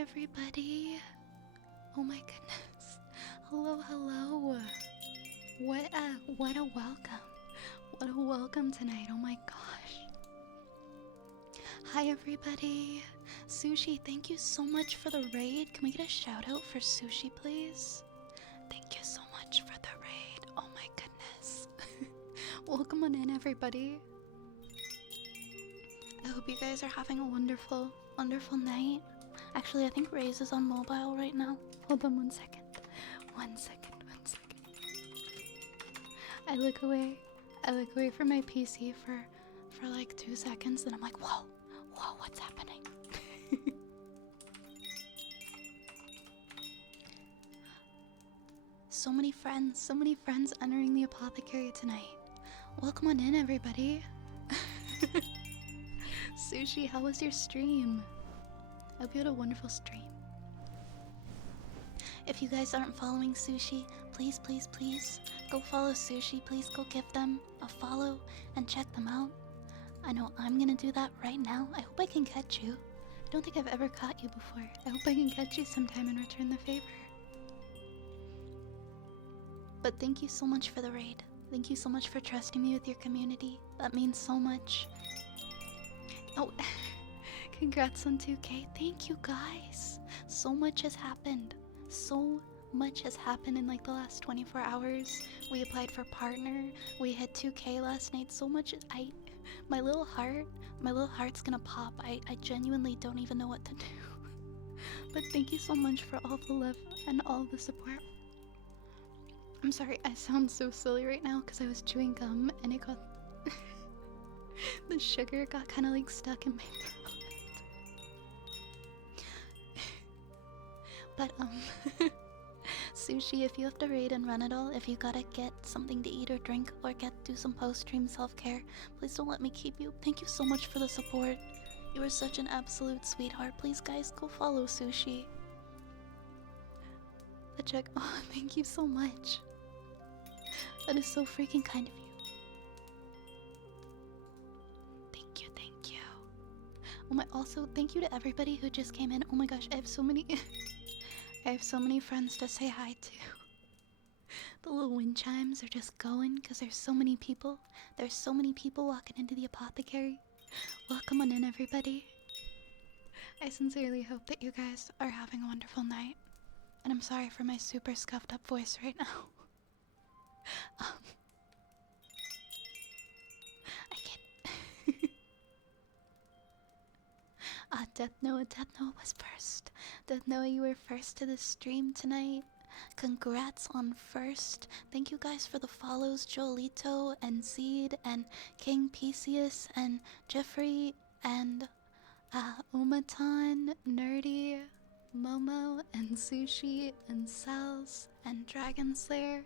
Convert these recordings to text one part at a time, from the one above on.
everybody. Oh my goodness. Hello, hello. What a welcome. What a welcome tonight. Oh my gosh. Hi everybody. Sushi, thank you so much for the raid. Can we get a shout out for Sushi, please? Thank you so much for the raid. Oh my goodness. Welcome on in, everybody. I hope you guys are having a wonderful, wonderful night. Actually, I think Raze is on mobile right now. Hold on 1 second. 1 second, 1 second. I look away from my PC for like 2 seconds, and I'm like, whoa, what's happening? So many friends entering the apothecary tonight. Welcome on in, everybody. Sushi, how was your stream? I hope you had a wonderful stream. If you guys aren't following Sushi, please go follow Sushi. Please go give them a follow and check them out. I know I'm gonna do that right now. I hope I can catch you. I don't think I've ever caught you before. I hope I can catch you sometime and return the favor. But thank you so much for the raid. Thank you so much for trusting me with your community. That means so much. Oh, congrats on 2K. Thank you guys. So much has happened. So much has happened in like the last 24 hours. We applied for partner. We hit 2K last night. So much. My little heart's gonna pop. I genuinely don't even know what to do. But thank you so much for all the love and all the support. I'm sorry, I sound so silly right now because I was chewing gum and it got the sugar got kind of like stuck in my throat. But Sushi, if you have to raid and run it all, if you gotta get something to eat or drink or do some post-stream self-care, please don't let me keep you. Thank you so much for the support. You are such an absolute sweetheart. Please guys, go follow Sushi. The check. Oh, thank you so much. That is so freaking kind of you. Thank you. Oh my, also, thank you to everybody who just came in. Oh my gosh, I have so many I have so many friends to say hi to. The little wind chimes are just going because there's so many people. There's so many people walking into the apothecary. Welcome on in, everybody. I sincerely hope that you guys are having a wonderful night. And I'm sorry for my super scuffed up voice right now. I can't. Death Noah was first. Death Noah, you were first to the stream tonight. Congrats on first. Thank you guys for the follows, Jolito and Seed and King Pisius and Jeffrey and Umatan, Nerdy, Momo and Sushi and Sal's and Dragon Slayer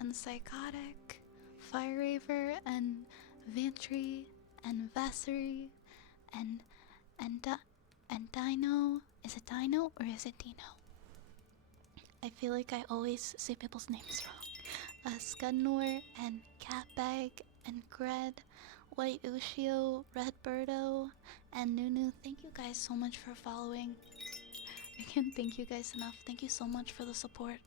and Psychotic, Fire Raver and Vantry and Vassery and Dino. Is it Dino or is it Dino? I feel like I always say people's names wrong. Scudnor and Catbag and Gred, White Ushio, Red Birdo, and Nunu. Thank you guys so much for following. I can't thank you guys enough. Thank you so much for the support.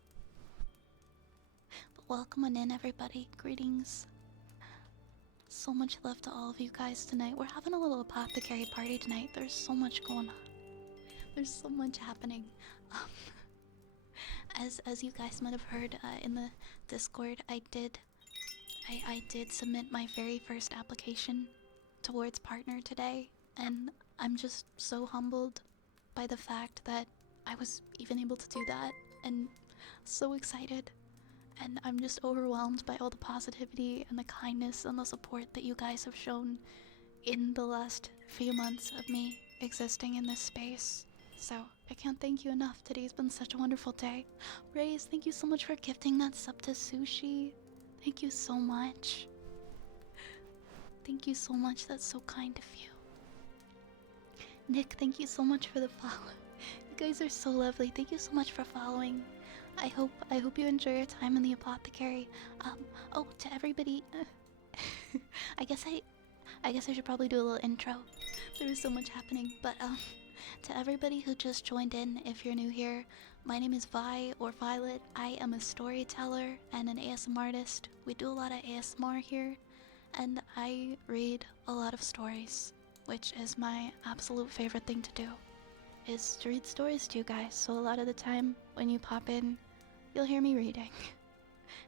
But welcome on in, everybody. Greetings. So much love to all of you guys tonight. We're having a little apothecary party tonight. There's so much going on. There's so much happening. As you guys might have heard in the Discord, I did submit my very first application towards partner today, and I'm just so humbled by the fact that I was even able to do that, and so excited. And I'm just overwhelmed by all the positivity and the kindness and the support that you guys have shown in the last few months of me existing in this space. So I can't thank you enough. Today's been such a wonderful day. Raze, thank you so much for gifting that sub to Sushi. Thank you so much. Thank you so much. That's so kind of you. Nick, thank you so much for the follow. You guys are so lovely. Thank you so much for following. I hope you enjoy your time in the apothecary. Oh, to everybody, I guess I should probably do a little intro. There was so much happening, but To everybody who just joined in, if you're new here, my name is Vi or Violet. I am a storyteller and an ASMR artist. We do a lot of ASMR here, and I read a lot of stories, which is my absolute favorite thing to do, is to read stories to you guys. So a lot of the time when you pop in, you'll hear me reading.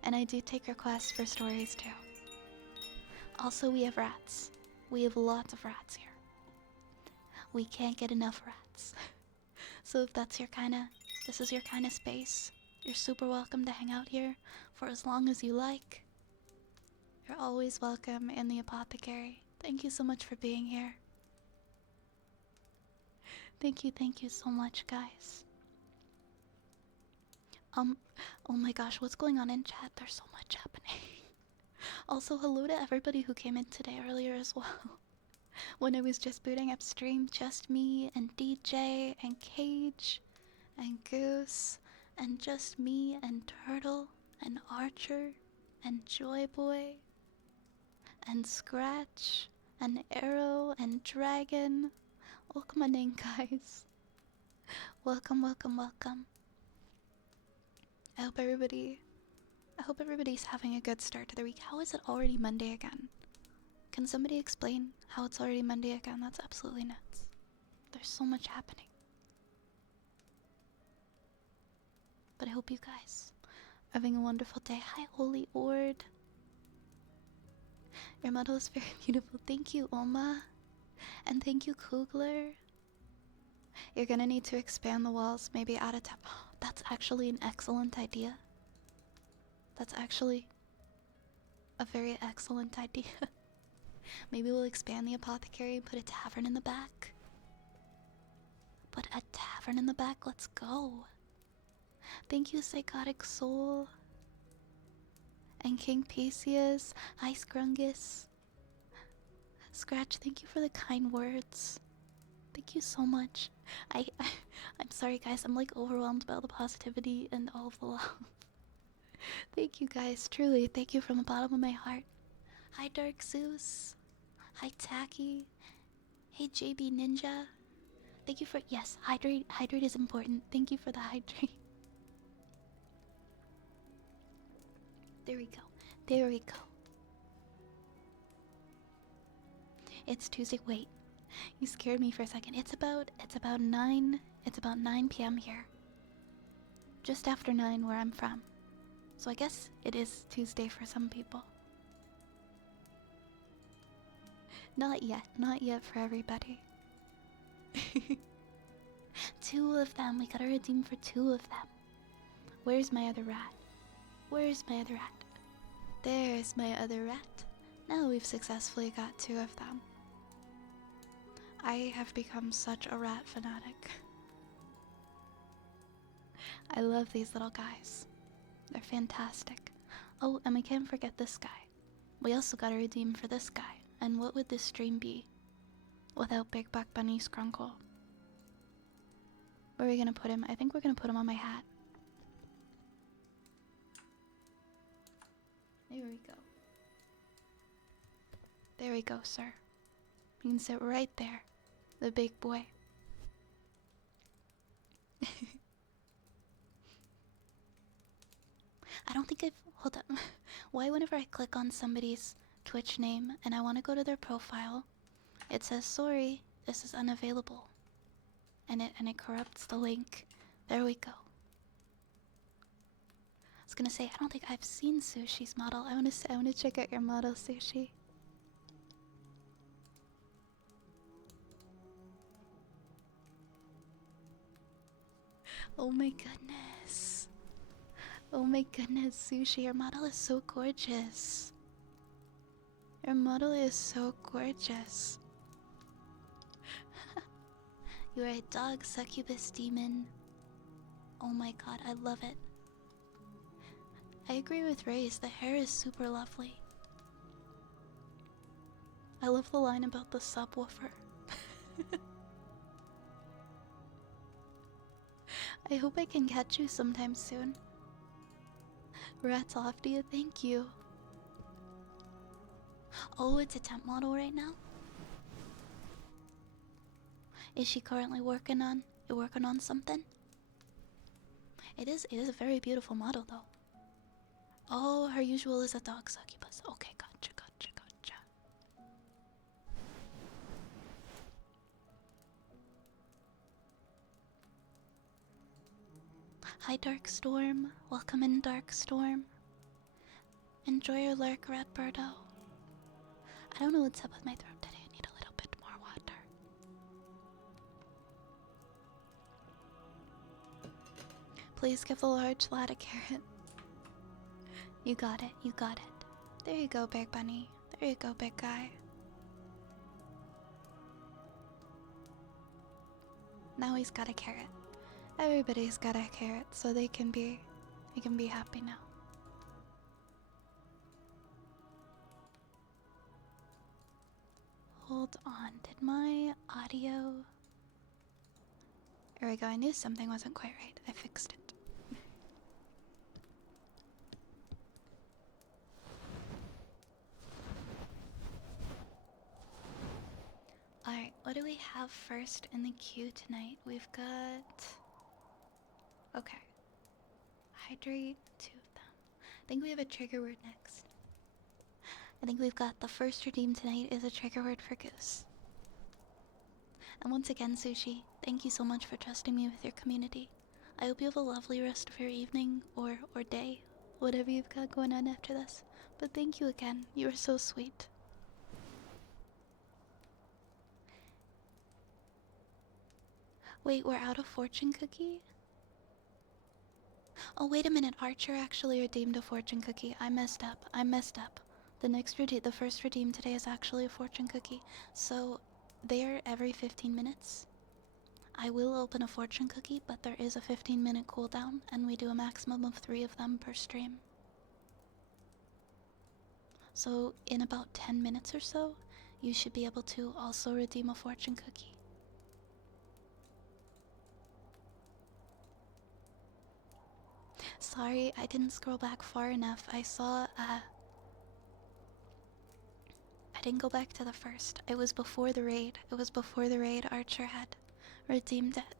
And I do take requests for stories too. Also, we have rats. We have lots of rats here. We can't get enough rats. So if that's your this is your kind of space, you're super welcome to hang out here for as long as you like. You're always welcome in the apothecary. Thank you so much for being here. Thank you so much, guys. Oh my gosh, what's going on in chat? There's so much happening. Also, hello to everybody who came in today earlier as well. When I was just booting up stream, just me and DJ and Cage and Goose and just me and Turtle and Archer and Joy Boy and Scratch and Arrow and Dragon. Welcome on in, guys. Welcome. I hope everybody's having a good start to the week. How is it already Monday again? Can somebody explain how it's already Monday again? That's absolutely nuts. There's so much happening. But I hope you guys are having a wonderful day. Hi, Holy Ord. Your model is very beautiful. Thank you, Oma. And thank you, Kugler. You're gonna need to expand the walls, maybe add a tap. That's actually an excellent idea. That's actually a very excellent idea. Maybe we'll expand the apothecary and put a tavern in the back. Put a tavern in the back, let's go. Thank you, Psychotic Soul. And King Pesius. Hi, Scrungus. Scratch, thank you for the kind words. Thank you so much. I'm sorry, guys. I'm like overwhelmed by all the positivity and all of the love. Thank you, guys. Truly, thank you from the bottom of my heart. Hi, Dark Zeus. Hi, Tacky. Hey, JB Ninja. Thank you for hydrate. Hydrate is important. Thank you for the hydrate. There we go. It's Tuesday. Wait, you scared me for a second. It's about 9 p.m. here. Just after 9 where I'm from. So I guess it is Tuesday for some people. Not yet for everybody. 2 of them. We gotta redeem for 2 of them. Where's my other rat? There's my other rat. Now we've successfully got 2 of them. I have become such a rat fanatic. I love these little guys. They're fantastic. Oh, and we can't forget this guy. We also gotta redeem for this guy. And what would this stream be without Big Buck Bunny Scrunkle? Where are we gonna put him? I think we're gonna put him on my hat. There we go. There we go, sir. You can sit right there. The big boy. I don't think hold up. Why whenever I click on somebody's Twitch name and I want to go to their profile, it says, sorry, this is unavailable. And it corrupts the link. There we go. I was gonna say, I don't think I've seen Sushi's model. I wanna check out your model, Sushi. Oh my goodness. Oh my goodness, Sushi, your model is so gorgeous. Your model is so gorgeous. You are a dog succubus demon. Oh my god, I love it. I agree with Ray's, the hair is super lovely. I love the line about the subwoofer. I hope I can catch you sometime soon. Rats off to you, thank you. Oh, it's a temp model right now? Is she currently working on something? It is a very beautiful model though. Oh, her usual is a dog succubus. Okay, gotcha, gotcha, gotcha. Hi, Dark Storm. Welcome in, Dark Storm. Enjoy your lurk, Red Birdo. I don't know what's up with my throat today. I need a little bit more water. Please give the large lad a carrot. You got it, you got it. There you go, Big Bunny. There you go, big guy. Now he's got a carrot. Everybody's got a carrot, so they can be happy now. Hold on, did my audio... There we go, I knew something wasn't quite right. I fixed it. Alright, what do we have first in the queue tonight? We've got... Okay. Hydrate, 2 of them. I think we have a trigger word next. I think we've got the first redeem tonight is a trigger word for Goose. And once again, Sushi, thank you so much for trusting me with your community. I hope you have a lovely rest of your evening or day, whatever you've got going on after this. But thank you again, you are so sweet. Wait, we're out of fortune cookie? Oh, wait a minute, Archer actually redeemed a fortune cookie. I messed up. The first redeem today is actually a fortune cookie. So, they're every 15 minutes. I will open a fortune cookie, but there is a 15-minute cooldown, and we do a maximum of 3 of them per stream. So, in about 10 minutes or so, you should be able to also redeem a fortune cookie. Sorry, I didn't scroll back far enough. I saw, I didn't go back to the first. It was before the raid. Archer had redeemed it.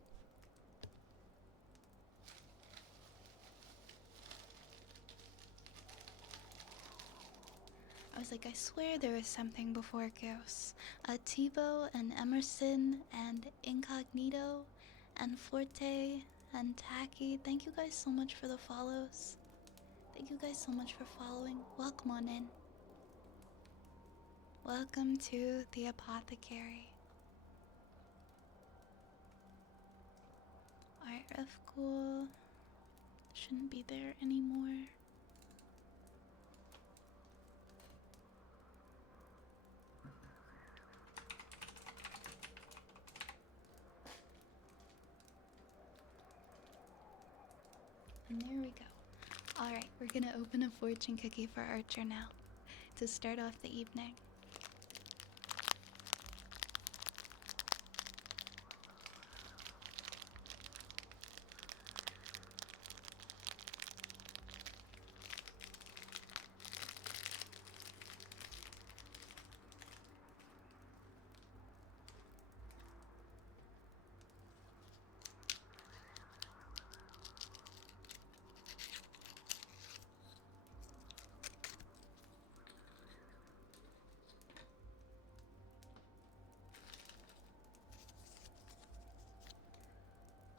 I was like, I swear there was something before Ghosts. Tivo and Emerson and Incognito and Forte and Tacky. Thank you guys so much for the follows. Thank you guys so much for following. Welcome on in. Welcome to the apothecary. Alright, Ref Cool. Shouldn't be there anymore. And there we go. Alright, we're gonna open a fortune cookie for Archer now to start off the evening.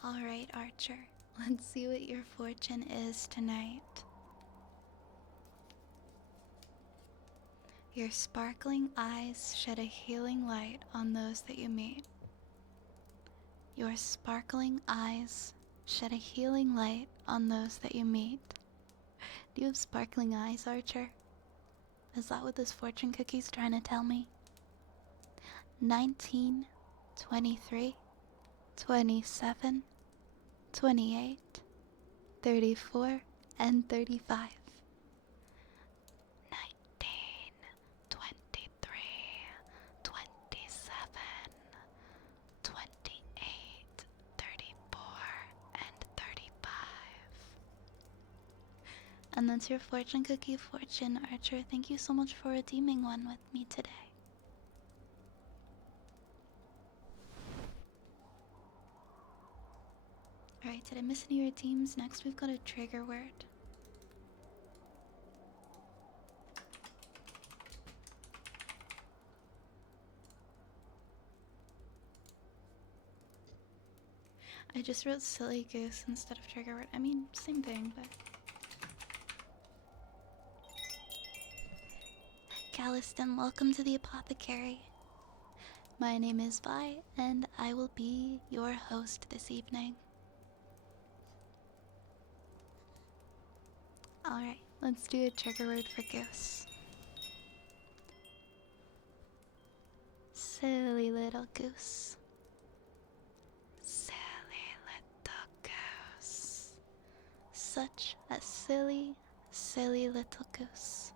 Alright, Archer, let's see what your fortune is tonight. Your sparkling eyes shed a healing light on those that you meet. Your sparkling eyes shed a healing light on those that you meet. Do you have sparkling eyes, Archer? Is that what this fortune cookie's trying to tell me? 19, 23, 27, 28, 34, and 35. 19, 23, 27, 28, 34, and 35. And that's your fortune cookie fortune, Archer. Thank you so much for redeeming one with me today. did I miss any of your teams? Next, we've got a trigger word. I just wrote silly goose instead of trigger word. I mean, same thing, but. Calliston, welcome to the apothecary. My name is Vi, and I will be your host this evening. Alright, let's do a trigger word for goose. Silly little goose. Silly little goose. Such a silly, silly little goose.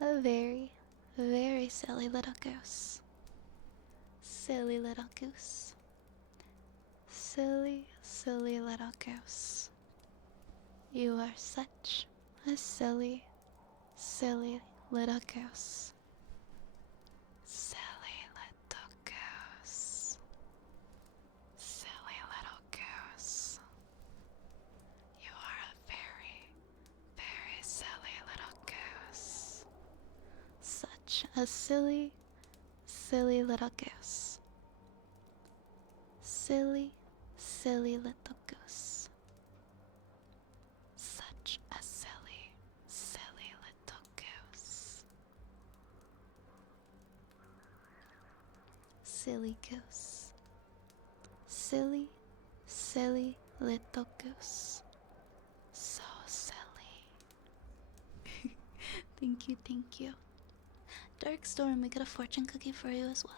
A very, very silly little goose. Silly little goose. Silly, silly little goose. You are such a silly, silly little goose. Silly little goose. Silly little goose. You are a very, very silly little goose. Such a silly, silly little goose. Silly, silly little goose. Such a silly, silly little goose. Silly goose. Silly, silly little goose. So silly. Thank you, thank you. Dark Storm, we got a fortune cookie for you as well.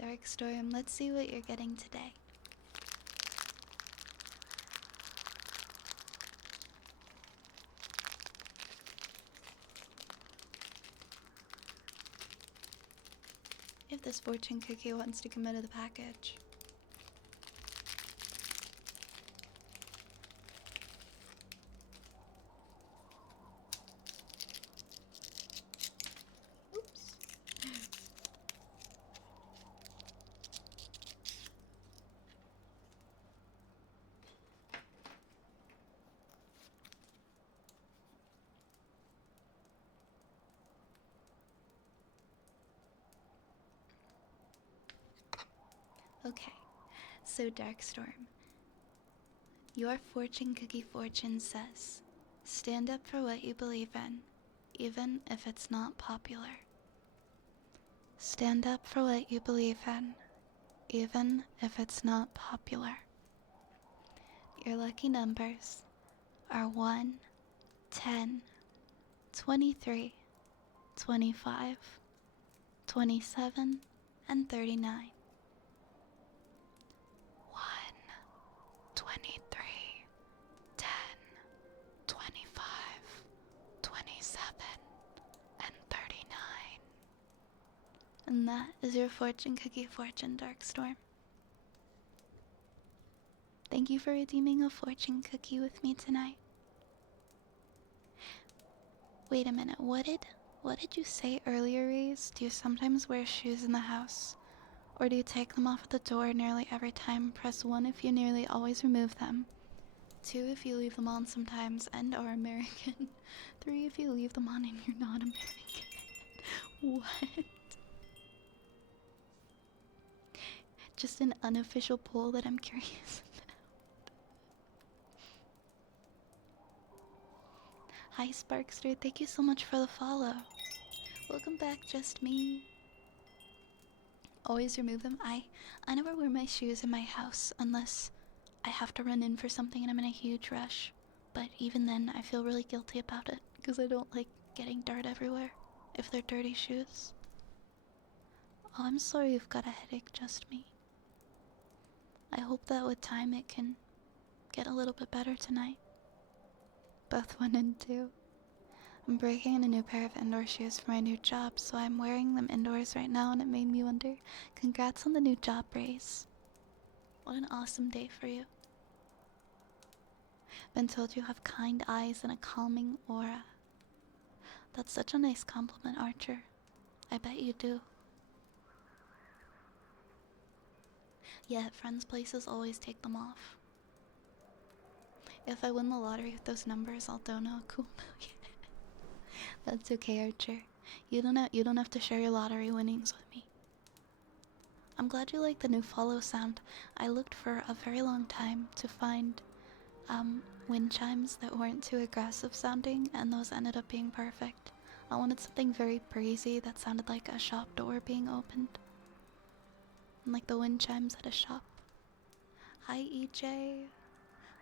Dark Storm, let's see what you're getting today. If this fortune cookie wants to come out of the package. Oops. Okay, so Darkstorm, your fortune cookie fortune says, stand up for what you believe in, even if it's not popular. Stand up for what you believe in, even if it's not popular. Your lucky numbers are 1, 10, 23, 25, 27, and 39. 1, 23, 10, 25, 27, and 39. And that is your fortune cookie fortune, Darkstorm. Thank you for redeeming a fortune cookie with me tonight. Wait a minute, what did you say earlier, Reese? Do you sometimes wear shoes in the house? Or do you take them off at the door nearly every time? Press 1 if you nearly always remove them. 2 if you leave them on sometimes and are American. 3 if you leave them on and you're not American. What? Just an unofficial poll that I'm curious about. Hi Sparkster, thank you so much for the follow. Welcome back, Just Me. Always remove them. I never wear my shoes in my house unless I have to run in for something and I'm in a huge rush. But even then, I feel really guilty about it because I don't like getting dirt everywhere if they're dirty shoes. Oh, I'm sorry you've got a headache, Just Me. I hope that with time it can get a little bit better tonight. Both 1 and 2. I'm breaking in a new pair of indoor shoes for my new job, so I'm wearing them indoors right now, and it made me wonder, congrats on the new job raise. What an awesome day for you. Been told you have kind eyes and a calming aura. That's such a nice compliment, Archer. I bet you do. Yeah, at friends' places always take them off. If I win the lottery with those numbers, I'll donate a cool million. That's okay, Archer. You don't have to share your lottery winnings with me. I'm glad you like the new follow sound. I looked for a very long time to find wind chimes that weren't too aggressive sounding, and those ended up being perfect. I wanted something very breezy that sounded like a shop door being opened. And like the wind chimes at a shop. Hi EJ.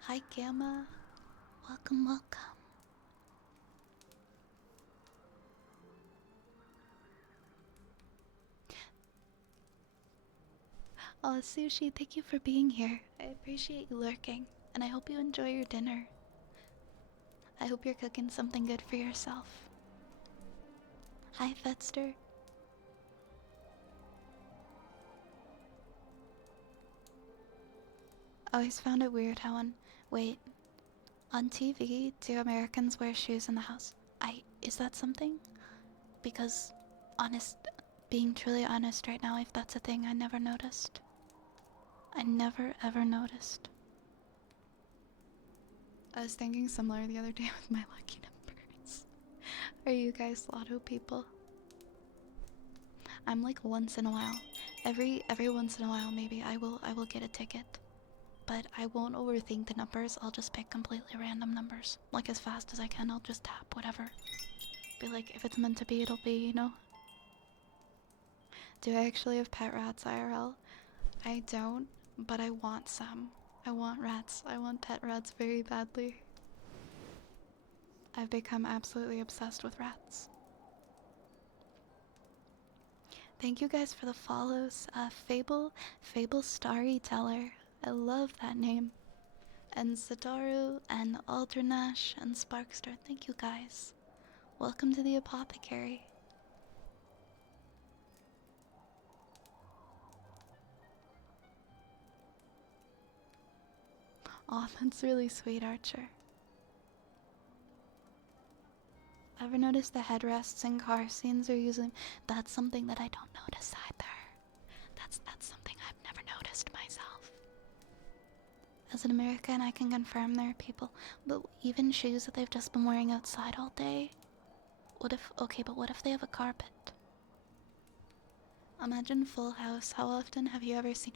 Hi Gamma. Welcome, welcome. Oh, Sushi, thank you for being here. I appreciate you lurking, and I hope you enjoy your dinner. I hope you're cooking something good for yourself. Hi, Fetster. Always found it weird how on TV, do Americans wear shoes in the house? Is that something? Because, being truly honest right now, if that's a thing, I never noticed. I never ever noticed. I was thinking similar the other day with my lucky numbers. Are you guys lotto people? I'm like once in a while. Every once in a while maybe I will get a ticket. But I won't overthink the numbers. I'll just pick completely random numbers. Like as fast as I can, I'll just tap whatever. Be like, if it's meant to be, it'll be, you know? Do I actually have pet rats IRL? I don't, but I want some. I want rats. I want pet rats very badly. I've become absolutely obsessed with rats. Thank you guys for the follows. Fable Storyteller. I love that name. And Sadaru and Aldernash and Sparkstar. Thank you guys. Welcome to the apothecary. Aw, that's really sweet, Archer. Ever notice the headrests in car scenes are usually... That's something that I don't notice either. That's something I've never noticed myself. As an American, I can confirm there are people, but even shoes that they've just been wearing outside all day. What if they have a carpet? Imagine Full House. How often have you ever seen...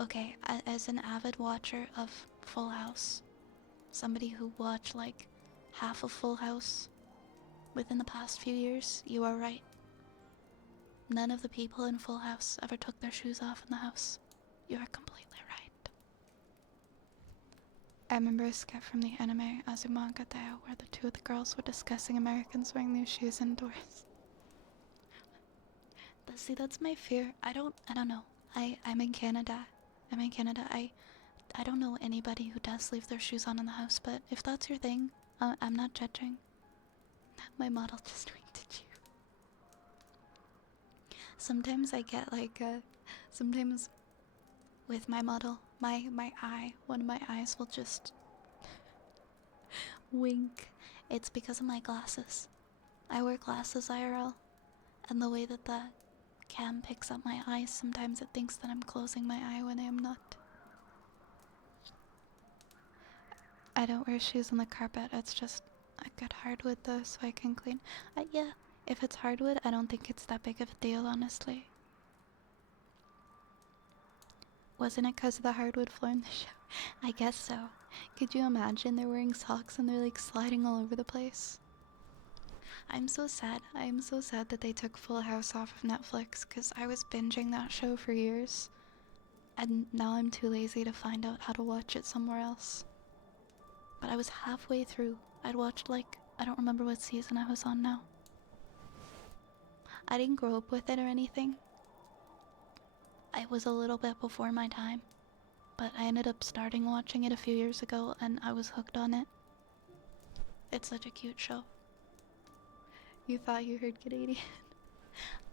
Okay, as an avid watcher of Full House, somebody who watched like half of Full House within the past few years, you are right. None of the people in Full House ever took their shoes off in the house. You are completely right. I remember a skit from the anime Azumanga where the two of the girls were discussing Americans wearing their shoes indoors. See, that's my fear. I don't know. I'm in Canada. I don't know anybody who does leave their shoes on in the house, but if that's your thing, I'm not judging. My model just winked at you. Sometimes I get like, sometimes with my model, my eye, one of my eyes will just wink. It's because of my glasses. I wear glasses IRL, and the way that the cam picks up my eyes, sometimes it thinks that I'm closing my eye when I am not. I don't wear shoes on the carpet. It's just a good hardwood though, so I can clean. Yeah, if it's hardwood, I don't think it's that big of a deal, honestly. Wasn't it because of the hardwood floor in the show? I guess so. Could you imagine they're wearing socks and they're like sliding all over the place? I'm so sad. I am so sad that they took Full House off of Netflix because I was binging that show for years. And now I'm too lazy to find out how to watch it somewhere else. But I was halfway through. I'd watched like, I don't remember what season I was on now. I didn't grow up with it or anything. I was a little bit before my time. But I ended up starting watching it a few years ago and I was hooked on it. It's such a cute show. You thought you heard Canadian?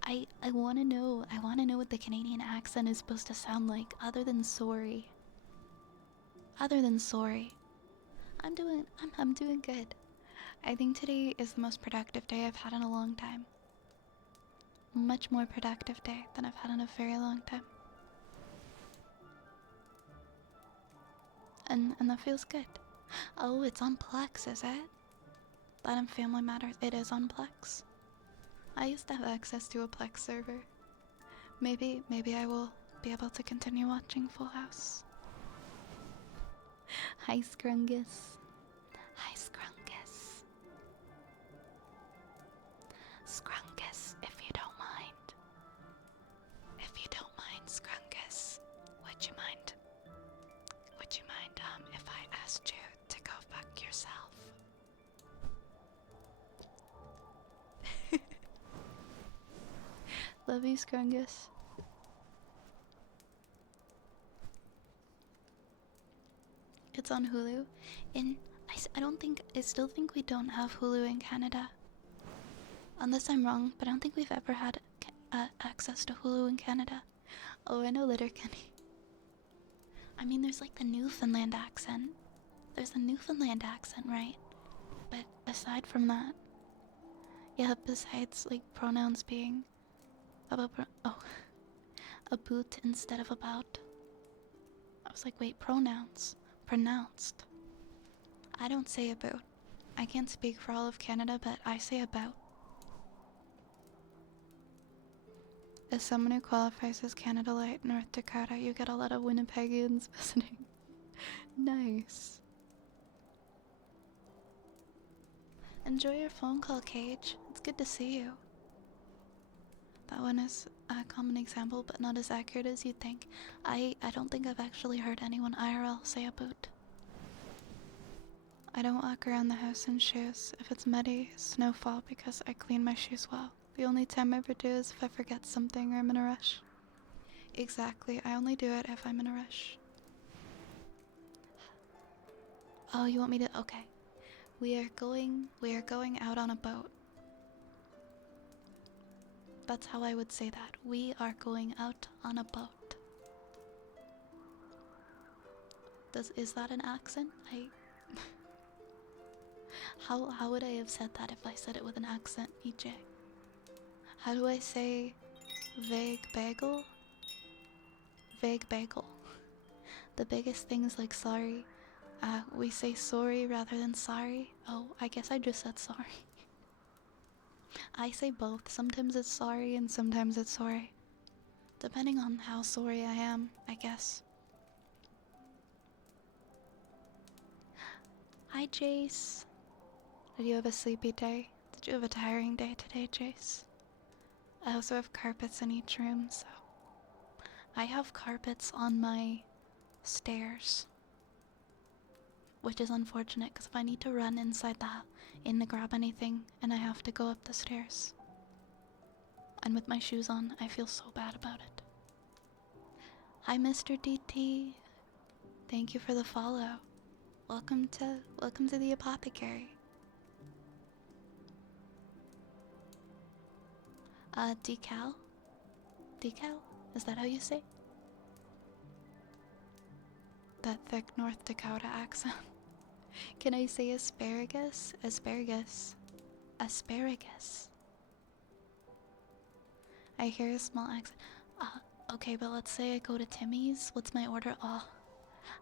I wanna know. I wanna know what the Canadian accent is supposed to sound like, other than sorry. Other than sorry, I'm doing good. I think today is the most productive day I've had in a long time. Much more productive day than I've had in a very long time. And that feels good. Oh, it's on Plex, is it? That in Family Matters, it is on Plex. I used to have access to a Plex server. Maybe I will be able to continue watching Full House. Hi, Scrungus. Hi, Scrungus. Scrungus, if you don't mind. If you don't mind, Scrungus, would you mind if I asked you to go fuck yourself? Love you, Scrungus. It's on Hulu. I still think we don't have Hulu in Canada. Unless I'm wrong, but I don't think we've ever had access to Hulu in Canada. Oh, I know Letterkenny. I mean, there's like the Newfoundland accent. There's the Newfoundland accent, right? But aside from that, yeah, besides like pronouns being a boot instead of about. I was like, wait, pronouns. Pronounced. I don't say about. I can't speak for all of Canada, but I say about. As someone who qualifies as Canada Light North Dakota, you get a lot of Winnipegians visiting. Nice. Enjoy your phone call, Cage. It's good to see you. That one is a common example, but not as accurate as you'd think. I don't think I've actually heard anyone IRL say a boot. I don't walk around the house in shoes if it's muddy, snowfall, because I clean my shoes well. The only time I ever do is if I forget something or I'm in a rush. Exactly, I only do it if I'm in a rush. Oh, you want me to? Okay. We are going out on a boat. That's how I would say that. We are going out on a boat. Is that an accent? How would I have said that if I said it with an accent, EJ? How do I say vague bagel? Vague bagel. The biggest thing is like sorry. We say sorry rather than sorry. Oh, I guess I just said sorry. I say both. Sometimes it's sorry and sometimes it's sorry. Depending on how sorry I am, I guess. Hi, Jace. Did you have a sleepy day? Did you have a tiring day today, Jace? I also have carpets in each room, so... I have carpets on my stairs. Which is unfortunate, because if I need to run inside to grab anything, and I have to go up the stairs. And with my shoes on, I feel so bad about it. Hi, Mr. DT. Thank you for the follow. Welcome to the apothecary. Decal? Decal? Is that how you say? That thick North Dakota accent. Can I say asparagus? Asparagus. Asparagus. I hear a small accent. Okay, but let's say I go to Timmy's. What's my order? Oh,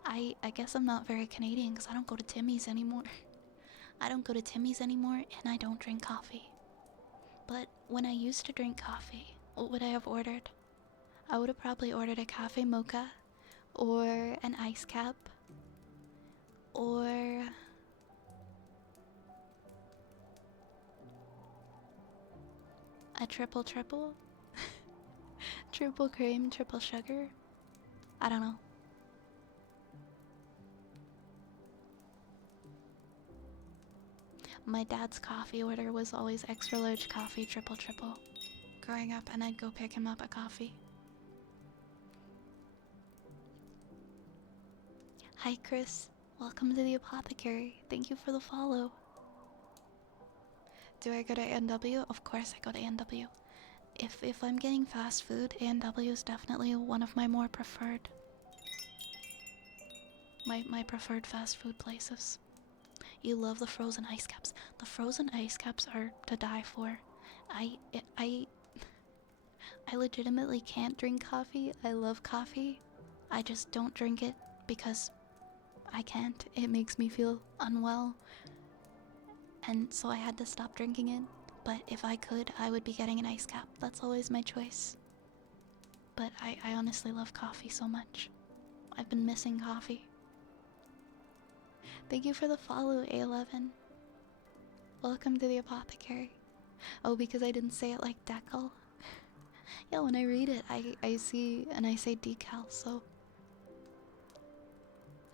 I guess I'm not very Canadian because I don't go to Timmy's anymore. I don't go to Timmy's anymore and I don't drink coffee. But when I used to drink coffee, what would I have ordered? I would have probably ordered a cafe mocha or an ice cap or a triple triple cream, triple sugar. I don't know. My dad's coffee order was always extra large coffee, triple growing up, and I'd go pick him up a coffee. Hi Chris, welcome to the apothecary. Thank you for the follow. Do I go to A&W? Of course I go to A&W. If I'm getting fast food, A&W is definitely one of my more preferred. my preferred fast food places. You love the frozen ice caps. The frozen ice caps are to die for. I I I legitimately can't drink coffee. I love coffee. I just don't drink it because I can't. It makes me feel unwell. And so I had to stop drinking it. But if I could, I would be getting an ice cap. That's always my choice. But I honestly love coffee so much. I've been missing coffee. Thank you for the follow, A11. Welcome to the apothecary. Oh, because I didn't say it like decal. Yeah, when I read it, I see and I say decal, so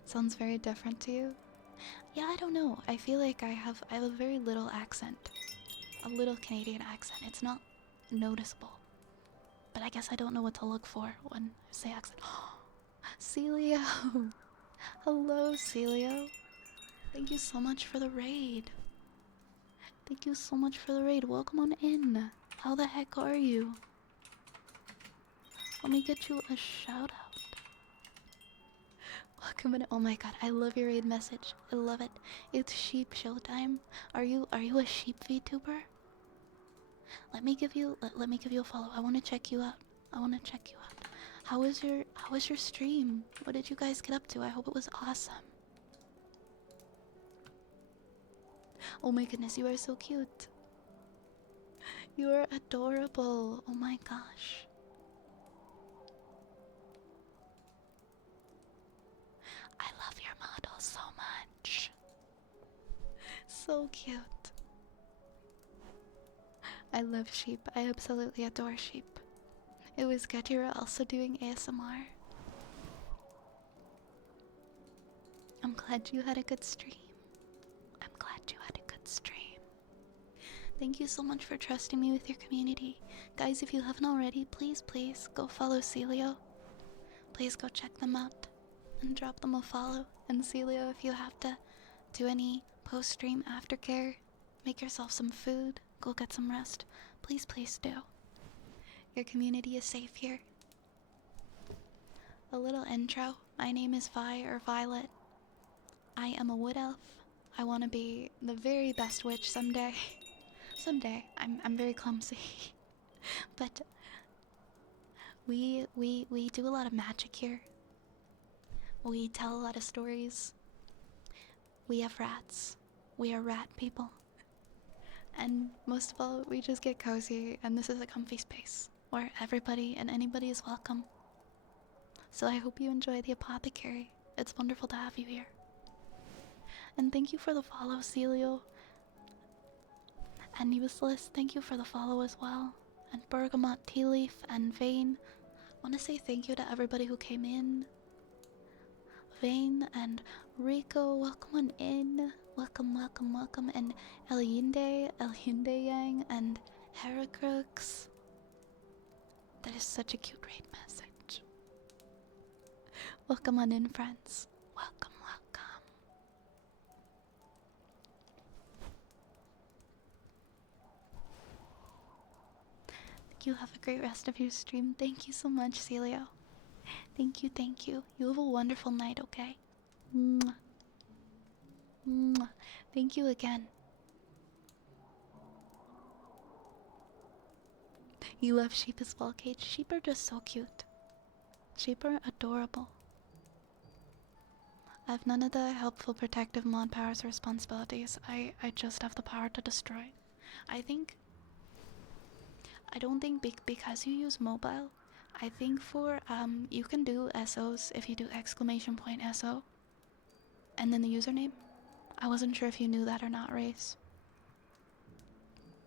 it sounds very different to you. Yeah, I don't know. I feel like I have a very little accent. A little Canadian accent. It's not noticeable. But I guess I don't know what to look for when I say accent. Celio! Hello, Celio. Thank you so much for the raid. Thank you so much for the raid. Welcome on in. How the heck are you? Let me get you a shout out. Welcome in. Oh my god, I love your raid message. I love it. It's sheep showtime. Are you a sheep VTuber? Let me give you a follow. I want to check you out. How was your stream? What did you guys get up to? I hope it was awesome. Oh my goodness, you are so cute. You are adorable. Oh my gosh. I love your model so much. So cute. I love sheep. I absolutely adore sheep. It was good you were also doing ASMR. I'm glad you had a good stream. Thank you so much for trusting me with your community. Guys, if you haven't already, please go follow Celio. Please go check them out and drop them a follow. And Celio, if you have to do any post-stream aftercare, make yourself some food, go get some rest. Please do. Your community is safe here. A little intro. My name is Vi or Violet. I am a wood elf. I want to be the very best witch someday. Someday. I'm very clumsy. But we do a lot of magic here. We tell a lot of stories. We have rats. We are rat people. And most of all, we just get cozy, and this is a comfy space where everybody and anybody is welcome. So I hope you enjoy the apothecary. It's wonderful to have you here. And thank you for the follow, Celio. And Useless, thank you for the follow as well. And Bergamot, Tea Leaf, and Vane. I want to say thank you to everybody who came in. Vane and Rico, welcome on in. Welcome. And Eliinde Yang, and Heracrux. That is such a cute raid message. Welcome on in, friends. Welcome. You have a great rest of your stream. Thank you so much, Celio. Thank you. You have a wonderful night, okay? Mwah. Mwah. Thank you again. You love sheep as well, Cage. Sheep are just so cute. Sheep are adorable. I have none of the helpful protective mod powers or responsibilities. I just have the power to destroy. I don't think because you use mobile, I think for, you can do SOs if you do !SO and then the username. I wasn't sure if you knew that or not, Race.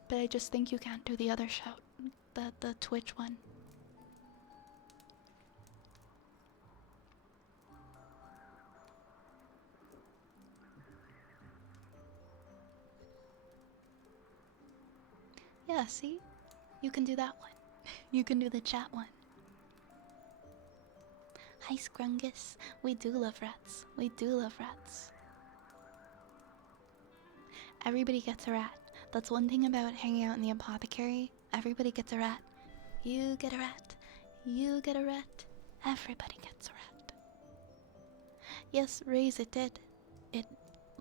But I just think you can't do the other shout, the Twitch one. Yeah, see? You can do that one. You can do the chat one. Hi, Scrungus. We do love rats. Everybody gets a rat. That's one thing about hanging out in the apothecary. Everybody gets a rat. You get a rat. Everybody gets a rat. Yes, Raise, it did. It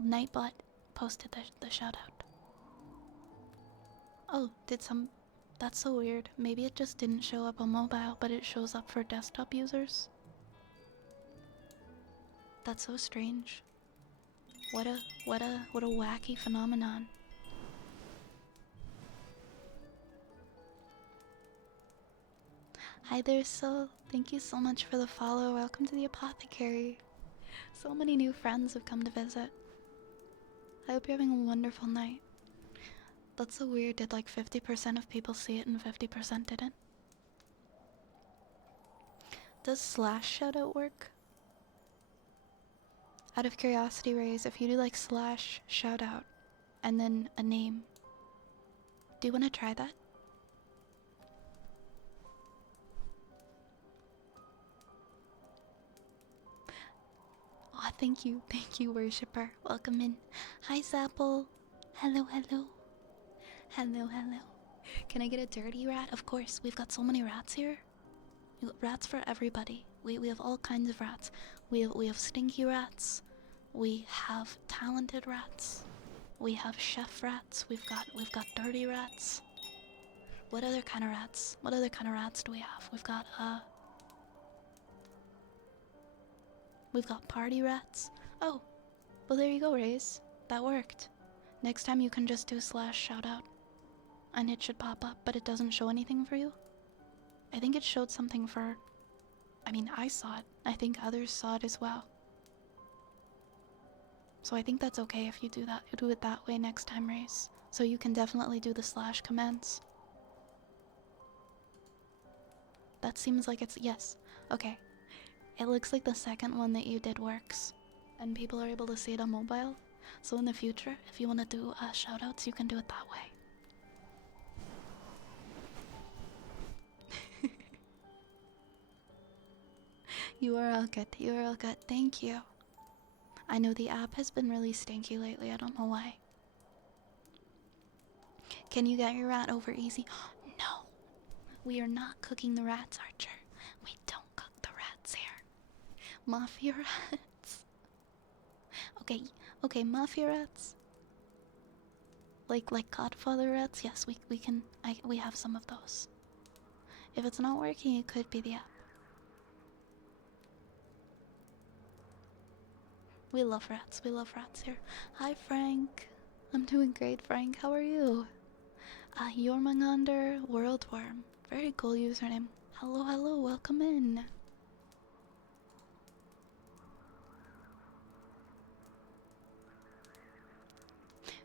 Nightbot posted the shout out. Oh, did some that's so weird. Maybe it just didn't show up on mobile, but it shows up for desktop users. That's so strange. What a wacky phenomenon. Hi there, Sil. Thank you so much for the follow. Welcome to the apothecary. So many new friends have come to visit. I hope you're having a wonderful night. That's so weird. Did like 50% of people see it and 50% didn't? Does slash shoutout work? Out of curiosity, Raise, if you do like slash shoutout and then a name, do you want to try that? Aw, thank you, worshipper. Welcome in. Hi, Zapple. Hello, hello. Hello, hello. Can I get a dirty rat? Of course, we've got so many rats here. We got rats for everybody. We have all kinds of rats. We have stinky rats. We have talented rats. We have chef rats. We've got dirty rats. What other kind of rats? What other kind of rats do we have? We've got party rats. Oh, well there you go, Raze. That worked. Next time you can just do slash shoutout. And it should pop up, but it doesn't show anything for you. I think it showed something for... I mean, I saw it. I think others saw it as well. So I think that's okay if you do that. You do it that way next time, Raze. So you can definitely do the slash commands. That seems like it's... yes. Okay. It looks like the second one that you did works. And people are able to see it on mobile. So in the future, if you want to do shoutouts, you can do it that way. You are all good. You are all good. Thank you. I know the app has been really stinky lately. I don't know why. Can you get your rat over easy? No. We are not cooking the rats, Archer. We don't cook the rats here. Mafia rats. Okay, mafia rats. Like Godfather rats? Yes, we can we have some of those. If it's not working, it could be the app. We love rats here. Hi, Frank. I'm doing great, Frank. How are you? Yormangander Worldworm. Very cool username. Hello, hello, welcome in.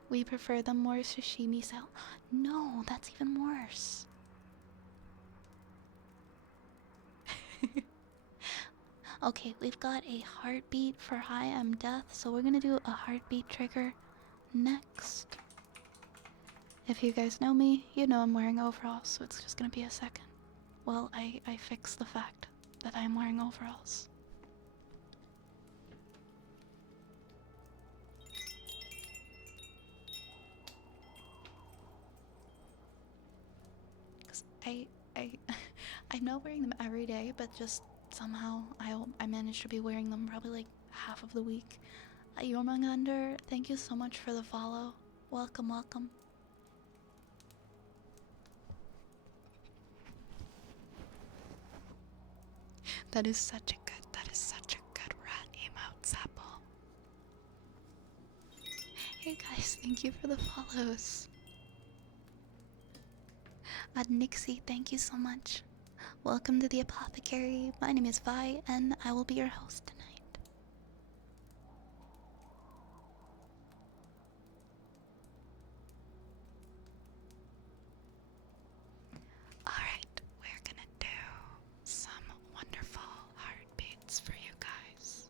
We prefer them more sashimi style. No, that's even worse. Okay, we've got a heartbeat for Hi, I'm Death, so we're gonna do a heartbeat trigger next. If you guys know me, you know I'm wearing overalls, so it's just gonna be a second. Well, I fix the fact that I'm wearing overalls. Cause I'm not wearing them every day, but just somehow I managed to be wearing them probably like half of the week. Yormangander, thank you so much for the follow. Welcome, welcome. That is such a good rat emote, Zapple. Hey guys, thank you for the follows. Nixie, thank you so much. Welcome to the apothecary. My name is Vi, and I will be your host tonight. Alright, we're gonna do some wonderful heartbeats for you guys.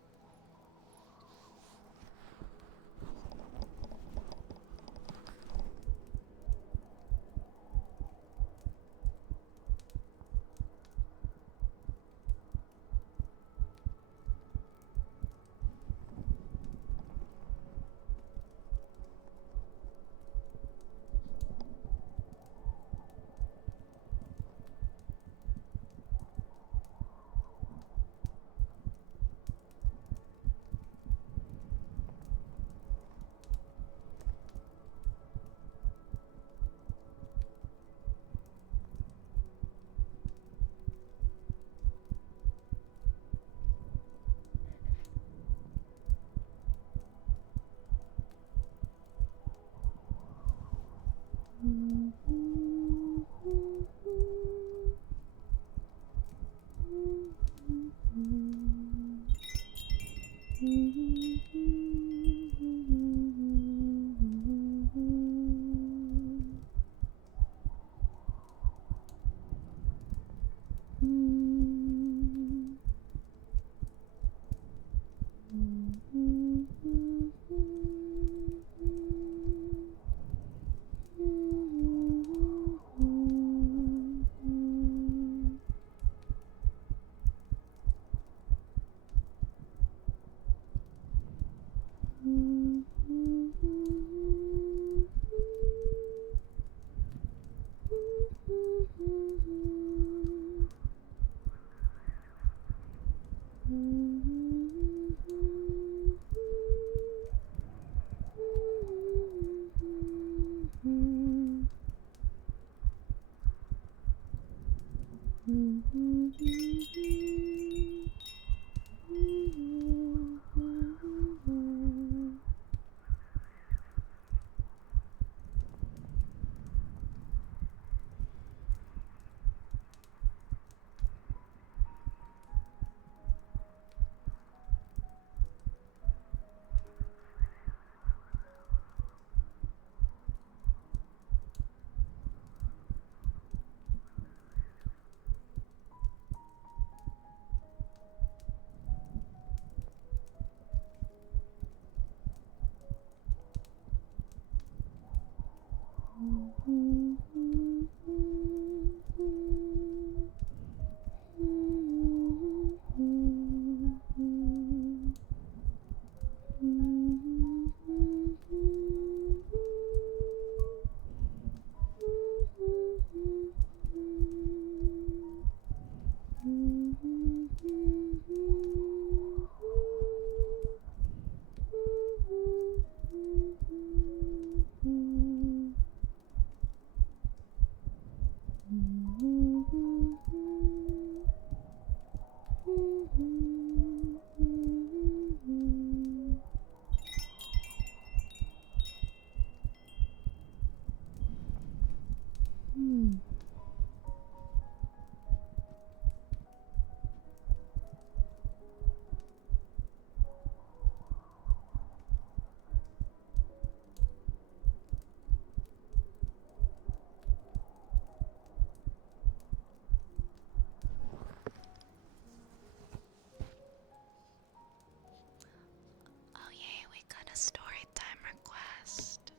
Oh yay, we got a story time request.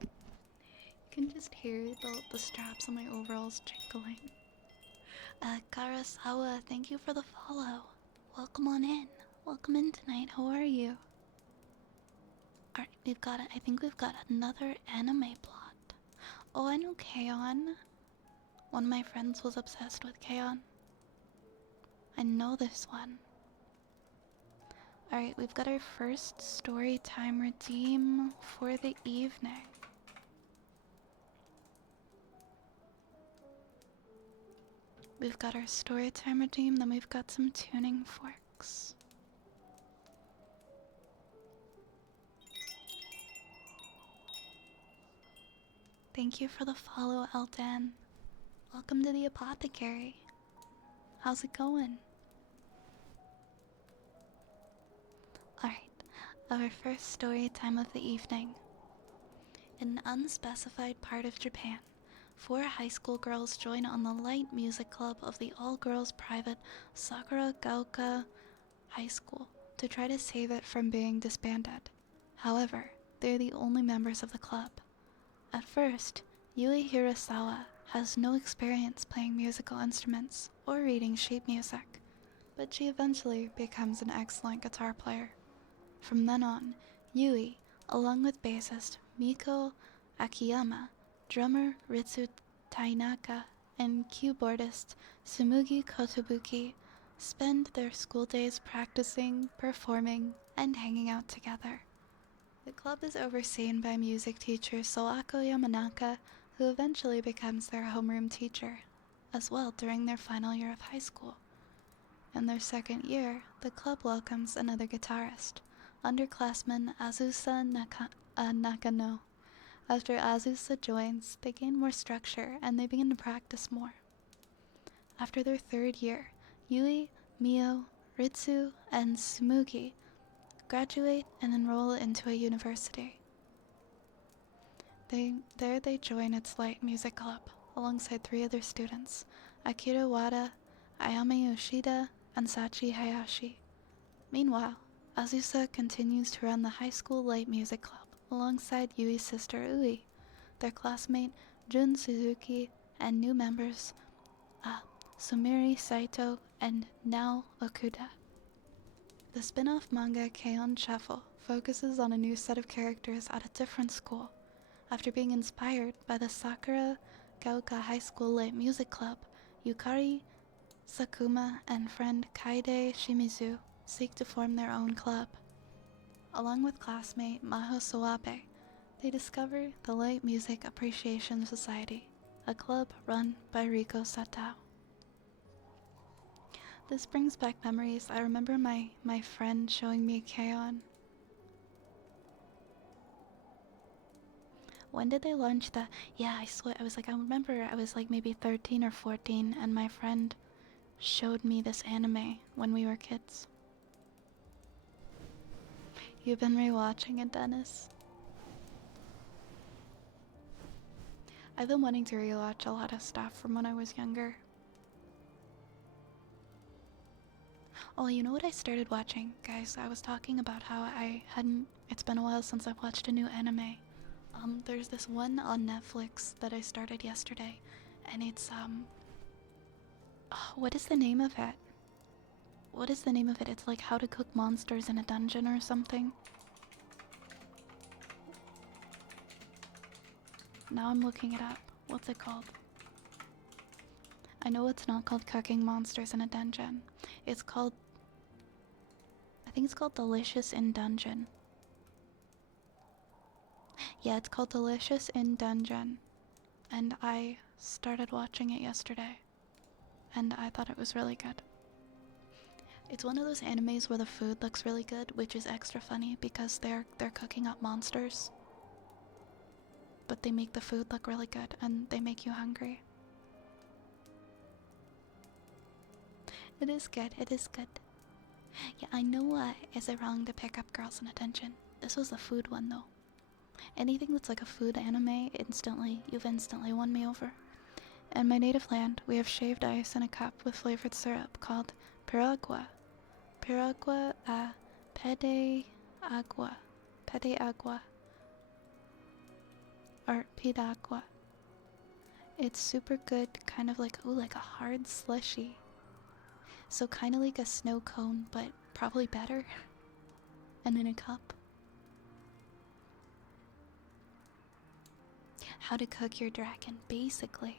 You can just hear the straps on my overalls jingling. Karasawa, thank you for the follow. Welcome on in. Welcome in tonight. How are you? Alright, I think we've got another anime plot. Oh, I know Kaon. One of my friends was obsessed with Kaon. I know this one. Alright, we've got our first story time redeem for the evening. We've got our story time redeem, then we've got some tuning forks. Thank you for the follow, Eldan. Welcome to the apothecary. How's it going? Alright, our first story time of the evening. In an unspecified part of Japan, 4 high school girls join on the light music club of the all-girls private Sakura Gaoka High School to try to save it from being disbanded. However, they're the only members of the club. At first, Yui Hirasawa has no experience playing musical instruments or reading sheet music, but she eventually becomes an excellent guitar player. From then on, Yui, along with bassist Miko Akiyama, drummer Ritsu Tainaka, and keyboardist Sumugi Kotobuki, spend their school days practicing, performing, and hanging out together. The club is overseen by music teacher Soako Yamanaka, who eventually becomes their homeroom teacher, as well during their final year of high school. In their second year, the club welcomes another guitarist, underclassman Azusa Nakano. After Azusa joins, they gain more structure and they begin to practice more. After their third year, Yui, Mio, Ritsu, and Sumugi graduate and enroll into a university. There they join its light music club alongside 3 other students, Akira Wada, Ayame Yoshida, and Sachi Hayashi. Meanwhile, Azusa continues to run the high school light music club alongside Yui's sister Ui, their classmate Jun Suzuki, and new members Sumiri Saito and Nao Okuda. The spin-off manga Keion Shuffle focuses on a new set of characters at a different school, after being inspired by the Sakura Gaoka High School Lit Music Club, Yukari Sakuma and friend Kaide Shimizu seek to form their own club. Along with classmate Maho Soabe, they discover the Light Music Appreciation Society, a club run by Riko Satao. This brings back memories. I remember my friend showing me K-On! When did they launch the... Yeah, I swear, I remember I was like maybe 13 or 14, and my friend showed me this anime when we were kids. You've been rewatching it, Dennis? I've been wanting to rewatch a lot of stuff from when I was younger. Oh, you know what I started watching? Guys, I was talking about how I hadn't... It's been a while since I've watched a new anime. There's this one on Netflix that I started yesterday, and it's, oh, what is the name of it? What is the name of it? It's like How to Cook Monsters in a Dungeon or something. Now I'm looking it up. What's it called? I know it's not called Cooking Monsters in a Dungeon. It's called... I think it's called Delicious in Dungeon. Yeah, it's called Delicious in Dungeon. And I started watching it yesterday. And I thought it was really good. It's one of those animes where the food looks really good, which is extra funny because they're cooking up monsters. But they make the food look really good and they make you hungry. It is good, it is good. Yeah, I know is it wrong to pick up Girls in Attention? This was the food one though. Anything that's like a food anime, you've instantly won me over. In my native land, we have shaved ice in a cup with flavored syrup called piragua. Piragua pede agua. Pede agua. Or pidagua. It's super good, kind of like, ooh, like a hard slushy. So kind of like a snow cone, but probably better. And in a cup. How to cook your dragon, basically.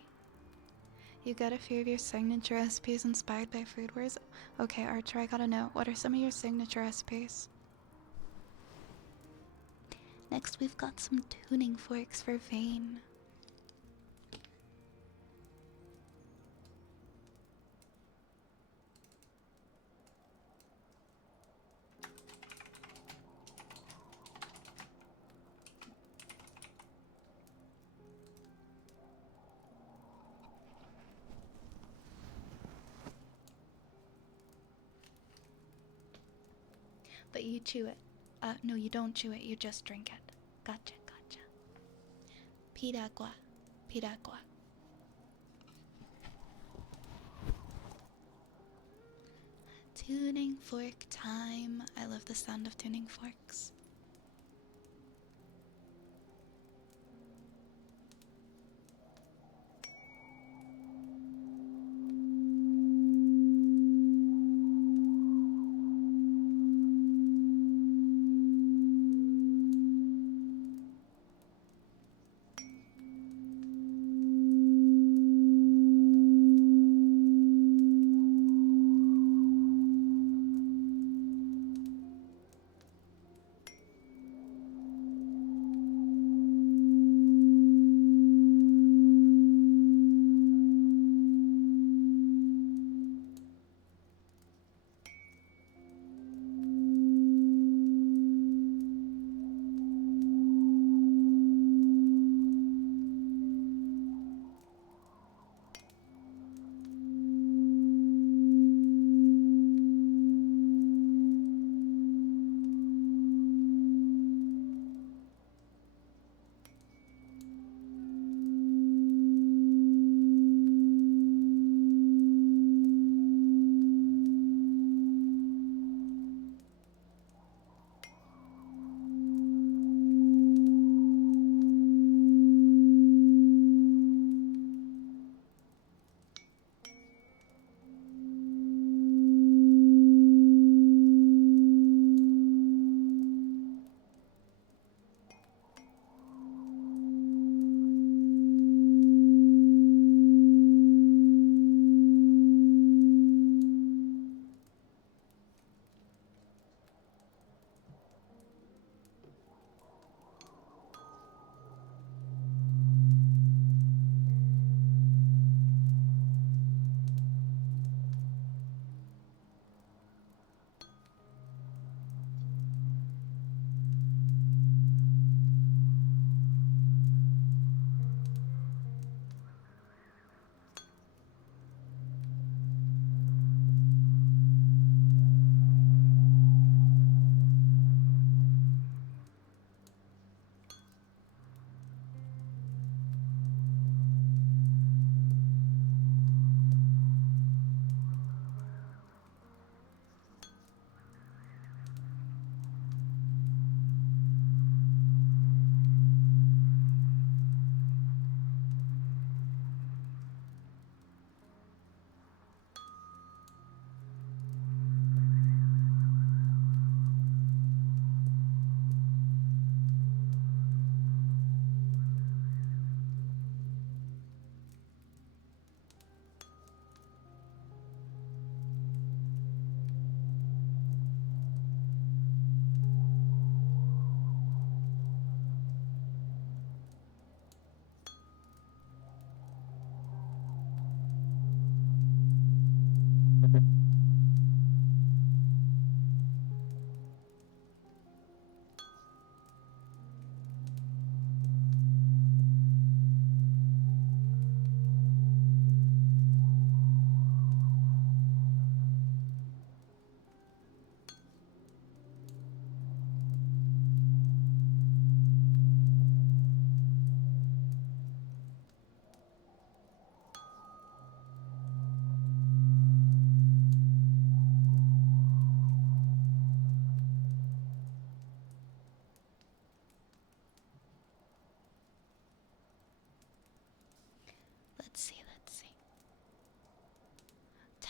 You got a few of your signature recipes inspired by Food Wars? Okay, Archer, I gotta know. What are some of your signature recipes? Next, we've got some tuning forks for Vane. But you chew it. No, you don't chew it, you just drink it. Gotcha, gotcha. Piragua. Piragua. Tuning fork time. I love the sound of tuning forks.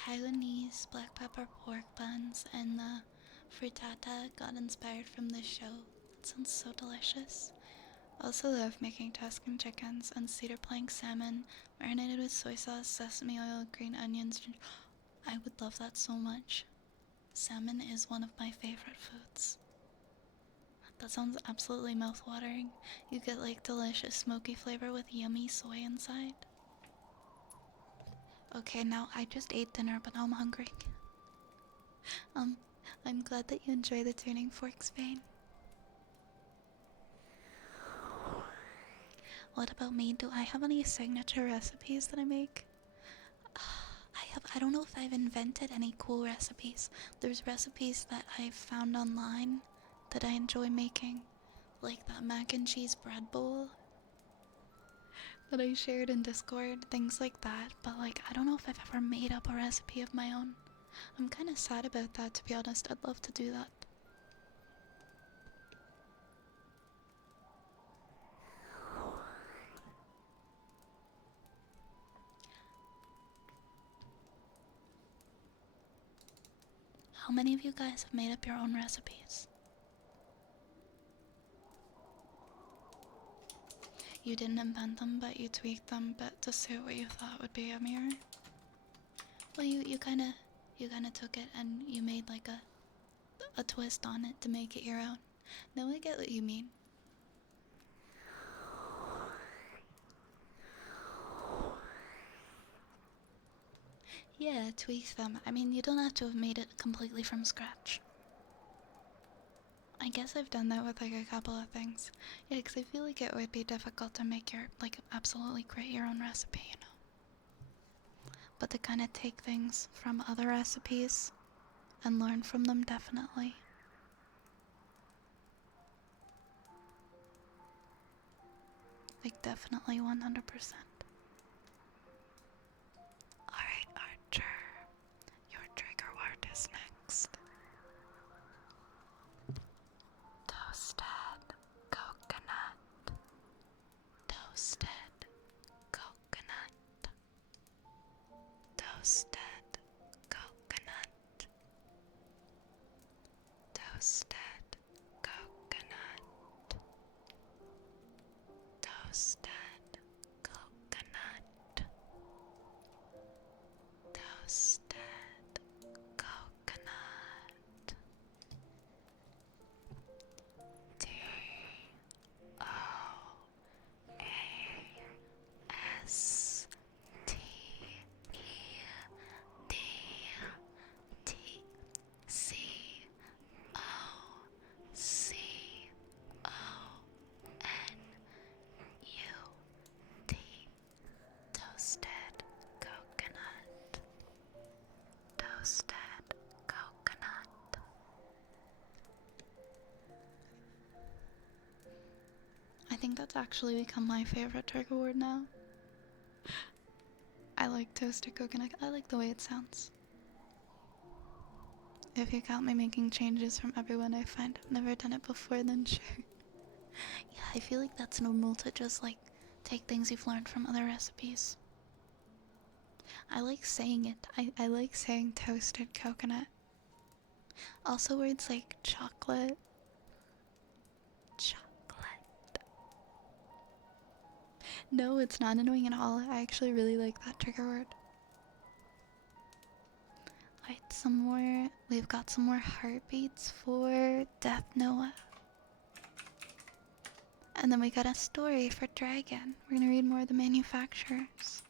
Taiwanese black pepper pork buns and the frittata got inspired from this show. It sounds so delicious. Also love making Tuscan chickens and cedar plank salmon marinated with soy sauce, sesame oil, green onions. I would love that so much. Salmon is one of my favorite foods. That sounds absolutely mouth-watering. You get like delicious smoky flavor with yummy soy inside. Okay, now I just ate dinner, but now I'm hungry. I'm glad that you enjoy the tuning forks vein. What about me? Do I have any signature recipes that I make? I don't know if I've invented any cool recipes. There's recipes that I've found online that I enjoy making. Like that mac and cheese bread bowl that I shared in Discord, things like that. But like, I don't know if I've ever made up a recipe of my own. I'm kind of sad about that, to be honest. I'd love to do that. How many of you guys have made up your own recipes? You didn't invent them, but you tweaked them but to suit what you thought would be yummier. Well, you kind of took it and you made like a twist on it to make it your own. Now I get what you mean. Yeah, tweak them. I mean, you don't have to have made it completely from scratch. I guess I've done that with like a couple of things. Yeah, because I feel like it would be difficult to make your, like, absolutely create your own recipe, you know. But to kind of take things from other recipes and learn from them, definitely. Like, definitely 100%. Alright, Archer. Your trigger word is next. Toasted coconut. Toasted coconut. Toasted coconut. Toasted coconut. Toasted coconut. Toasted coconut. T O A S T E D T C O C O N U T. Toasted coconut. Toasted coconut. I think that's actually become my favorite trigger word now. I like toasted coconut. I like the way it sounds. If you count me making changes from everyone I find I've never done it before, then sure. Yeah, I feel like that's normal to just like take things you've learned from other recipes. I like saying it. I like saying toasted coconut. Also words like chocolate. Chocolate. No, it's not annoying at all. I actually really like that trigger word. Alright, some more. We've got some more heartbeats for Death Noah. And then we got a story for Dragon. We're gonna read more of the manufacturers.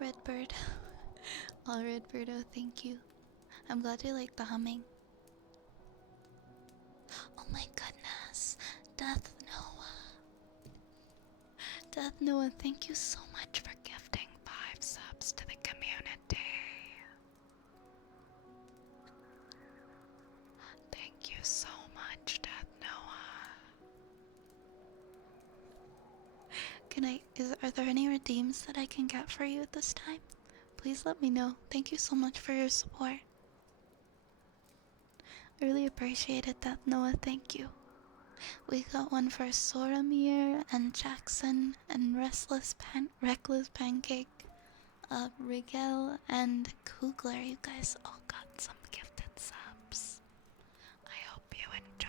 Redbird. Oh, Redbirdo, thank you. I'm glad you like the humming. Oh my goodness. Death Noah. Death Noah, thank you so much for gifting 5 subs to the community. Thank you so much, Death Noah. Are there any redeems that I can get for you at this time? Please let me know. Thank you so much for your support. I really appreciate it, Death Noah, thank you. We got one for Soramir and Jackson and Reckless Pancake, Rigel and Kugler. You guys all got some gifted subs. I hope you enjoy.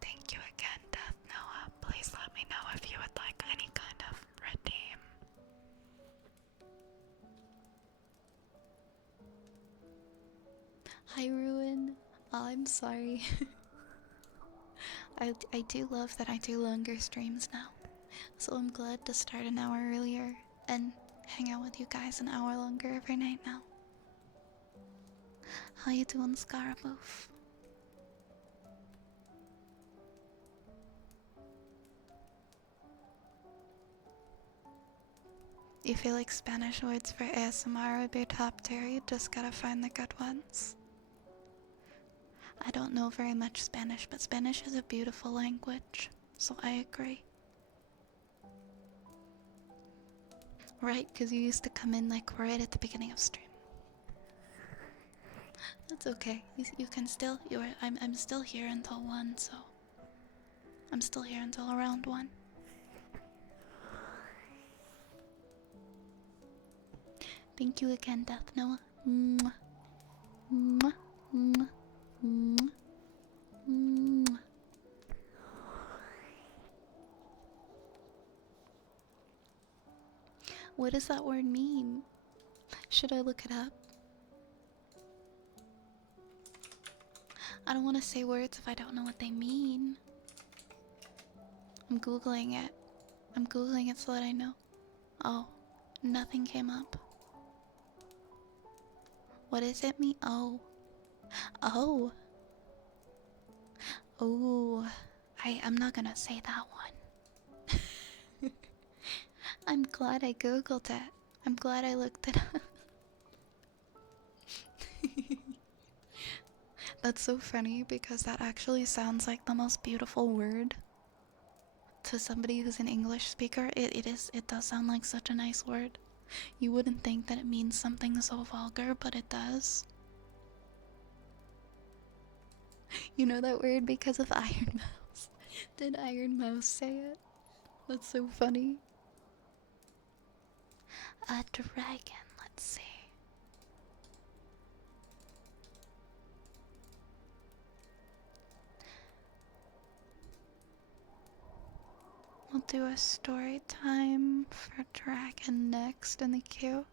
Thank you again, Death Noah. Please let me know if you would like any kind of redeem. Hi, Ruin. Oh, I'm sorry. I do love that I do longer streams now. So I'm glad to start an hour earlier and hang out with you guys an hour longer every night now. How you doing, Scaramouche? You feel like Spanish words for ASMR would be top tier, you just gotta find the good ones. I don't know very much Spanish, but Spanish is a beautiful language, so I agree. Right, because you used to come in like right at the beginning of stream. That's okay. You can still. I'm still here until 1, so I'm still here until around 1. Thank you again, Death Noah. Mwah. Mwah. Mwah. Mwah. Mwah. What does that word mean? Should I look it up? I don't want to say words if I don't know what they mean. I'm googling it. I'm googling it so that I know. Oh, nothing came up. What does it mean? Oh. Oh. Oh. I'm not gonna say that one. I'm glad I googled it. I'm glad I looked it up. That's so funny because that actually sounds like the most beautiful word to somebody who's an English speaker. It does sound like such a nice word. You wouldn't think that it means something so vulgar, but it does. You know that word because of Iron Mouse. Did Iron Mouse say it? That's so funny. A dragon, let's see. We'll do a story time for dragon next in the queue.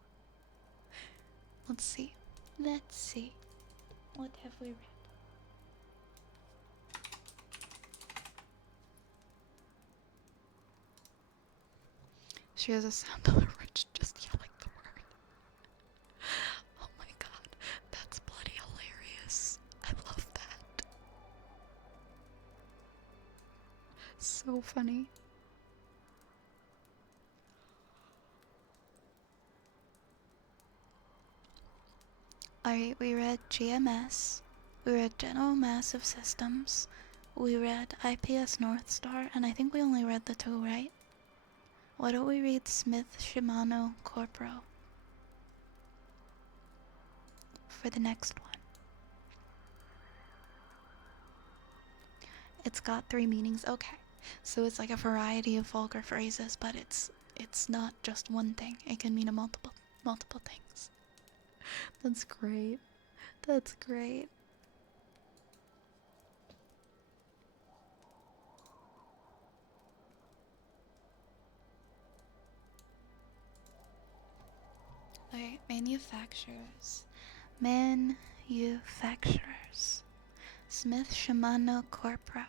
Let's see. Let's see. What have we read? She has a sound alert, just yelling the word. Oh my god, that's bloody hilarious. I love that. So funny. Alright, we read GMS, we read General Massive Systems, we read IPS North Star, and I think we only read the two, right? Why don't we read Smith Shimano Corpro for the next one? It's got 3 meanings. Okay, so it's like a variety of vulgar phrases, but it's not just one thing. It can mean multiple things. That's great. That's great. Alright, manufacturers. Manufacturers. Smith Shimano Corpro.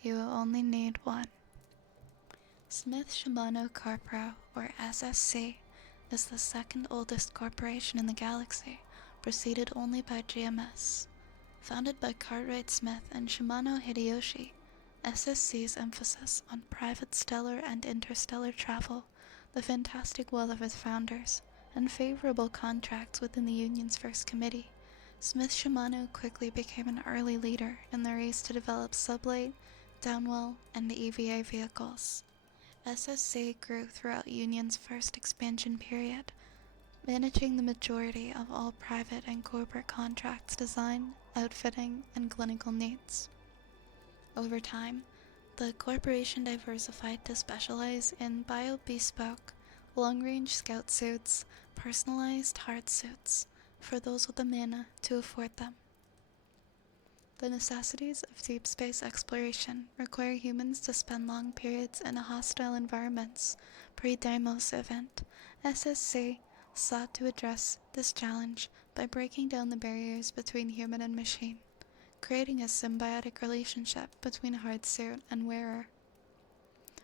You will only need one. Smith Shimano Corpro, or SSC, is the second oldest corporation in the galaxy, preceded only by GMS. Founded by Cartwright Smith and Shimano Hideyoshi, SSC's emphasis on private stellar and interstellar travel, the fantastic will of its founders, and favorable contracts within the Union's first committee, Smith Shimano quickly became an early leader in the race to develop sublight, downwell, and EVA vehicles. SSC grew throughout Union's first expansion period, managing the majority of all private and corporate contracts, design, outfitting, and clinical needs. Over time, the corporation diversified to specialize in bio-bespoke, long-range scout suits, personalized hard suits, for those with the mana to afford them. The necessities of deep space exploration require humans to spend long periods in hostile environments. Pre-Deimos event, SSC sought to address this challenge by breaking down the barriers between human and machine, creating a symbiotic relationship between hard suit and wearer.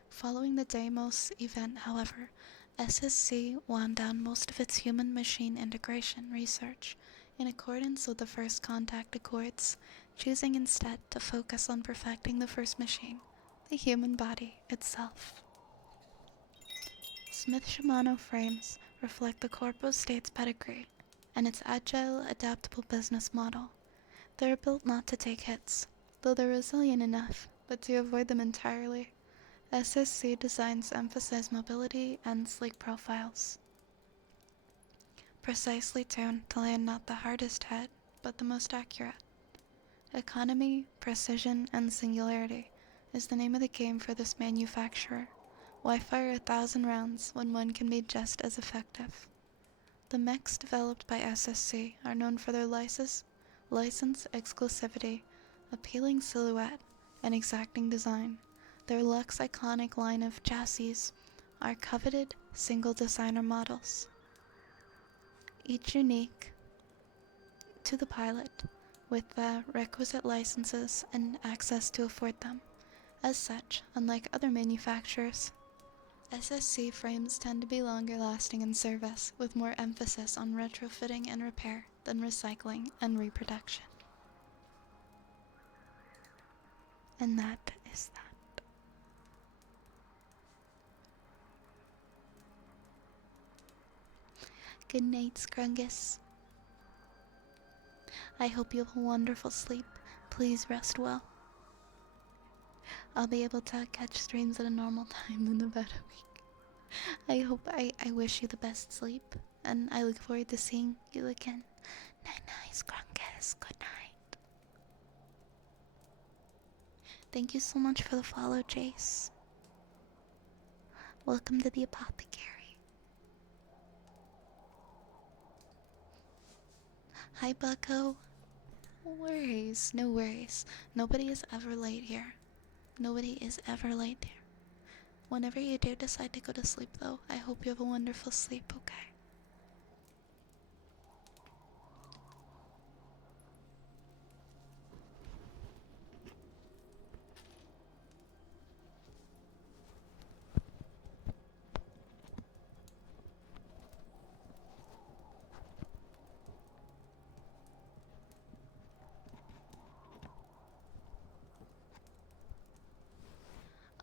Following the Deimos event, however, SSC wound down most of its human-machine integration research in accordance with the First Contact Accords, choosing instead to focus on perfecting the first machine, the human body itself. Smith Shimano frames reflect the Corpo State's pedigree and its agile, adaptable business model. They are built not to take hits, though they're resilient enough, but to avoid them entirely. SSC designs emphasize mobility and sleek profiles, precisely tuned to land not the hardest hit, but the most accurate. Economy, precision, and singularity is the name of the game for this manufacturer. Why fire 1,000 rounds when one can be just as effective? The mechs developed by SSC are known for their license exclusivity, appealing silhouette, and exacting design. Their luxe iconic line of chassis are coveted single designer models, each unique to the pilot with the requisite licenses and access to afford them. As such, unlike other manufacturers, SSC frames tend to be longer lasting in service, with more emphasis on retrofitting and repair than recycling and reproduction. And that is that. Good night, Scrungus. I hope you have a wonderful sleep. Please rest well. I'll be able to catch streams at a normal time in about a week. I wish you the best sleep, and I look forward to seeing you again. Night-night, Scrungus. Good night. Thank you so much for the follow, Jace. Welcome to the apothecary. Hi, Bucko. No worries, no worries. Nobody is ever late here. Nobody is ever late here. Whenever you do decide to go to sleep, though, I hope you have a wonderful sleep, okay?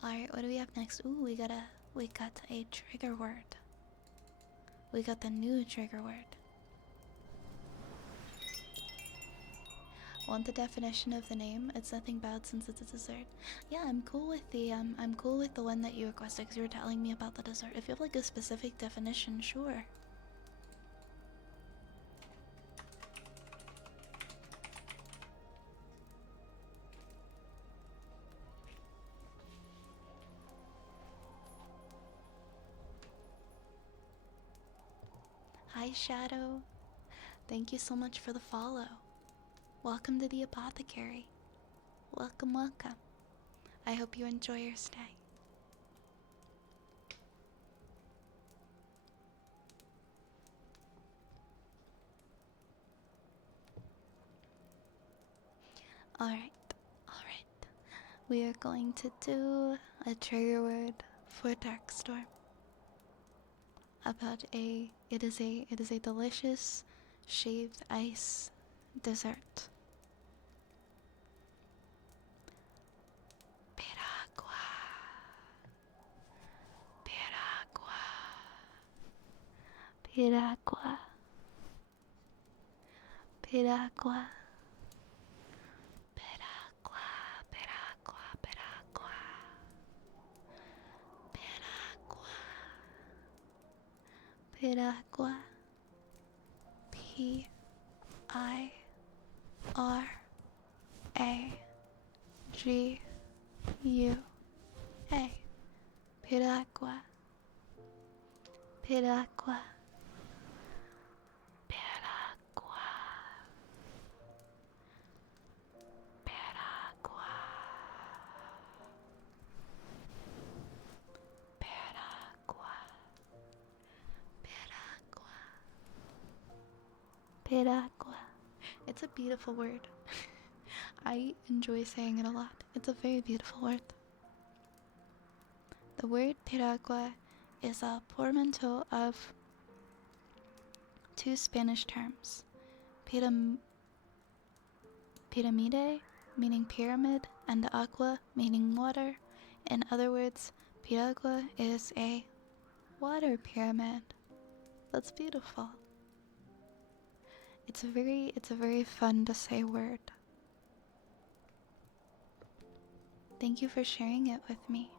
Alright, what do we have next? Ooh, we got a trigger word. We got the new trigger word. Want the definition of the name? It's nothing bad since it's a dessert. Yeah, I'm cool with the one that you requested because you were telling me about the dessert. If you have like a specific definition, sure. Hi, Shadow. Thank you so much for the follow. Welcome to the apothecary. Welcome, welcome. I hope you enjoy your stay. Alright. We are going to do a trigger word for Darkstorm. It is a delicious shaved ice dessert. Piragua. Piragua. Piragua. Piragua. P-I-R-A-G-U-A. Piragua. Piragua. Piragua. Piragua. Piragua. Piragua. It's a beautiful word. I enjoy saying it a lot. It's a very beautiful word. The word piragua is a portmanteau of two Spanish terms. Piramide, meaning pyramid, and agua, meaning water. In other words, piragua is a water pyramid. That's beautiful. It's a very fun to say word. Thank you for sharing it with me.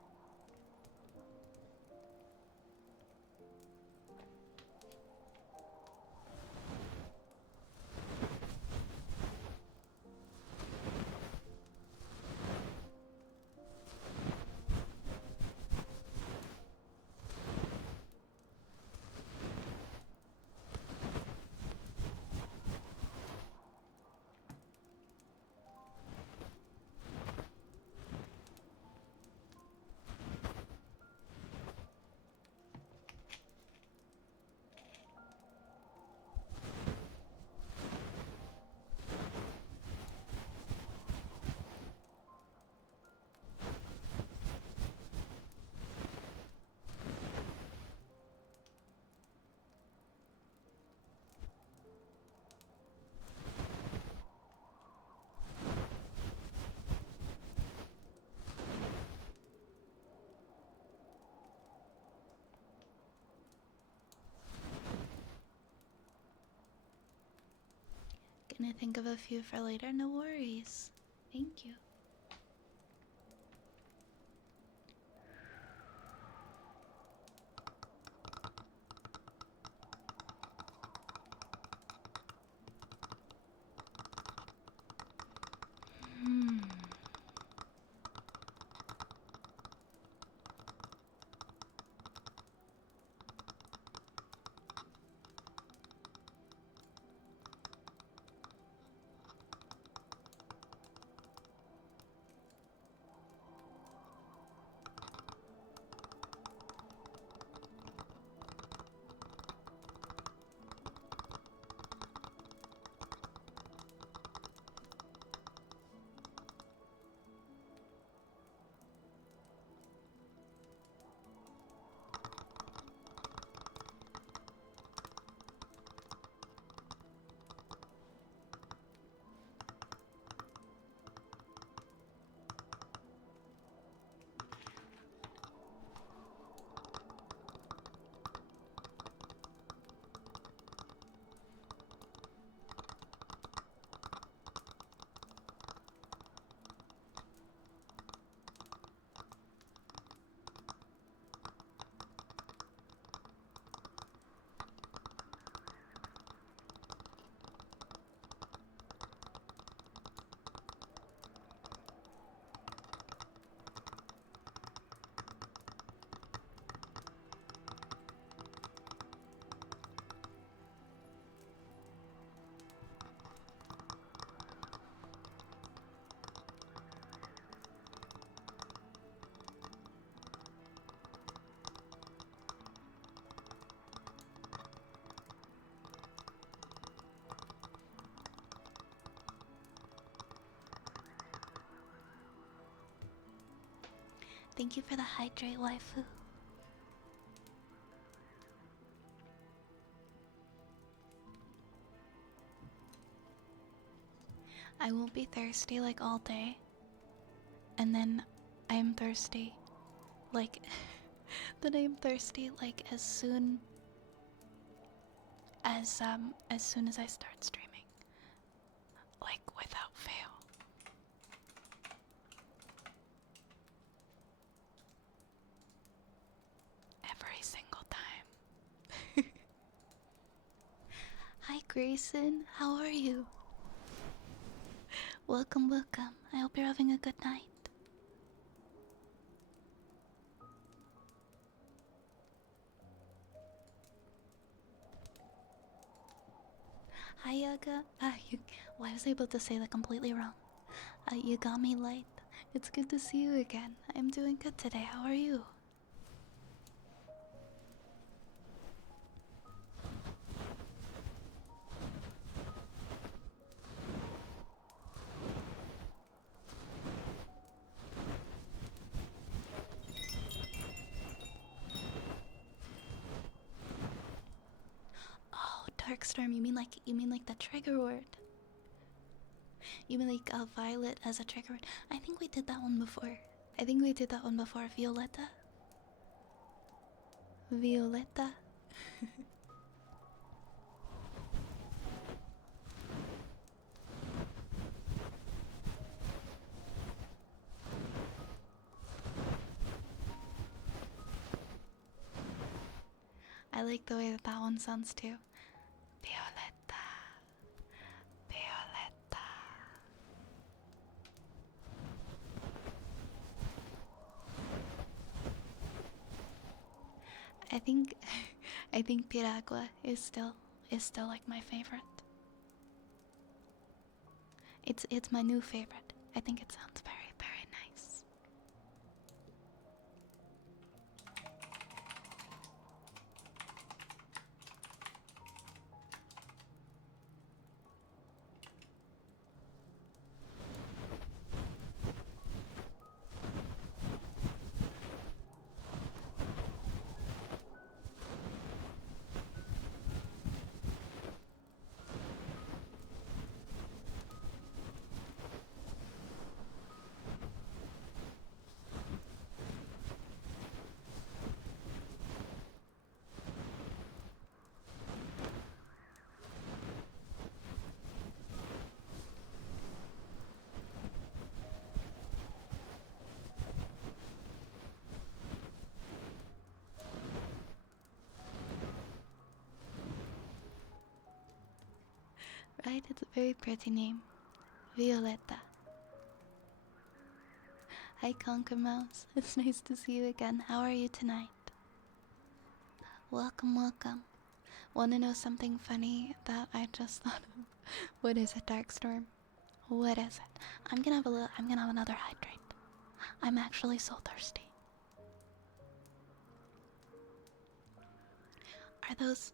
Gonna think of a few for later, no worries. Thank you. Hmm. Thank you for the hydrate, waifu. I won't be thirsty like all day. And then I'm thirsty like then I'm thirsty like as soon as I start streaming. Like without fail. Every single time. Hi Grayson, how are you? Welcome, welcome. I hope you're having a good night. Hi Yaga. Well, I was able to say that completely wrong. You got me light. It's good to see you again. I'm doing good today. How are you? Oh, Darkstorm, you mean like the trigger word. You mean like violet as a trigger word. I think we did that one before. Violetta. Violetta. I like the way that that one sounds too. Violetta. Violetta. I think I think Piragua is still like my favorite. It's my new favorite. I think it sounds very, very nice. Right? It's a very pretty name. Violetta. Hi, Conker Mouse. It's nice to see you again. How are you tonight? Welcome, welcome. Wanna know something funny that I just thought of? What is it, Darkstorm? What is it? I'm gonna have another hydrate. I'm actually so thirsty. Are those...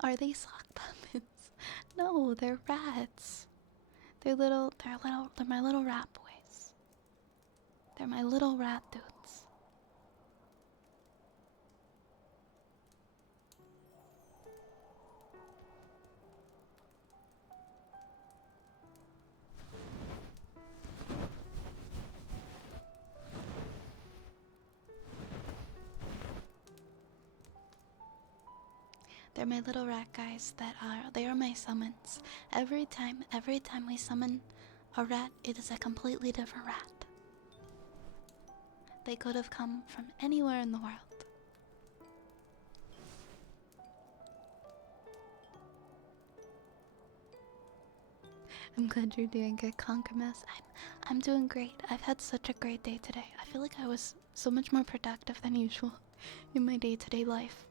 Are they sock puppets? No, they're rats. They're my little rat boys. They're my little rat dudes. They're my little rat guys they are my summons. Every time we summon a rat, it is a completely different rat. They could have come from anywhere in the world. I'm glad you're doing good, Conquermas. I'm doing great. I've had such a great day today. I feel like I was so much more productive than usual in my day-to-day life.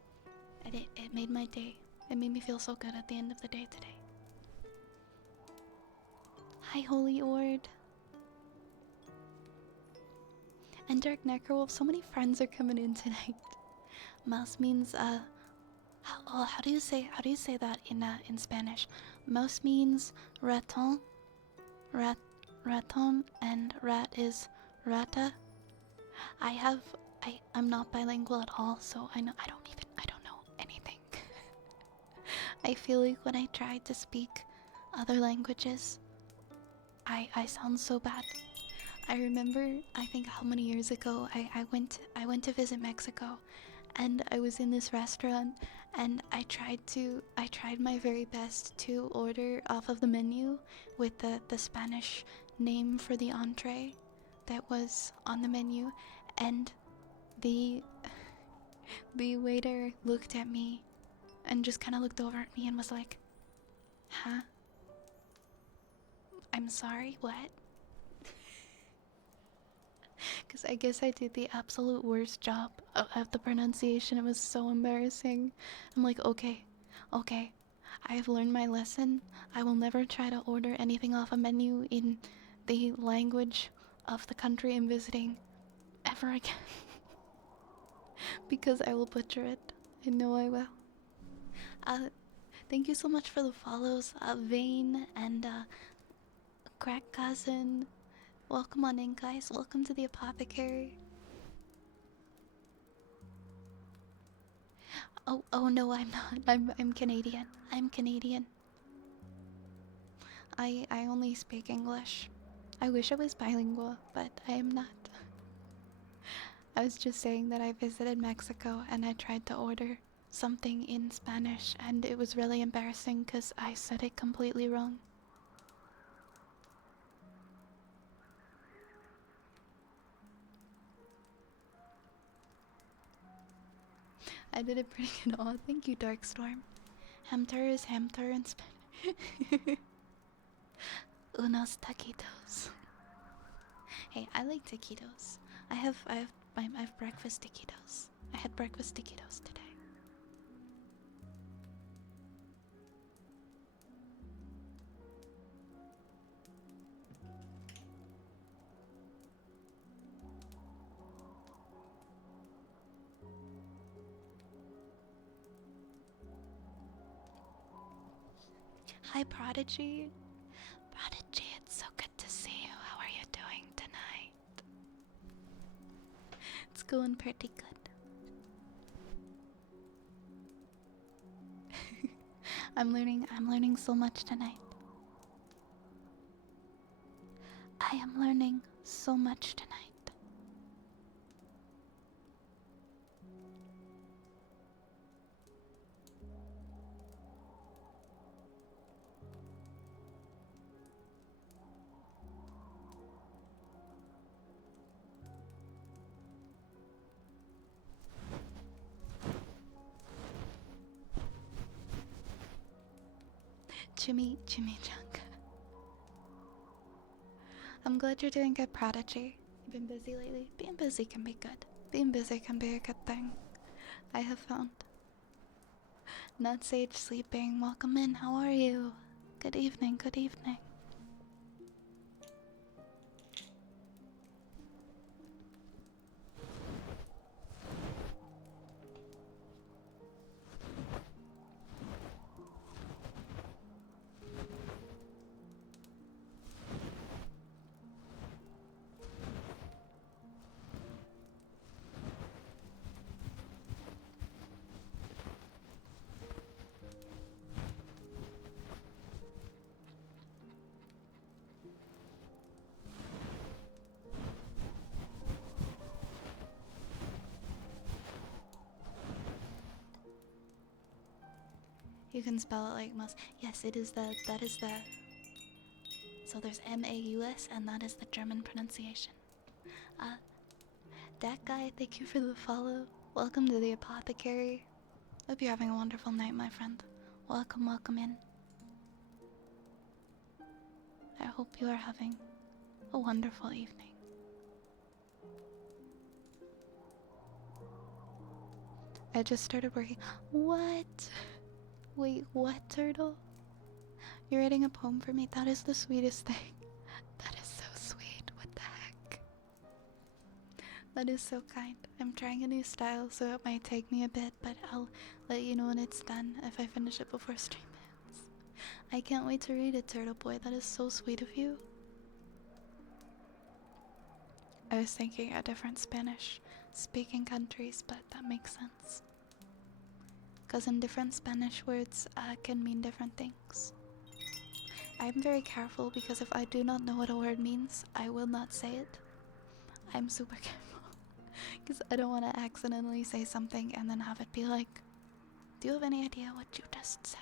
And it made my day. It made me feel so good at the end of the day today. Hi, Holy Ord. And Dark Necrowolf, so many friends are coming in tonight. Mouse means how do you say that in Spanish? Mouse means raton, raton, and rat is rata. I'm not bilingual at all, so I don't know anything. I feel like when I try to speak other languages, I sound so bad. I remember, I think how many years ago I went to visit Mexico, and I was in this restaurant, and I tried my very best to order off of the menu with the Spanish name for the entree that was on the menu, and the waiter looked at me and just kind of looked over at me and was like, "Huh? I'm sorry, what?" Because I guess I did the absolute worst job of the pronunciation. It was so embarrassing. I'm like, okay, I have learned my lesson. I will never try to order anything off a menu in the language of the country I'm visiting ever again. Because I will butcher it. I know I will. Thank you so much for the follows, Vane and Crack Cousin. Welcome on in, guys. Welcome to the apothecary. Oh no, I'm not. I'm Canadian. I'm Canadian. I only speak English. I wish I was bilingual, but I am not. I was just saying that I visited Mexico and I tried to order something in Spanish, and it was really embarrassing because I said it completely wrong. I did it pretty good. Oh, thank you, Darkstorm. Hamter is hamter in Spanish. Unos taquitos. Hey, I like taquitos. I have breakfast taquitos. I had breakfast taquitos today. Hi, Prodigy. Prodigy, it's so good to see you. How are you doing tonight? It's going pretty good. I'm learning so much tonight. I am learning so much tonight. chimichanga. I'm glad you're doing good, Prodigy. You've been busy lately? Being busy can be good. Being busy can be a good thing, I have found. Not Sage sleeping. Welcome in. How are you? Good evening, good evening. You can spell it like most. Yes, that is the. So there's M-A-U-S, and that is the German pronunciation. That guy, thank you for the follow. Welcome to the apothecary. Hope you're having a wonderful night, my friend. Welcome, welcome in. I hope you are having a wonderful evening. I just started working. What? Wait, what, Turtle? You're writing a poem for me? That is the sweetest thing. That is so sweet. What the heck? That is so kind. I'm trying a new style, so it might take me a bit, but I'll let you know when it's done if I finish it before stream ends. I can't wait to read it, Turtle Boy. That is so sweet of you. I was thinking of different Spanish speaking countries, but that makes sense. Because in different Spanish words can mean different things. I'm very careful because if I do not know what a word means, I will not say it. I'm super careful. Because I don't want to accidentally say something and then have it be like, do you have any idea what you just said?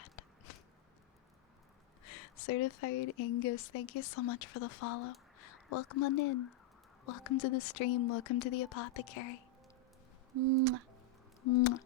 Certified Angus, thank you so much for the follow. Welcome on in. Welcome to the stream. Welcome to the apothecary. Mwah. Mwah.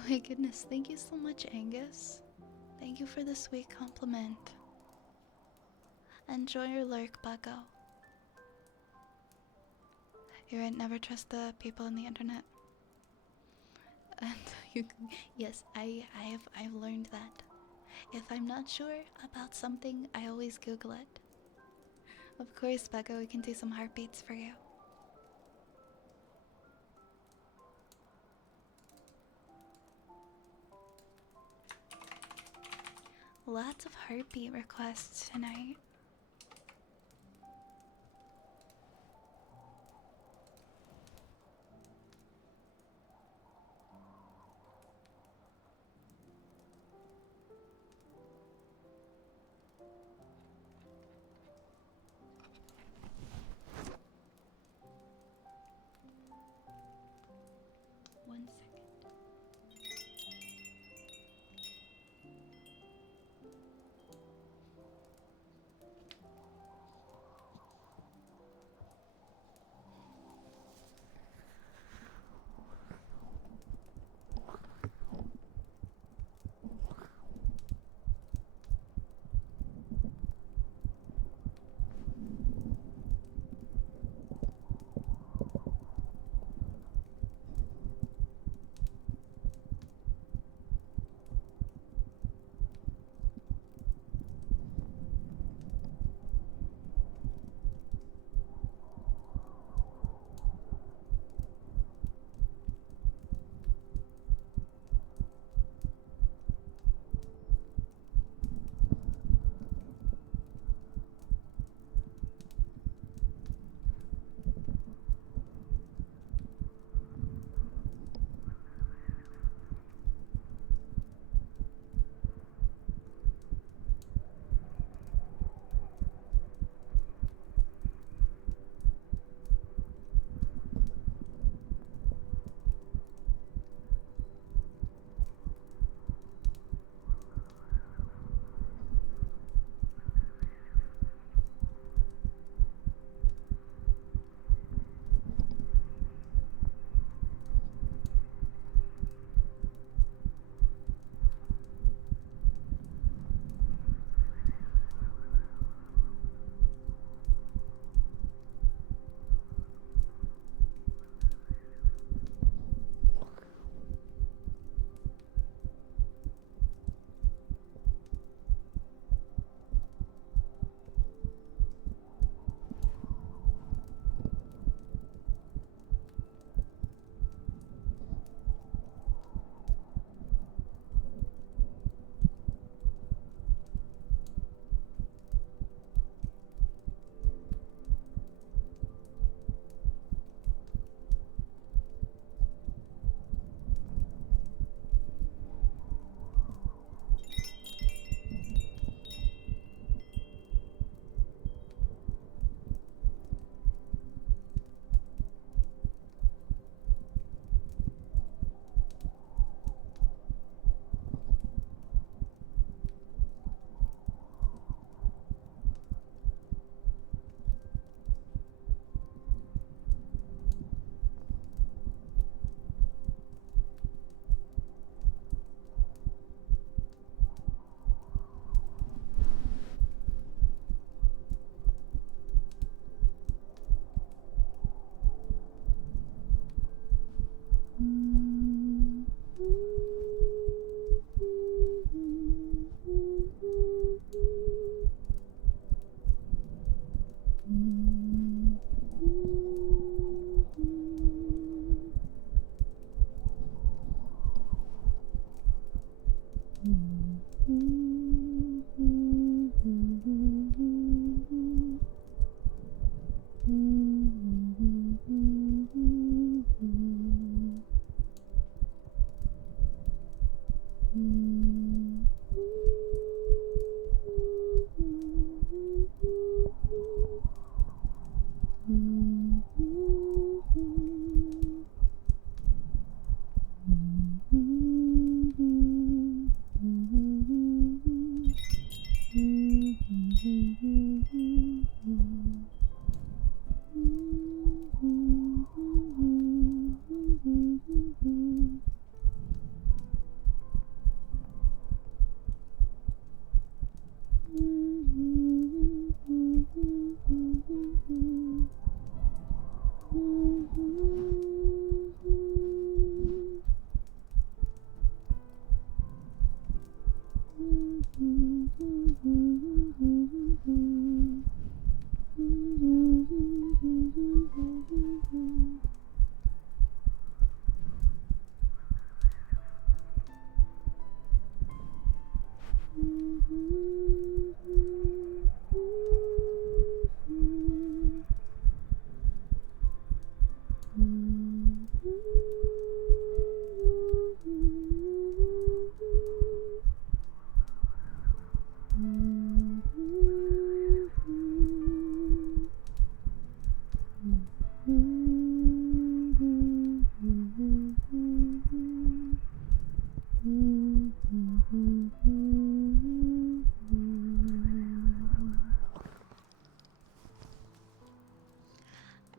Oh my goodness, thank you so much, Angus. Thank you for the sweet compliment. Enjoy your lurk, Bucko. You're right, never trust the people on the internet. And you can, yes, I've learned that. If I'm not sure about something, I always Google it. Of course, Bucko, we can do some heartbeats for you. Lots of heartbeat requests tonight. One second.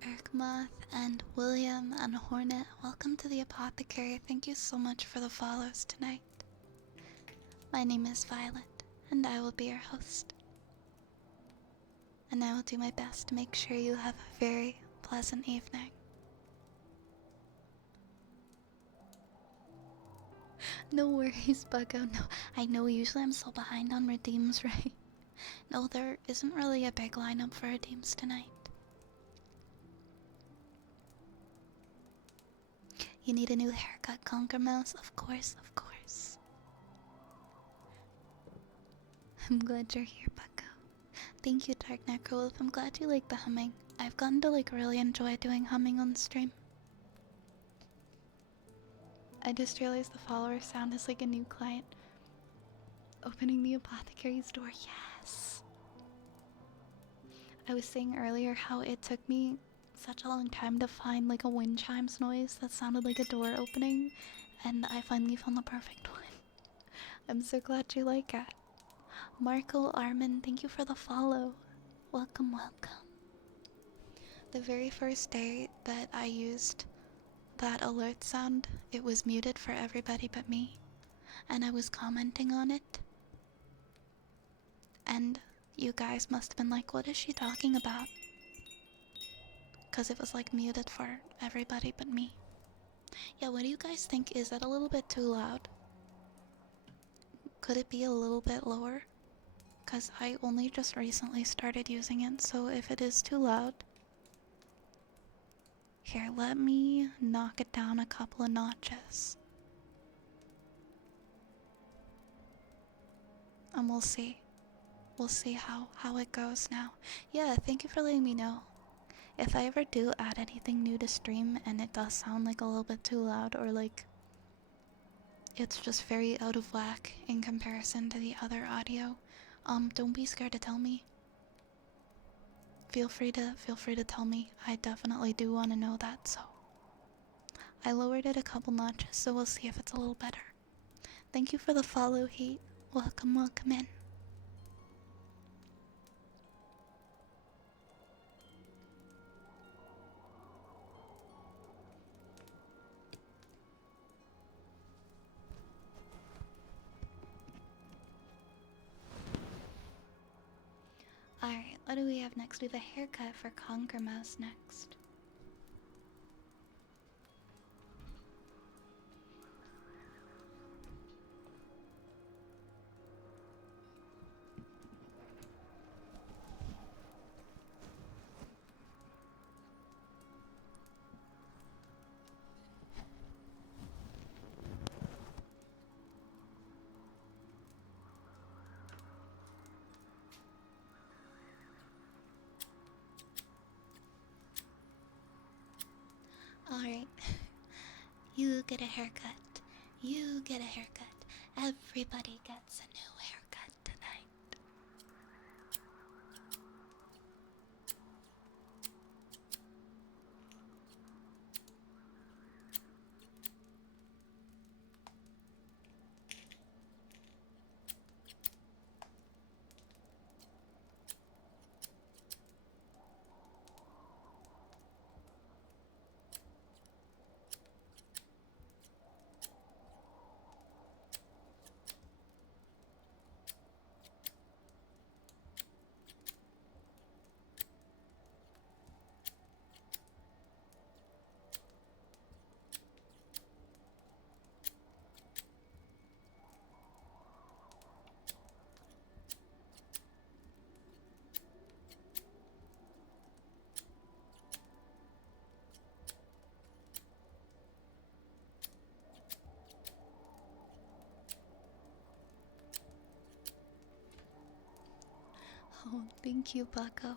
Erkmoth and William and Hornet, welcome to the Apothecary. Thank you so much for the follows tonight. My name is Violet, and I will be your host. And I will do my best to make sure you have a very pleasant evening. No worries, Bucko. No, I know usually I'm so behind on redeems, right? No, there isn't really a big lineup for redeems tonight. You need a new haircut, Conquer Mouse? Of course, of course. I'm glad you're here, Bucko. Thank you, Dark Necrowolf. I'm glad you like the humming. I've gotten to really enjoy doing humming on stream. I just realized the follower sound is like a new client. Opening the apothecary's door, yes! I was saying earlier how it took me such a long time to find like a wind chimes noise that sounded like a door opening, and I finally found the perfect one. I'm so glad you like it. Marco Armin, thank you for the follow. Welcome, welcome. The very first day that I used that alert sound, it was muted for everybody but me, and I was commenting on it, and you guys must have been like, what is she talking about? Because it was like muted for everybody but me. Yeah, what do you guys think? Is that a little bit too loud? Could it be a little bit lower? Because I only just recently started using it, so if it is too loud... Here, let me knock it down a couple of notches. And we'll see. We'll see how it goes now. Yeah, thank you for letting me know. If I ever do add anything new to stream and it does sound like a little bit too loud, or like it's just very out of whack in comparison to the other audio, don't be scared to tell me. Feel free to tell me. I definitely do want to know that, so I lowered it a couple notches, so we'll see if it's a little better. Thank you for the follow, Heat. Welcome, welcome in. Alright, what do we have next? We have a haircut for Conquer Mouse next. get a haircut. You get a haircut. Everybody gets a new haircut tonight. Oh, thank you, Paco.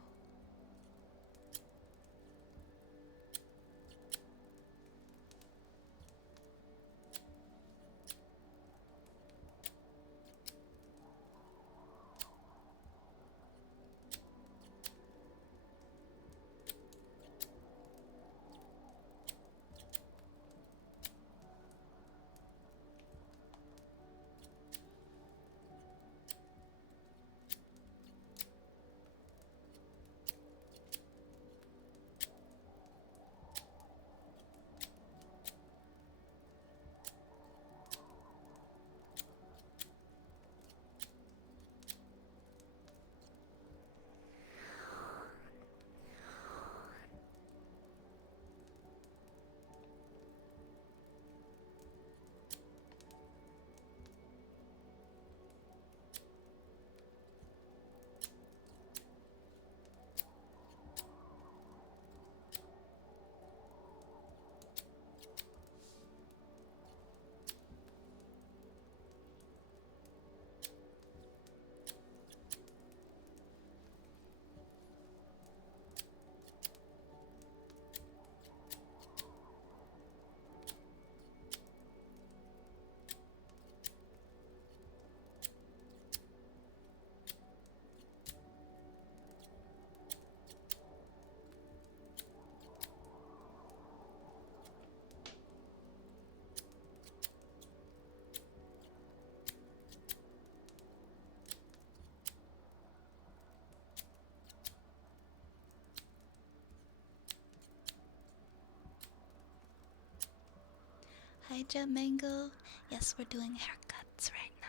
Hi, Jet Mango. Yes, we're doing haircuts right now.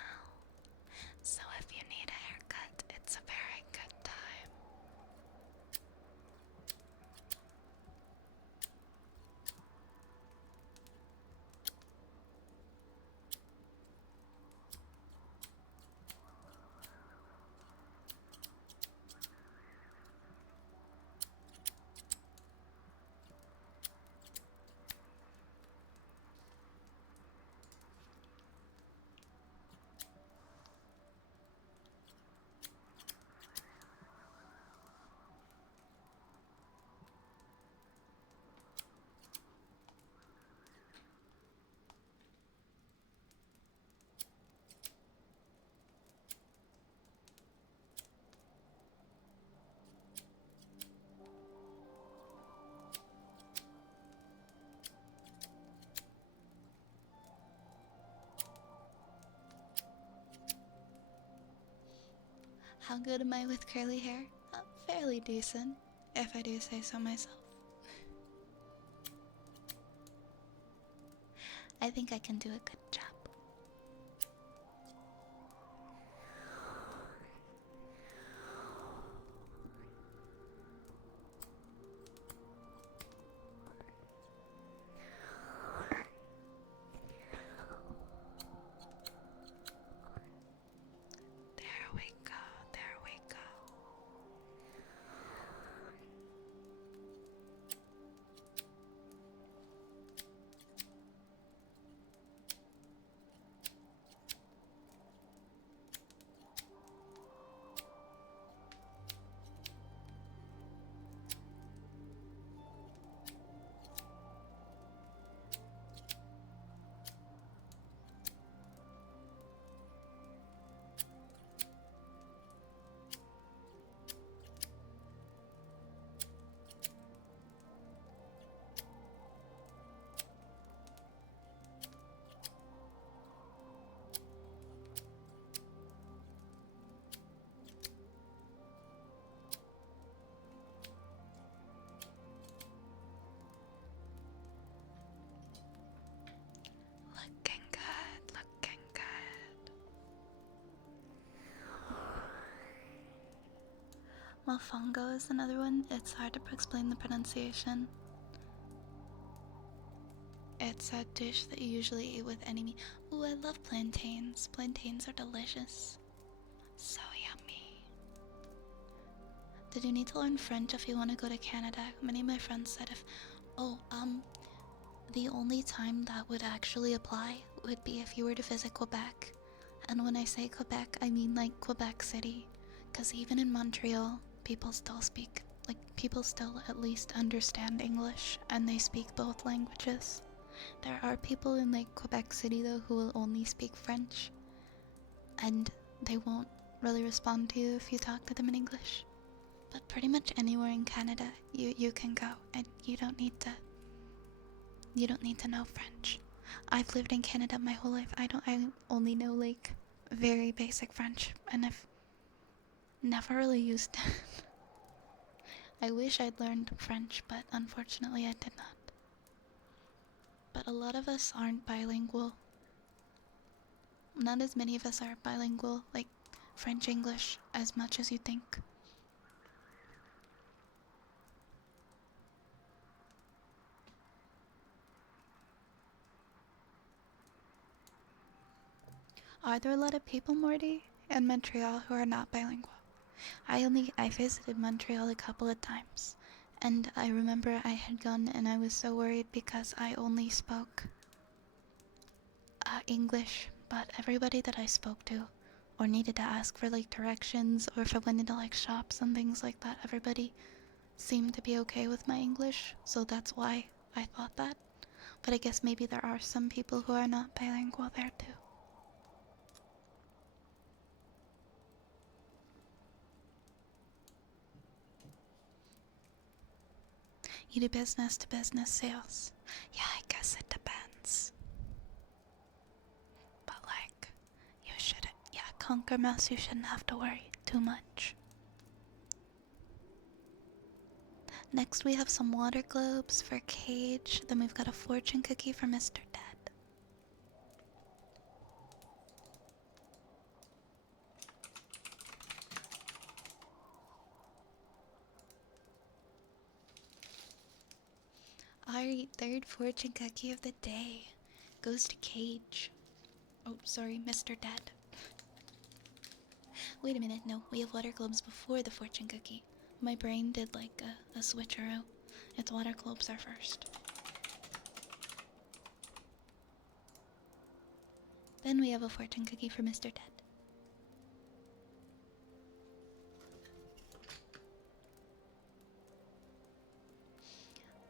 So if you need a haircut, it's a very good time. How good am I with curly hair? Fairly decent, if I do say so myself. I think I can do a good job. There we go, there we go. Mofongo is another one. It's hard to explain the pronunciation. It's a dish that you usually eat with any meat. Ooh, I love plantains. Plantains are delicious. So yummy. Did you need to learn French if you want to go to Canada? Many of my friends said if... Oh, the only time that would actually apply would be if you were to visit Quebec. And when I say Quebec, I mean like Quebec City. Because even in Montreal, people still speak, like, people still at least understand English, and they speak both languages. There are people in like Quebec City though who will only speak French, and they won't really respond to you if you talk to them in English. But pretty much anywhere in Canada, you can go, and you don't need to know French. I've lived in Canada my whole life. I only know like very basic French, and I've never really used it. I wish I'd learned French, but unfortunately I did not. But a lot of us aren't bilingual. Not as many of us are bilingual, like French English, as much as you think. Are there a lot of people, Morty, in Montreal who are not bilingual? I visited Montreal a couple of times, and I remember I had gone and I was so worried because I only spoke English, but everybody that I spoke to or needed to ask for like directions or if I went into like shops and things like that, everybody seemed to be okay with my English, so that's why I thought that. But I guess maybe there are some people who are not bilingual there too. You do business to business sales. Yeah, I guess it depends. But like, you shouldn't, yeah, Conquer Mouse, you shouldn't have to worry too much. Next we have some water globes for Cage, then we've got a fortune cookie for Mr. Dead. Our third fortune cookie of the day goes to Cage. Oh, sorry, Mr. Dead. Wait a minute, no, we have water globes before the fortune cookie. My brain did like a switcheroo. Its water globes are first. Then we have a fortune cookie for Mr. Dead.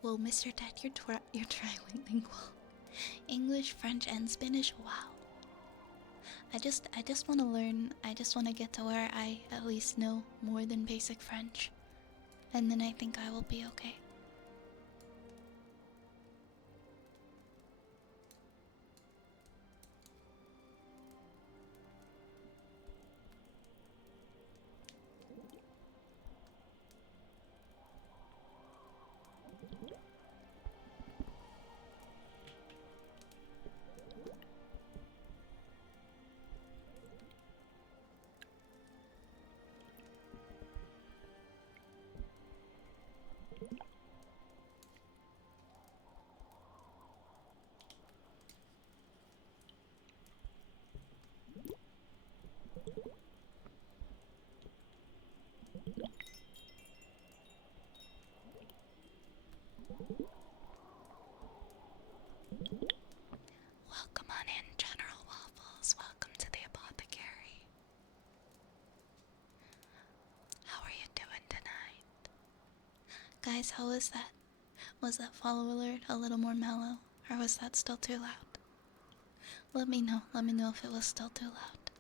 Well, Mr. Dead, you're trilingual. English, French, and Spanish. Wow. I just want to learn. I just want to get to where I at least know more than basic French, and then I think I will be okay. Welcome on in, General Waffles. Welcome to the apothecary. How are you doing tonight? Guys, how was that? Was that follow alert a little more mellow? Or was that still too loud? Let me know. Let me know if it was still too loud.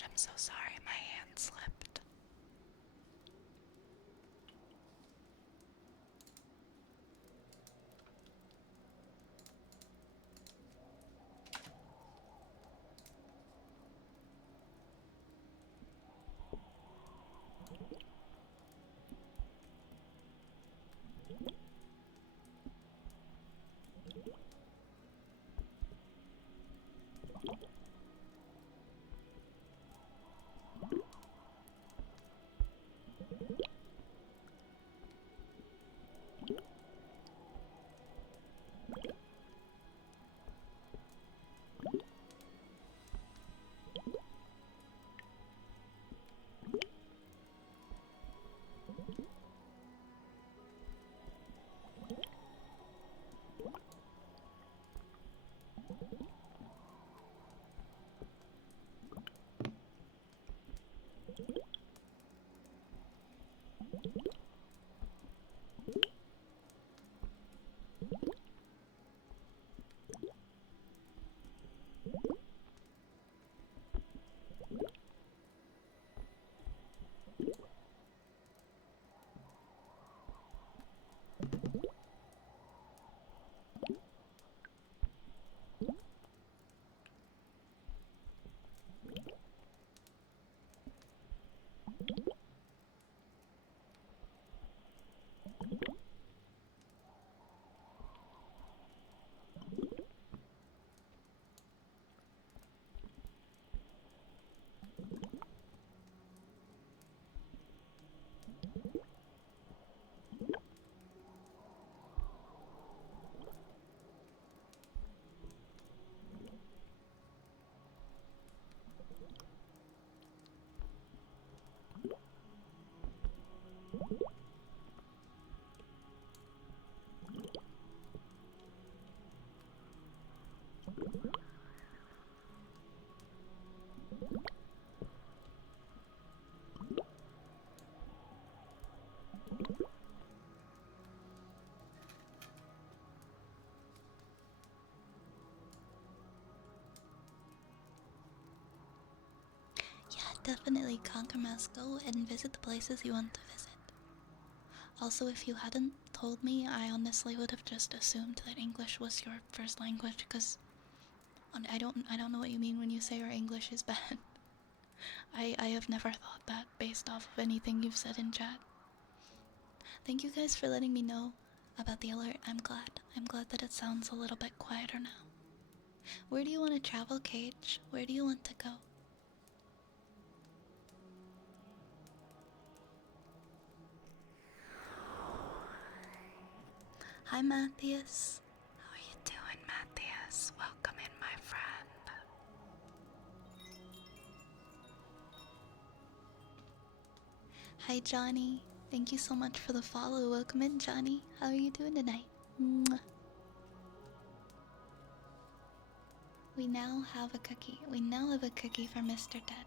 gosh, I'm so sorry, my hand slipped. Yeah, definitely conquer mass. Go and visit the places you want to visit. Also, if you hadn't told me, I honestly would have just assumed that English was your first language, because I don't know what you mean when you say our English is bad. I have never thought that based off of anything you've said in chat. Thank you guys for letting me know about the alert. I'm glad. I'm glad that it sounds a little bit quieter now. Where do you want to travel, Cage? Where do you want to go? Hi, Matthias. How are you doing, Matthias? Welcome in, my friend. Hi, Johnny. Thank you so much for the follow. Welcome in, Johnny. How are you doing tonight? Mwah. We now have a cookie. We now have a cookie for Mr. Dead.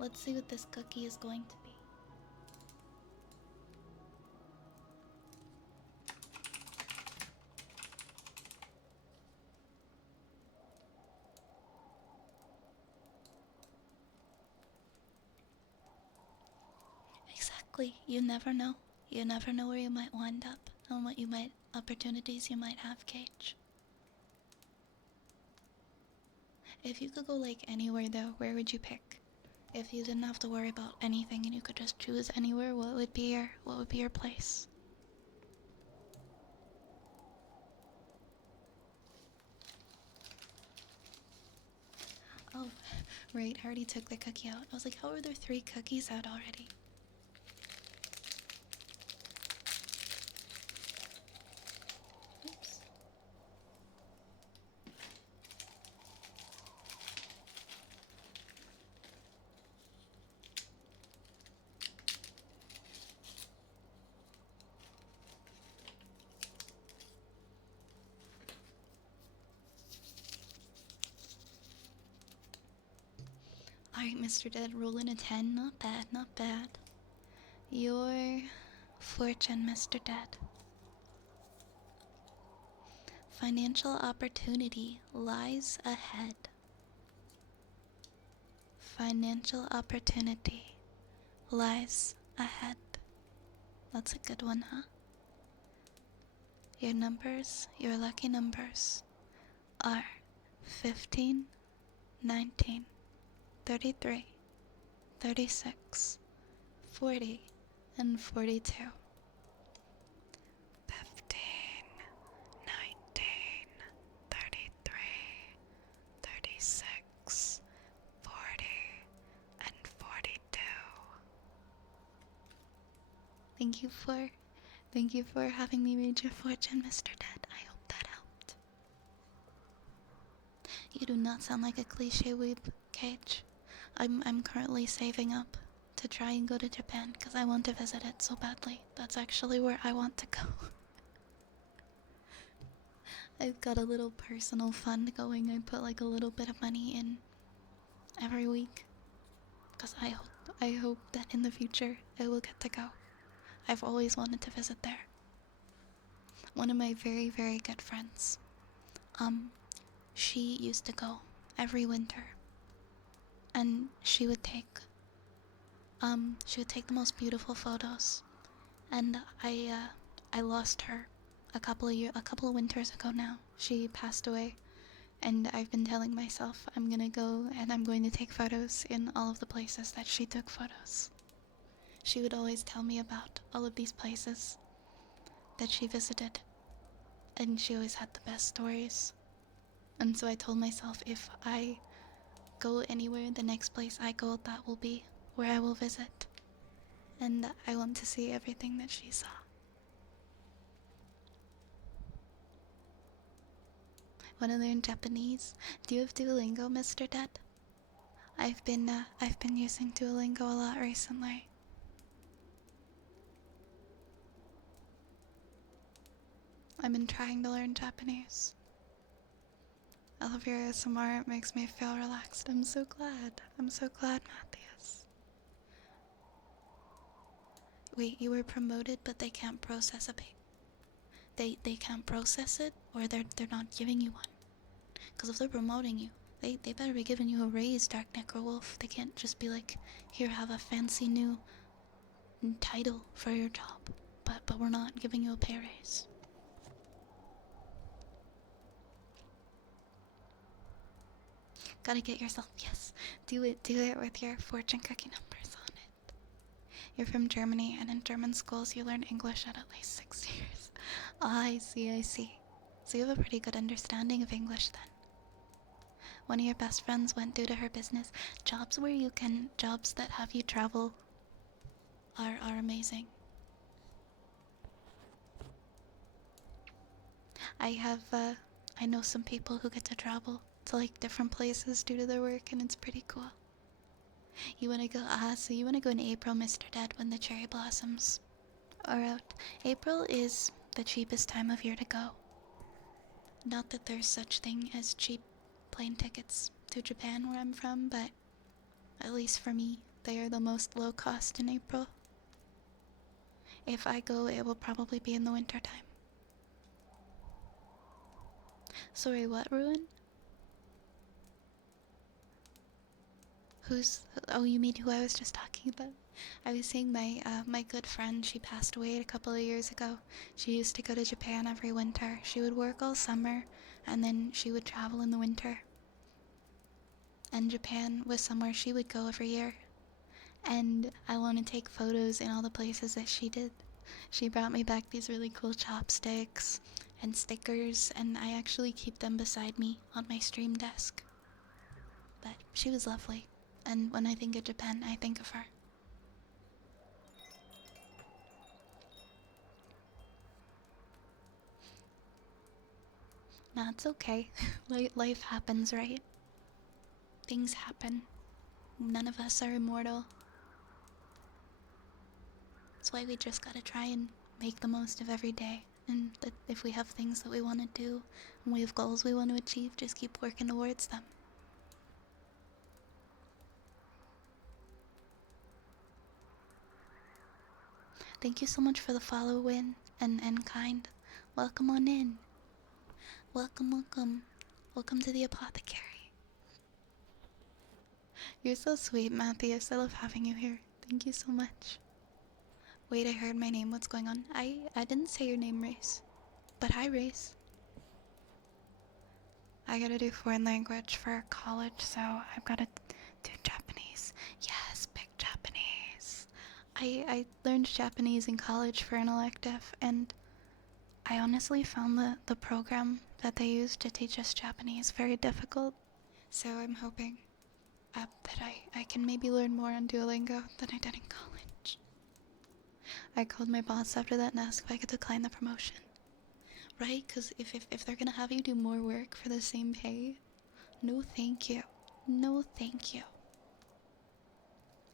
Let's see what this cookie is going to be. Exactly. You never know. You never know where you might wind up and what opportunities you might have, Cage. If you could go like anywhere though, where would you pick? If you didn't have to worry about anything and you could just choose anywhere, what would be your place? Oh, right, I already took the cookie out. I was like, how are there 3 cookies out already? Oops. Alright, Mr. Dead, rolling a 10. Not bad, not bad. Your fortune, Mr. Dead. Financial opportunity lies ahead. financial opportunity lies ahead. That's a good one, huh? Your numbers, your lucky numbers, are 15, 19, 33, 36, 40, and 42. 15, 19, 33, 36, 40, and 42. Thank you for having me read your fortune, Mr. Dead. I hope that helped. You do not sound like a cliche weeb, Cage. I'm currently saving up to try and go to Japan because I want to visit it so badly. That's actually where I want to go. I've got a little personal fund going. I put like a little bit of money in every week because I hope that in the future I will get to go. I've always wanted to visit there. One of my very, very good friends, she used to go every winter, and she would take the most beautiful photos. And I lost her a couple of winters ago now. She passed away, and I've been telling myself I'm gonna go and I'm going to take photos in all of the places that she took photos. She would always tell me about all of these places that she visited, and she always had the best stories. And so I told myself if I go anywhere, the next place I go, that will be where I will visit. And I want to see everything that she saw. Want to learn Japanese? Do you have Duolingo, Mr. Dead? I've been using Duolingo a lot recently. I've been trying to learn Japanese. I love your ASMR, it makes me feel relaxed. I'm so glad, Matthias. Wait, you were promoted, but they can't process a pay. They can't process it, or they're not giving you one. Because if they're promoting you, they better be giving you a raise, Dark Necrowolf. They can't just be like, here, have a fancy new title for your job, but we're not giving you a pay raise. Gotta get yourself, yes, do it with your fortune cookie numbers on it. You're from Germany, and in German schools you learn English at least 6 years. I see. So you have a pretty good understanding of English then. One of your best friends went due to her business. Jobs that have you travel are amazing. I know some people who get to travel to like different places due to their work, and it's pretty cool. You wanna go? So you wanna go in April, Mr. Dead, when the cherry blossoms are out. April is the cheapest time of year to go. Not that there's such thing as cheap plane tickets to Japan where I'm from, but at least for me, they are the most low cost in April. If I go, it will probably be in the winter time. Sorry, what, Ruin? Oh, you mean who I was just talking about? I was saying my good friend, she passed away a couple of years ago. She used to go to Japan every winter. She would work all summer, and then she would travel in the winter. And Japan was somewhere she would go every year. And I want to take photos in all the places that she did. She brought me back these really cool chopsticks and stickers, and I actually keep them beside me on my stream desk. But she was lovely, and when I think of Japan, I think of her. Nah, it's okay. Life happens, right? Things happen. None of us are immortal. That's why we just gotta try and make the most of every day. And that if we have things that we want to do, and we have goals we want to achieve, just keep working towards them. Thank you so much for the follow, Win, and Kind. Welcome on in. Welcome. Welcome to the apothecary. You're so sweet, Matthias. I love having you here. Thank you so much. Wait, I heard my name. What's going on? I didn't say your name, Race. But hi, Race. I gotta do foreign language for college, so I've gotta do Japanese. Yes, pick Japanese. I learned Japanese in college for an elective, and I honestly found the program that they use to teach us Japanese very difficult. So I'm hoping that I can maybe learn more on Duolingo than I did in college. I called my boss after that and asked if I could decline the promotion. Right? Because if they're gonna have you do more work for the same pay, no thank you. No thank you.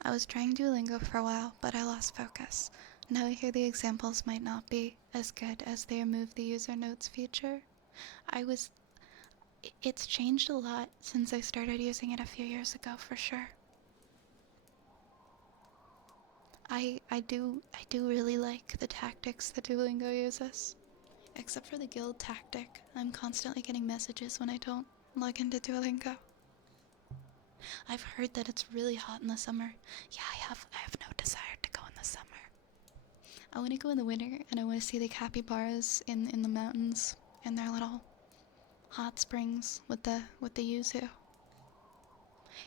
I was trying Duolingo for a while, but I lost focus. Now I hear the examples might not be as good as they removed the user notes feature. It's changed a lot since I started using it a few years ago, for sure. I do really like the tactics that Duolingo uses. Except for the guild tactic, I'm constantly getting messages when I don't log into Duolingo. I've heard that it's really hot in the summer. Yeah, I have no desire to go in the summer. I want to go in the winter, and I want to see the capybaras in the mountains in their little hot springs with the yuzu.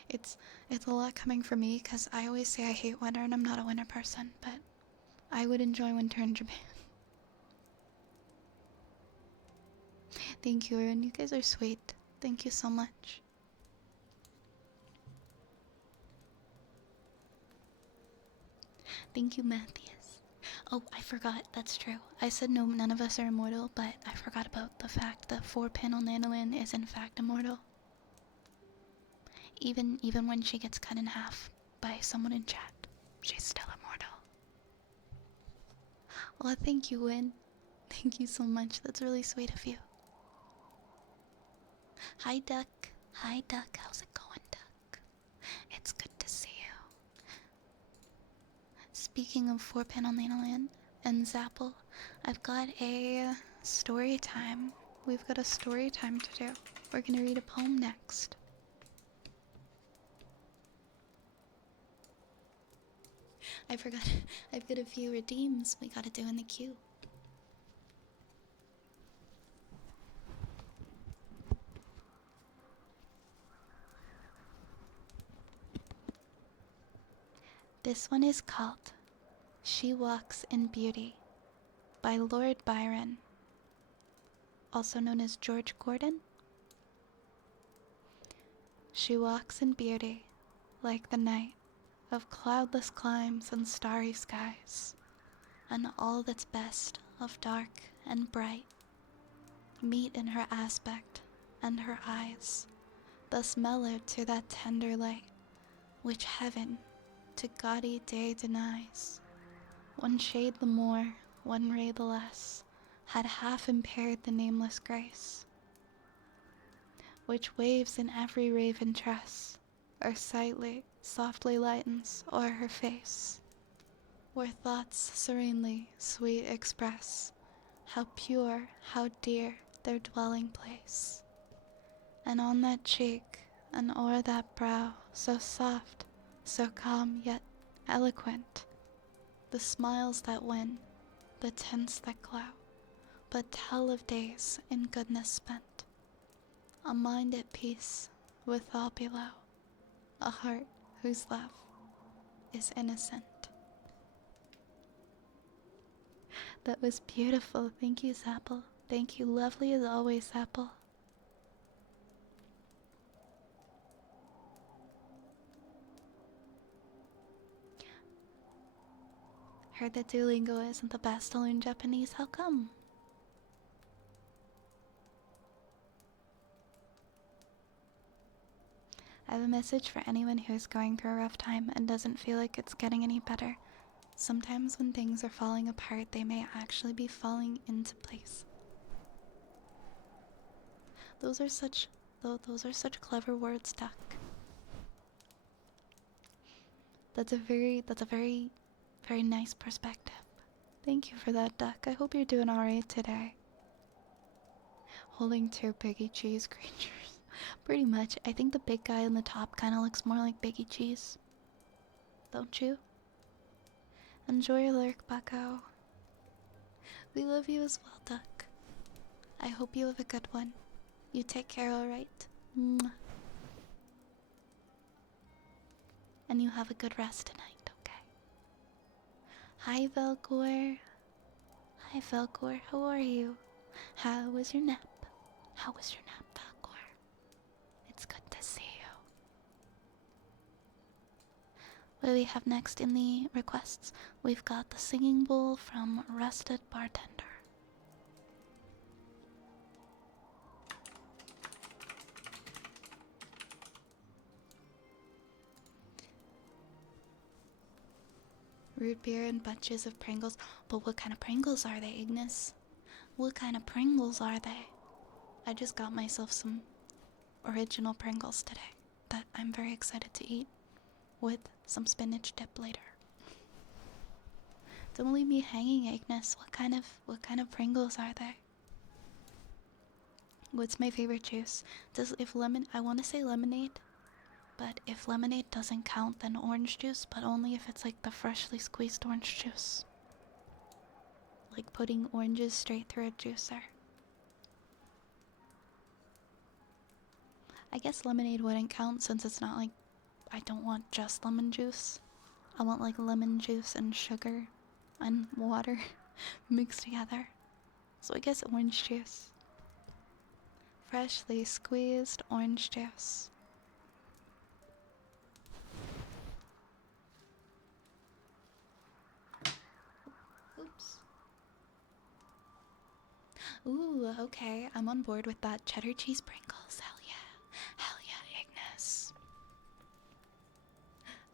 It's a lot coming from me because I always say I hate winter and I'm not a winter person, but I would enjoy winter in Japan. Thank you, and you guys are sweet. Thank you so much. Thank you, Matthias. Oh, I forgot. That's true. I said no, none of us are immortal, but I forgot about the fact that 4-panel Nanolin is in fact immortal. Even when she gets cut in half by someone in chat, she's still immortal. Well, thank you, Win. Thank you so much. That's really sweet of you. Hi, Duck. Hi, Duck. How's it going, Duck? It's good to see you. Speaking of 4-panel Nanolin and Zapple, I've got a story time. We've got a story time to do. We're gonna read a poem next. I forgot. I've got a few redeems we gotta do in the queue. This one is called She Walks in Beauty by Lord Byron, also known as George Gordon. She walks in beauty like the night of cloudless climes and starry skies, and all that's best of dark and bright meet in her aspect and her eyes, thus mellowed to that tender light which heaven to gaudy day denies. One shade the more, one ray the less, had half impaired the nameless grace, which waves in every raven tress, or softly lightens o'er her face, where thoughts serenely sweet express how pure, how dear their dwelling place. And on that cheek, and o'er that brow, so soft, so calm yet eloquent, the smiles that win, the tints that glow, but tell of days in goodness spent, a mind at peace with all below, a heart whose love is innocent. That was beautiful. Thank you, Zapple. Thank you. Lovely as always, Zapple. Heard that Duolingo isn't the best to learn Japanese. How come? I have a message for anyone who is going through a rough time and doesn't feel like it's getting any better. Sometimes when things are falling apart, they may actually be falling into place. Those are such clever words, Duck. That's a very very nice perspective. Thank you for that, Duck. I hope you're doing alright today. Holding two piggy cheese creatures. Pretty much. I think the big guy on the top kind of looks more like Biggie Cheese. Don't you? Enjoy your lurk, Bucko. We love you as well, Duck. I hope you have a good one. You take care, alright? And you have a good rest tonight, okay? Hi, Velcor. Hi, Velcor. How are you? How was your nap? How was your nap, Velcor? It's good to see you. What do we have next in the requests? We've got the singing bowl from Rusted Bartender. Root beer and bunches of Pringles. But what kind of Pringles are they, Ignis? What kind of Pringles are they? I just got myself some original Pringles today that I'm very excited to eat with some spinach dip later. Don't leave me hanging, Ignis. What kind of Pringles are they? What's my favorite juice? I want to say lemonade, but if lemonade doesn't count, then orange juice, but only if it's like the freshly squeezed orange juice. Like putting oranges straight through a juicer. I guess lemonade wouldn't count since it's not like I don't want just lemon juice. I want like lemon juice and sugar and water mixed together. So I guess orange juice. Freshly squeezed orange juice. Oops. Ooh, okay. I'm on board with that. Cheddar cheese Pringles. Hell yeah. Hell yeah, Ignis.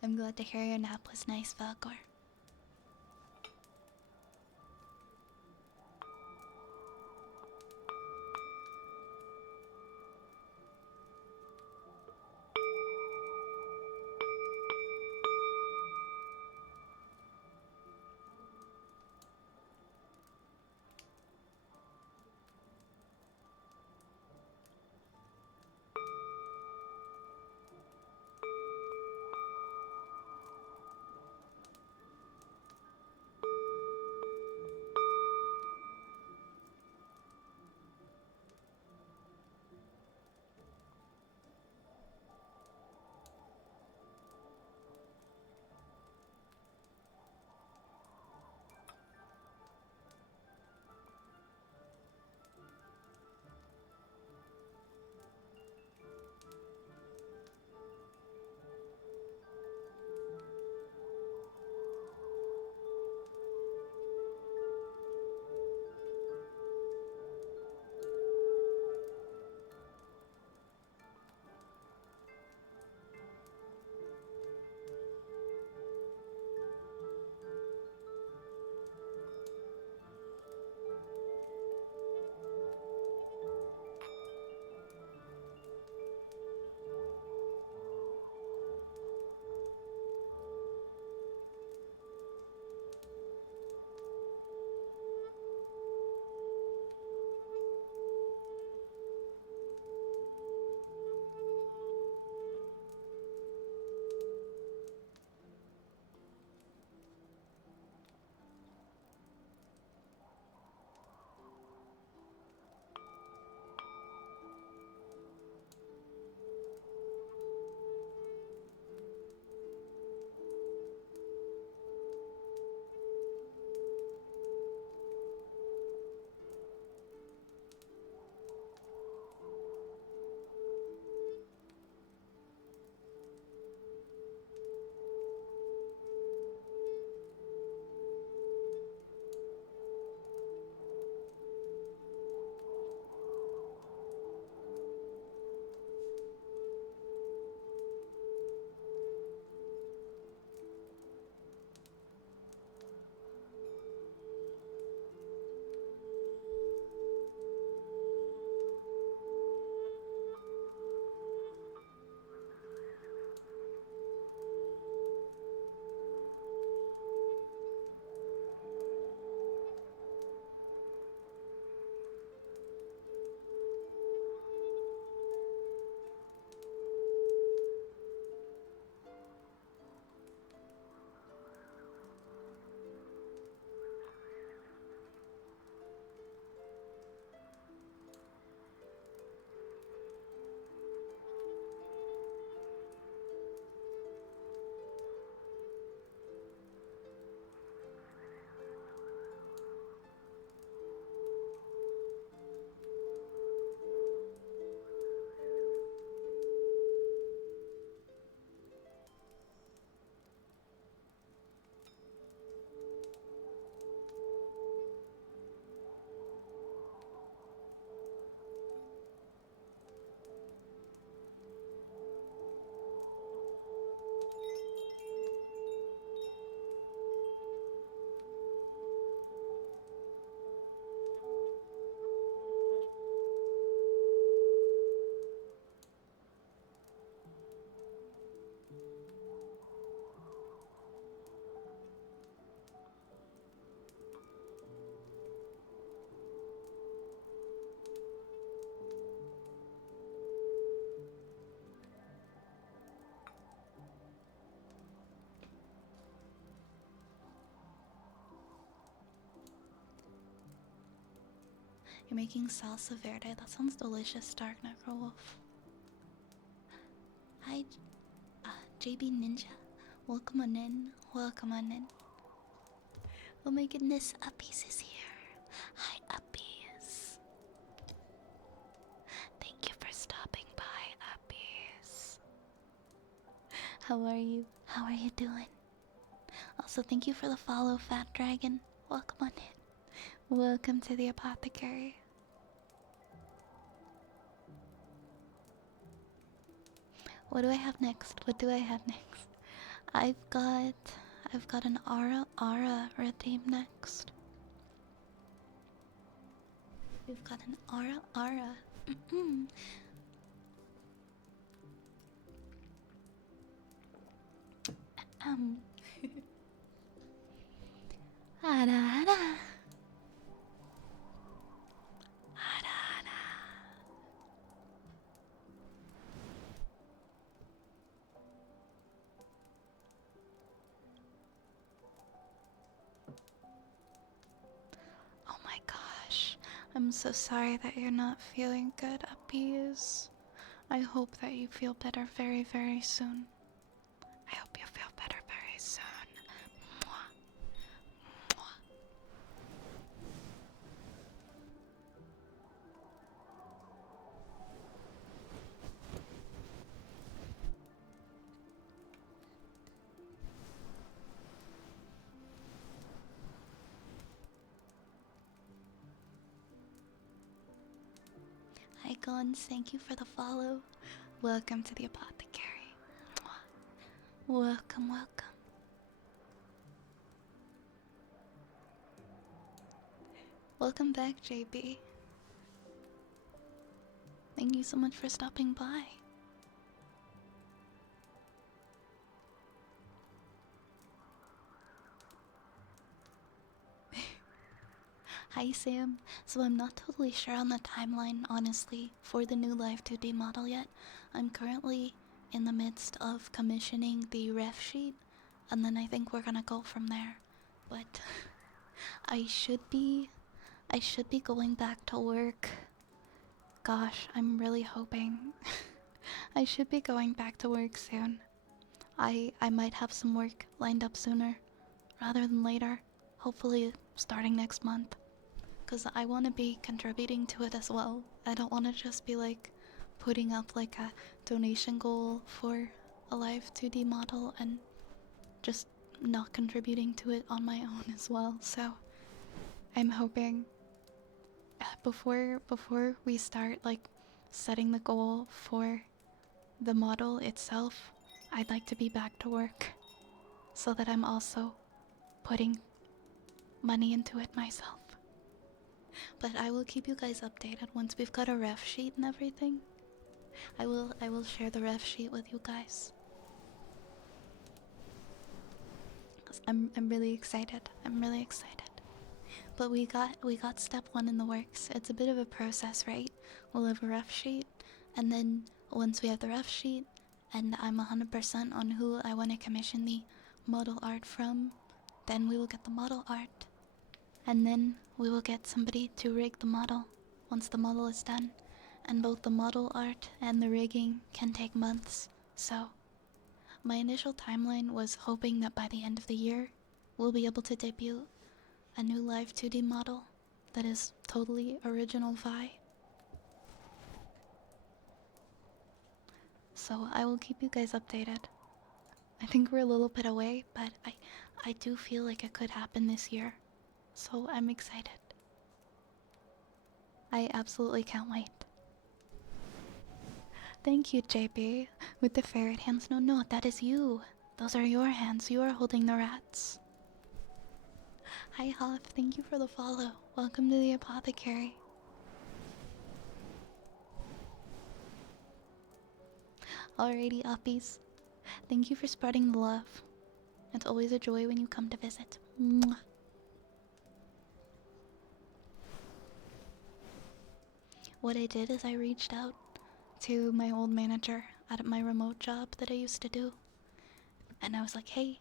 I'm glad to hear your nap was nice, Velcor. You're making salsa verde. That sounds delicious, Dark Necrowolf. Hi, JB Ninja. Welcome on in. Welcome on in. Oh my goodness, Uppies is here. Hi, Uppies. Thank you for stopping by, Uppies. How are you? How are you doing? Also, thank you for the follow, Fat Dragon. Welcome on in. Welcome to the apothecary. What do I have next? What do I have next? I've got an Ara redeem next. We've got an Ara. Ara. Oh my gosh. I'm so sorry that you're not feeling good, Uppies. I hope that you feel better very, very soon. I hope you feel better very soon. Mwah. Mwah. Hi, Gons. Thank you for the follow. Welcome to the apothecary. Mwah. Welcome, welcome. Welcome back, JB. Thank you so much for stopping by. Hi, Sam. So I'm not totally sure on the timeline, honestly, for the new Live 2D model yet. I'm currently in the midst of commissioning the ref sheet, and then I think we're gonna go from there. But I should be going back to work. Gosh, I'm really hoping. I should be going back to work soon. I might have some work lined up sooner rather than later. Hopefully starting next month. Because I want to be contributing to it as well. I don't want to just be like putting up like a donation goal for a live 2D model and just not contributing to it on my own as well. So I'm hoping before we start like setting the goal for the model itself, I'd like to be back to work so that I'm also putting money into it myself. But I will keep you guys updated once we've got a ref sheet and everything. I will share the ref sheet with you guys. I'm really excited. I'm really excited. But we got step 1 in the works. It's a bit of a process, right? We'll have a ref sheet, and then once we have the ref sheet and I'm 100% on who I want to commission the model art from, then we will get the model art. And then we will get somebody to rig the model once the model is done. And both the model art and the rigging can take months. So my initial timeline was hoping that by the end of the year, we'll be able to debut a new live 2D model that is totally original Vi. So I will keep you guys updated. I think we're a little bit away, but I do feel like it could happen this year. So I'm excited. I absolutely can't wait. Thank you, JB. With the ferret hands. No, that is you. Those are your hands. You are holding the rats. Hi, Hoff. Thank you for the follow. Welcome to the apothecary. Alrighty, uppies. Thank you for spreading the love. It's always a joy when you come to visit. Mwah. What I did is I reached out to my old manager at my remote job that I used to do. And I was like, hey,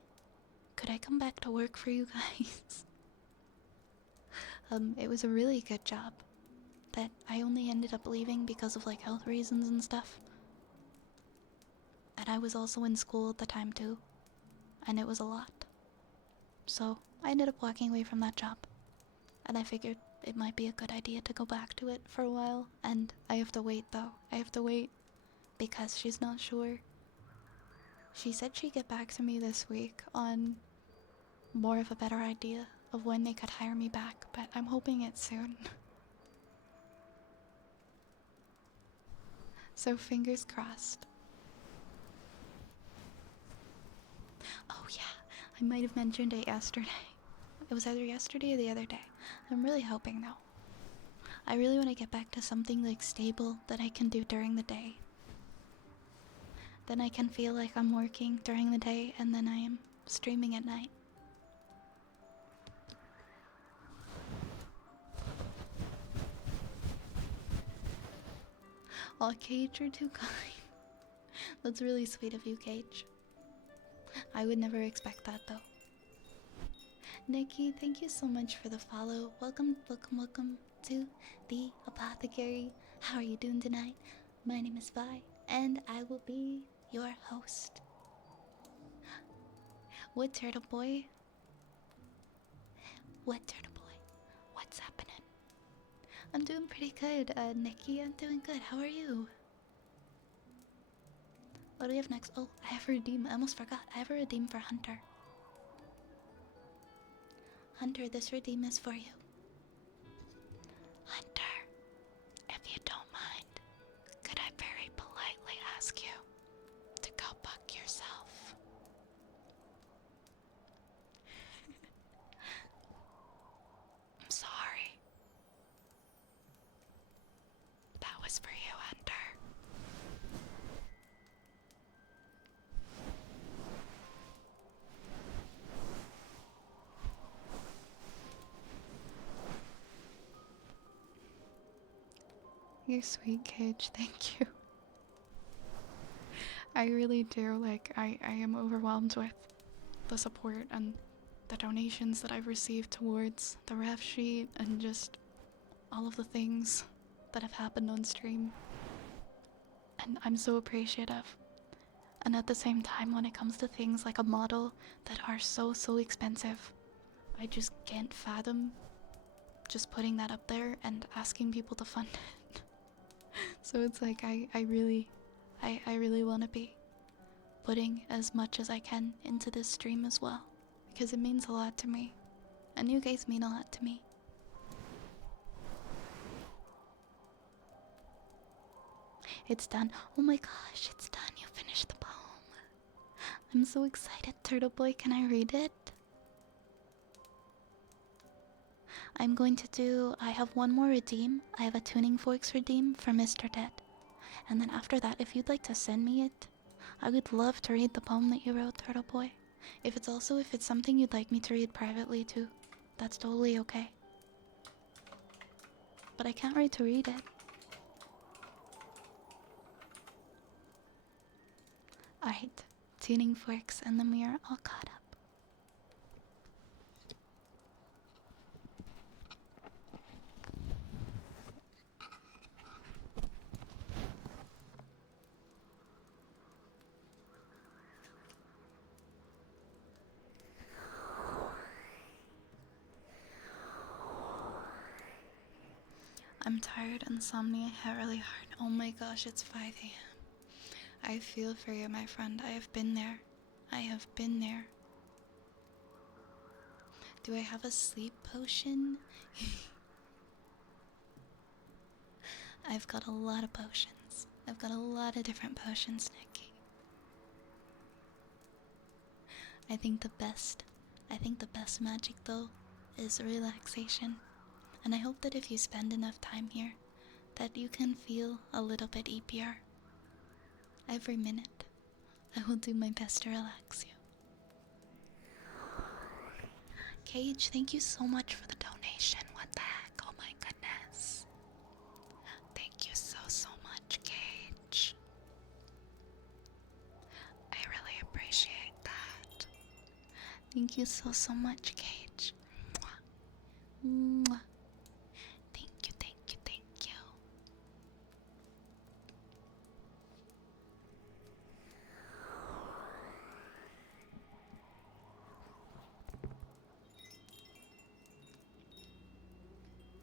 could I come back to work for you guys? It was a really good job. that I only ended up leaving because of like health reasons and stuff. And I was also in school at the time too, and it was a lot. So I ended up walking away from that job, and I figured it might be a good idea to go back to it for a while. And I have to wait though. I have to wait because she's not sure. She said she'd get back to me this week on more of a better idea of when they could hire me back, but I'm hoping it's soon. So fingers crossed. Oh yeah, I might have mentioned it yesterday. It was either yesterday or the other day. I'm really hoping though. I really want to get back to something like stable that I can do during the day. Then I can feel like I'm working during the day and then I am streaming at night. Aw, Cage, you're too kind. That's really sweet of you, Cage. I would never expect that though. Nikki, thank you so much for the follow. Welcome to the Apothecary. How are you doing tonight? My name is Vi, and I will be your host. What turtle boy? What turtle boy? What's happening? I'm doing pretty good, Nikki. I'm doing good. How are you? What do we have next? Oh, I have a redeem. I almost forgot. I have a redeem for Hunter. Hunter, this redeem is for you. Hunter, if you don't mind, could I very politely ask you to go buck yourself? I'm sorry. That was for you, Hunter. You're sweet, Cage. Thank you. I really do. Like, I am overwhelmed with the support and the donations that I've received towards the ref sheet and just all of the things that have happened on stream. And I'm so appreciative. And at the same time, when it comes to things like a model that are so expensive, I just can't fathom just putting that up there and asking people to fund it. So it's like I really want to be putting as much as I can into this stream as well, because it means a lot to me, and you guys mean a lot to me. It's done. Oh my gosh, it's done. You finished the poem. I'm so excited, Turtle Boy. Can I read it? I'm going to do... I have one more redeem. I have a tuning forks redeem for Mr. Dead. And then after that, if you'd like to send me it, I would love to read the poem that you wrote, Turtle Boy. If it's something you'd like me to read privately too, that's totally okay. But I can't wait to read it. Alright, tuning forks, and then we are all caught up. I'm tired, insomnia hit really hard. Oh my gosh, it's 5 a.m. I feel for you, my friend. I have been there. I have been there. Do I have a sleep potion? I've got a lot of potions. I've got a lot of different potions, Nikki. I think the best magic though is relaxation. And I hope that if you spend enough time here, that you can feel a little bit easier. Every minute, I will do my best to relax you. Cage, thank you so much for the donation. What the heck? Oh my goodness. Thank you so much, Cage. I really appreciate that. Thank you so much, Cage. Mwah. Mwah. Thank you.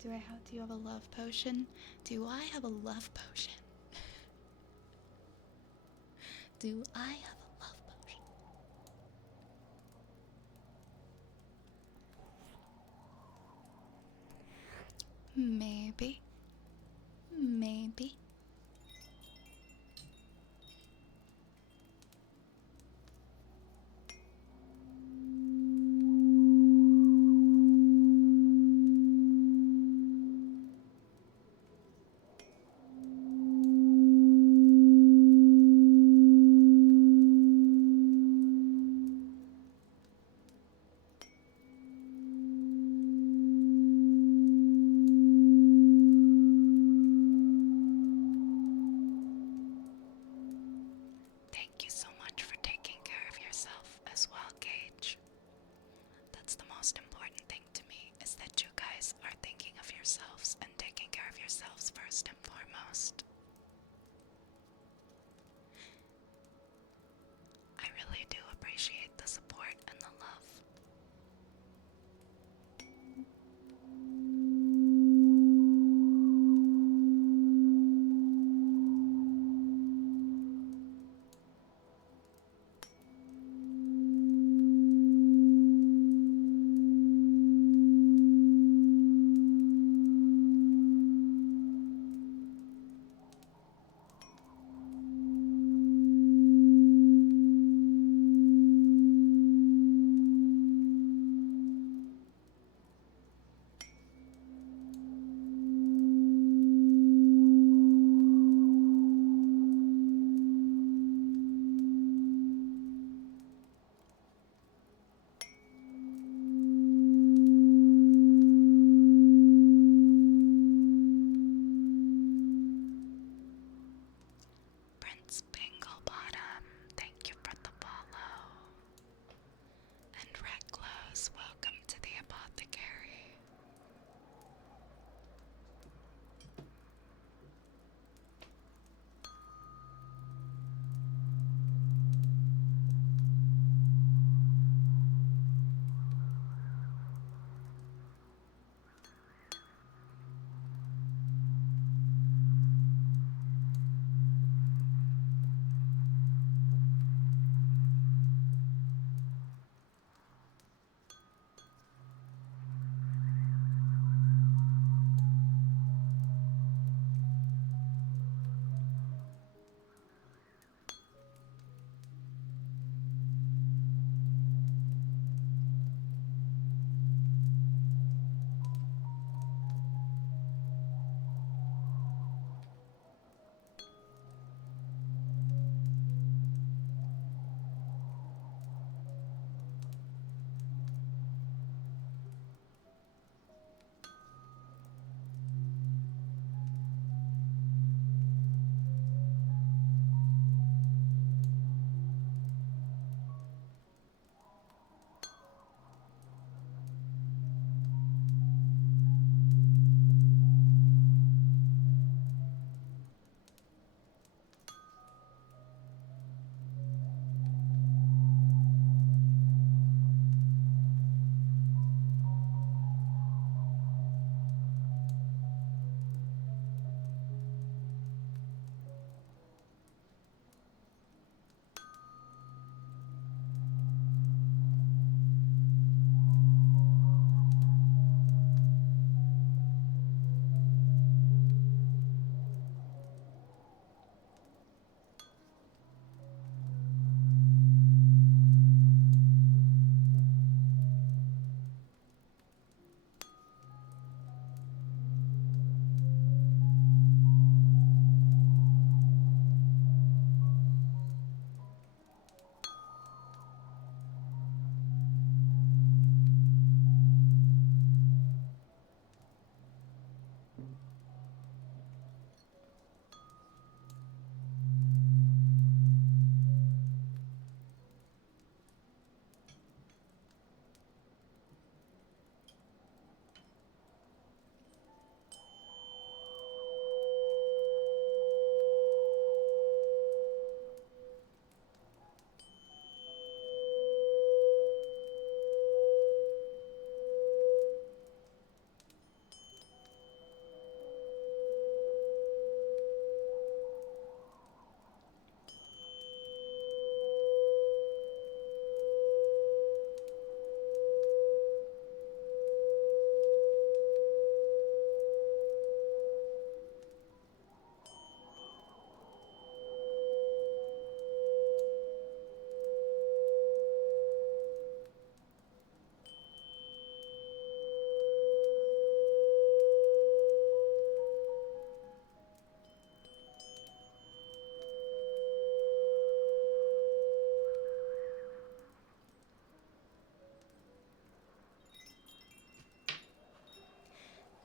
Do you have a love potion? Do I have a love potion? Do I have a love potion? Maybe. Maybe.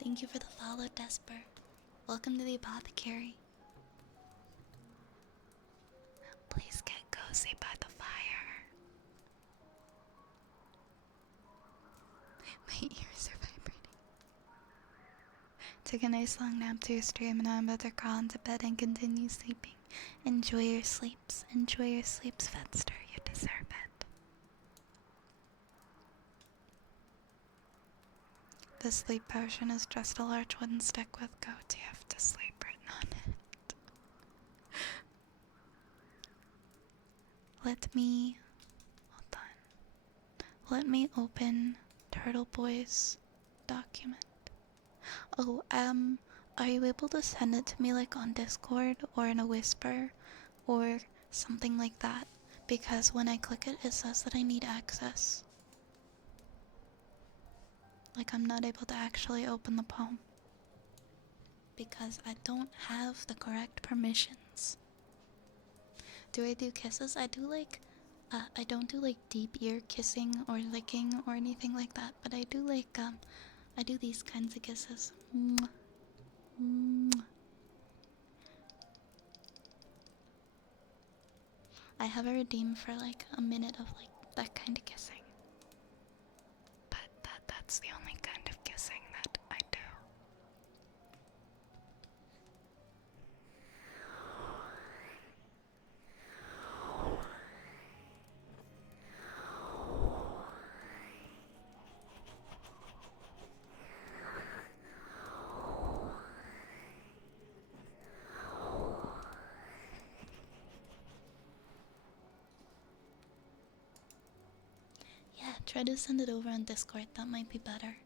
Thank you for the follow, Desper. Welcome to the apothecary. Please get cozy by the fire. My ears are vibrating. Took a nice long nap to your stream and I'm about to crawl into bed and continue sleeping. Enjoy your sleeps. Enjoy your sleeps, Fenster. You deserve it. The sleep potion is just a large wooden stick with "Go TF to sleep" written on it. Let me... hold on. Let me open Turtle Boy's document. Oh, are you able to send it to me like on Discord or in a whisper or something like that? Because when I click it, it says that I need access. Like I'm not able to actually open the poem. Because I don't have the correct permissions. Do I do kisses? I do like, I don't do like deep ear kissing or licking or anything like that, but I do like, I do these kinds of kisses. Mwah. Mwah. I have a redeem for like a minute of like that kind of kissing. But that's the only kind of kissing that I do. Yeah, try to send it over on Discord, that might be better.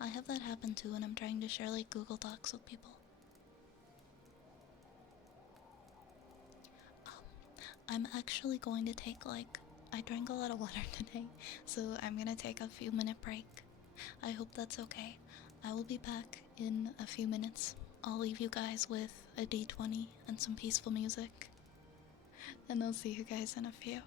I have that happen too when I'm trying to share like Google Docs with people. I'm actually going to take like, I drank a lot of water today, so I'm gonna take a few minute break. I hope that's okay. I will be back in a few minutes. I'll leave you guys with a D20 and some peaceful music. And I'll see you guys in a few.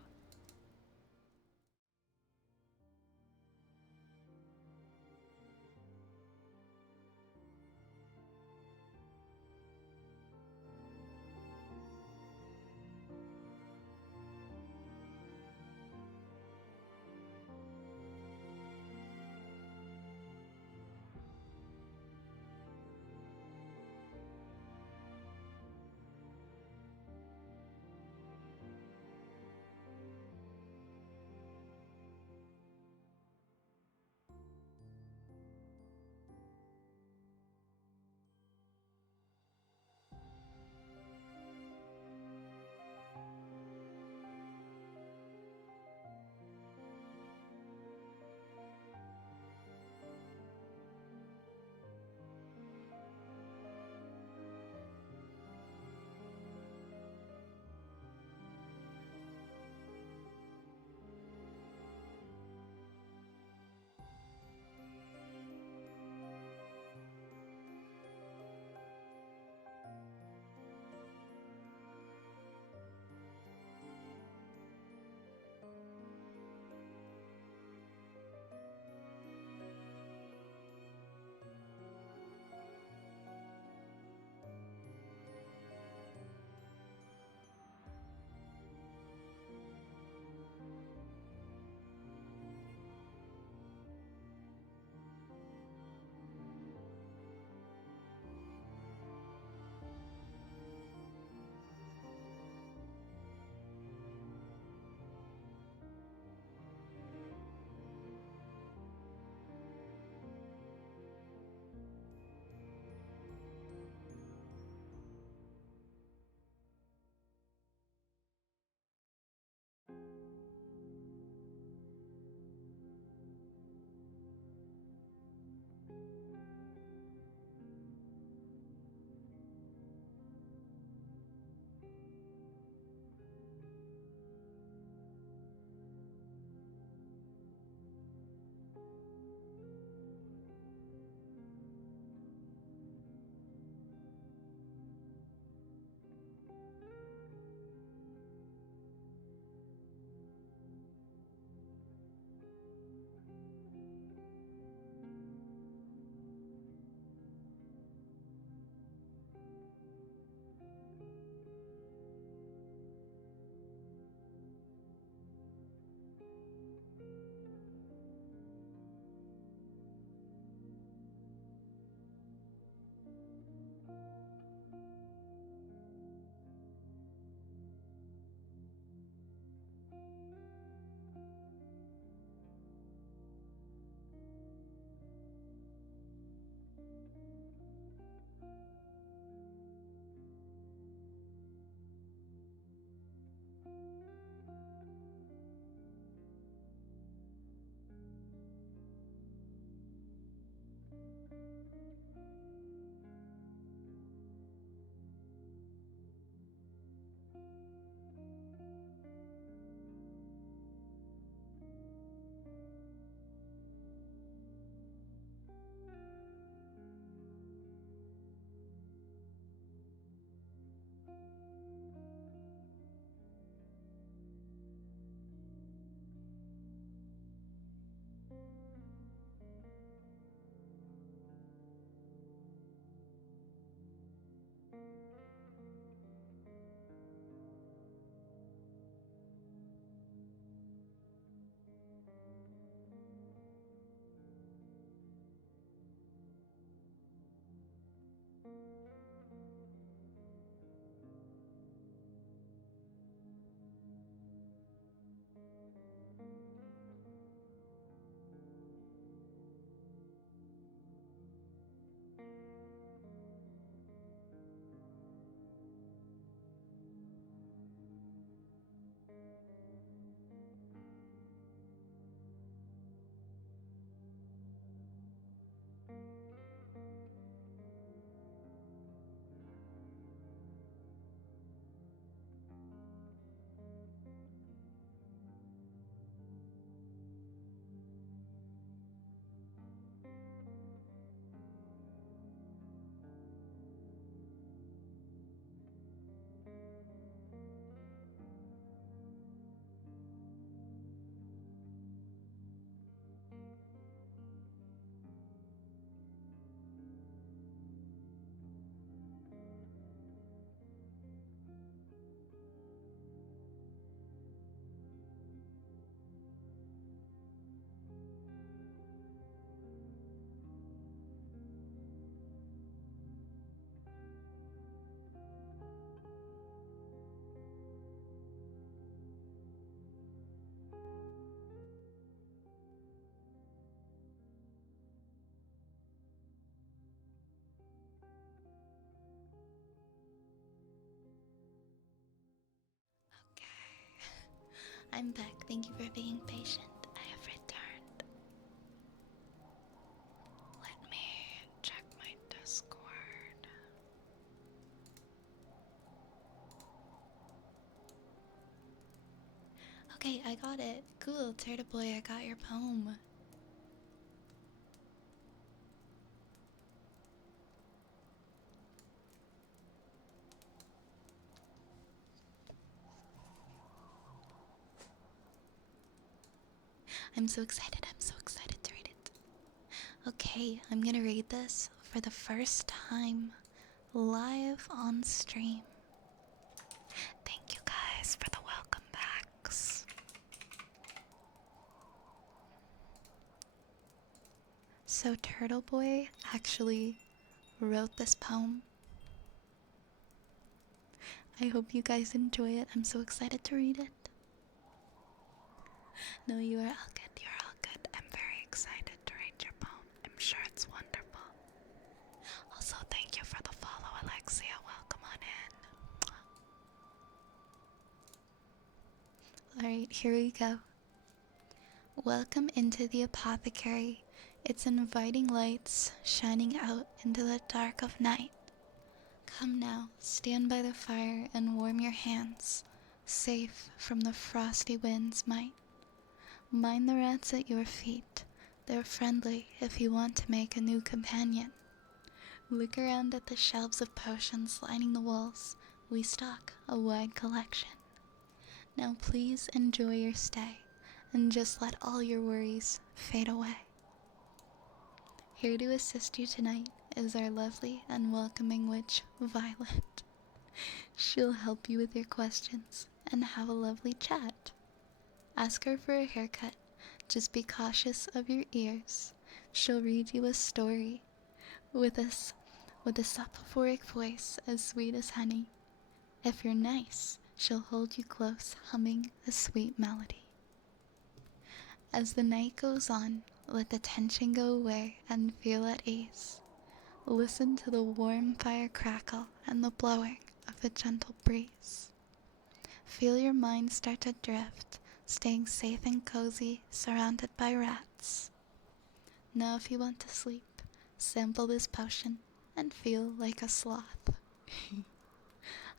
I'm back. Thank you for being patient. I have returned. Let me check my Discord. Okay, I got it. Cool, Turtle Boy, I got your poem. I'm so excited to read it. Okay, I'm gonna read this for the first time live on stream. Thank you guys for the welcome backs. So Turtle Boy actually wrote this poem. I hope you guys enjoy it. I'm so excited to read it. No, you are all good. You're all good. I'm very excited to read your poem. I'm sure it's wonderful. Also, thank you for the follow, Alexia. Welcome on in. Alright, here we go. Welcome into the apothecary. Its inviting lights shining out into the dark of night. Come now, stand by the fire and warm your hands, safe from the frosty wind's might. Mind the rats at your feet. They're friendly if you want to make a new companion. Look around at the shelves of potions lining the walls. We stock a wide collection. Now please enjoy your stay and just let all your worries fade away. Here to assist you tonight is our lovely and welcoming witch, Violet. She'll help you with your questions and have a lovely chat. Ask her for a haircut. Just be cautious of your ears. She'll read you a story with a soporific voice as sweet as honey. If you're nice, she'll hold you close, humming a sweet melody. As the night goes on, let the tension go away and feel at ease. Listen to the warm fire crackle and the blowing of a gentle breeze. Feel your mind start to drift, staying safe and cozy, surrounded by rats. Now if you want to sleep, sample this potion and feel like a sloth.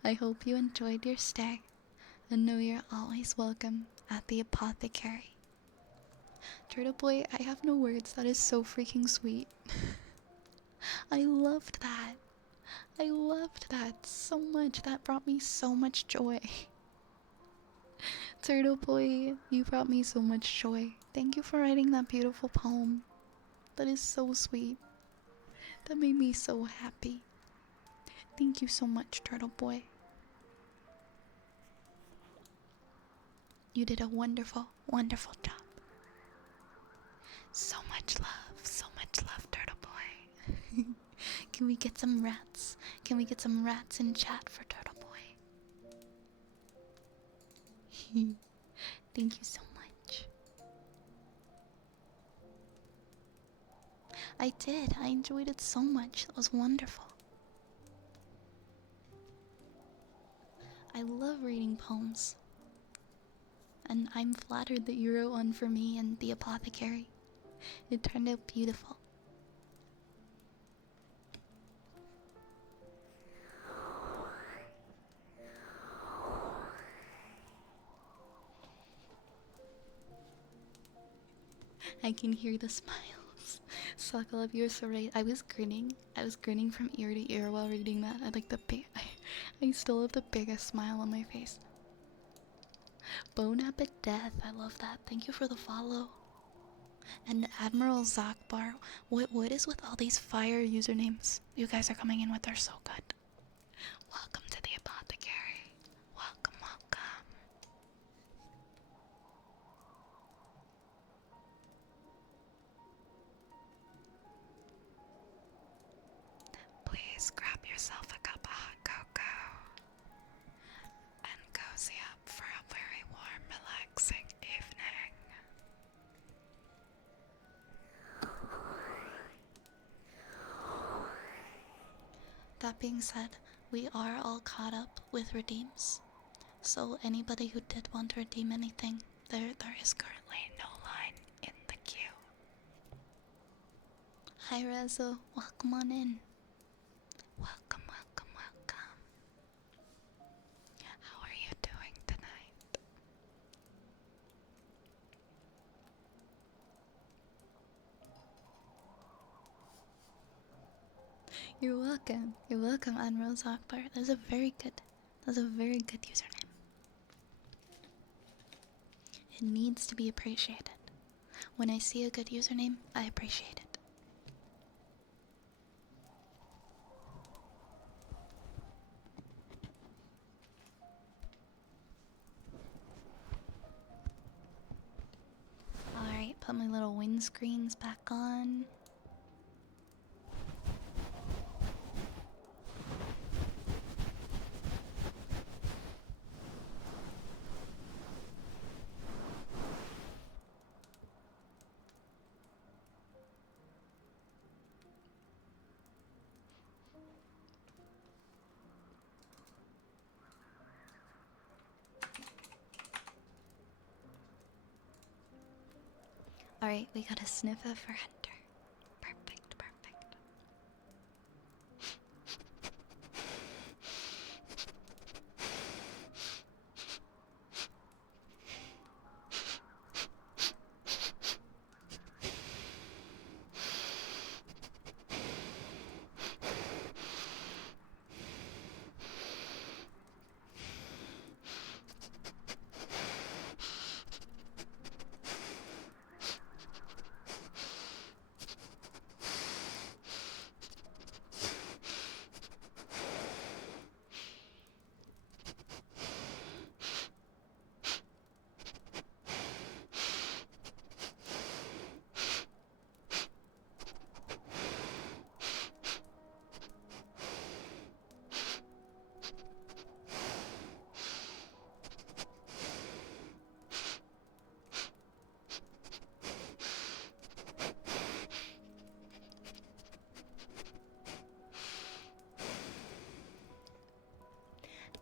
I hope you enjoyed your stay, and know you're always welcome at the apothecary. Turtle Boy, I have no words. That is so freaking sweet. I loved that. I loved that so much. That brought me so much joy. Turtle Boy, you brought me so much joy. Thank you for writing that beautiful poem. That is so sweet. That made me so happy. Thank you so much, Turtle Boy. You did a wonderful, wonderful job. So much love, Turtle Boy. Can we get some rats? Can we get some rats in chat for Turtle Boy? Thank you so much. I did. I enjoyed it so much. It was wonderful. I love reading poems. And I'm flattered that you wrote one for me and the apothecary. It turned out beautiful. I can hear the smiles. Suckle up, you're so right. I was grinning. From ear to ear while reading that. I still have the biggest smile on my face. Bone Abbot Death, I love that. Thank you for the follow. And Admiral Zakbar. What is with all these fire usernames you guys are coming in with? Are so good. Welcome to the apothecary. Welcome, welcome. Please grab yourself a cup of hot cocoa and cozy up for a very warm, relaxing evening. That being said, we are all caught up with redeems. So anybody who did want to redeem anything, there is currently no line in the queue. Hi Rezo, welcome on in. Welcome, welcome, welcome. How are you doing tonight? You're welcome. You're welcome, Admiral Zakbar. That's a very good username. It needs to be appreciated. When I see a good username, I appreciate it. Alright, put my little windscreens back on. Alright, we got a sniffer for Hunter. Perfect, perfect.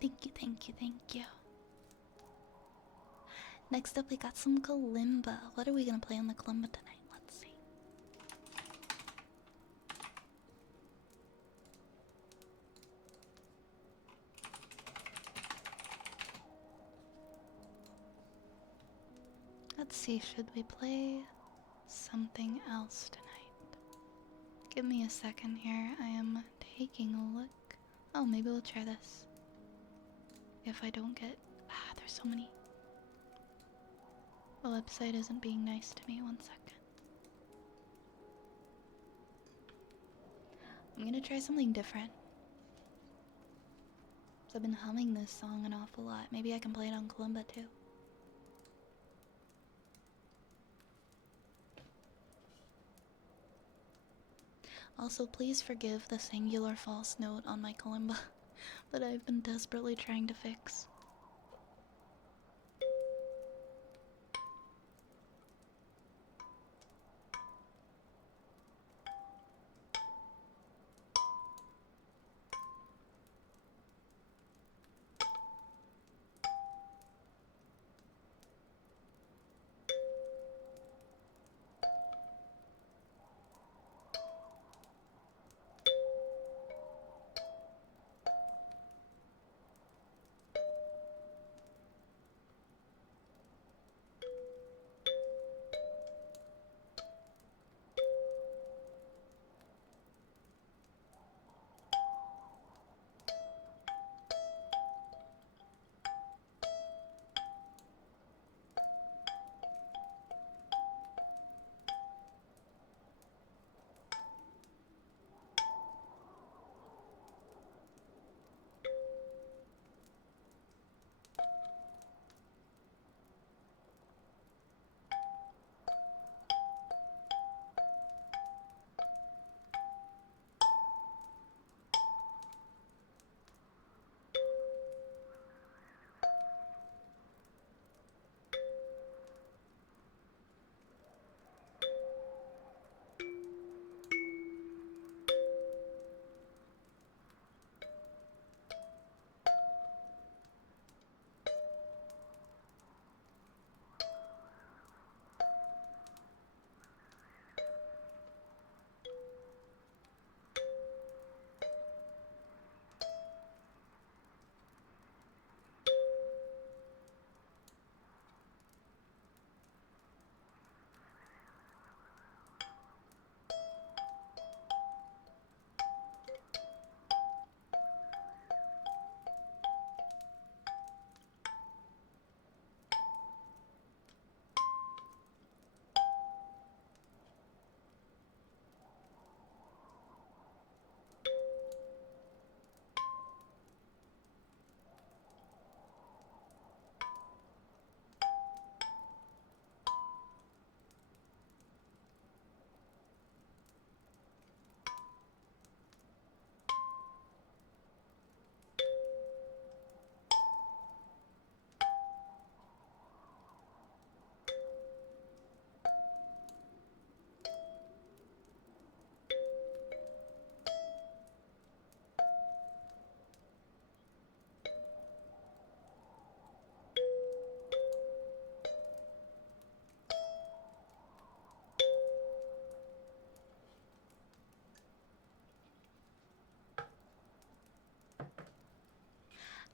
Thank you, thank you, thank you. Next up, we got some kalimba. What are we gonna play on the kalimba tonight? Let's see. Let's see, should we play something else tonight? Give me a second here. I am taking a look. Oh, maybe we'll try this. If I don't get... there's so many. The website isn't being nice to me. 1 second. I'm gonna try something different. So I've been humming this song an awful lot. Maybe I can play it on kalimba too. Also, please forgive the singular false note on my kalimba that I've been desperately trying to fix.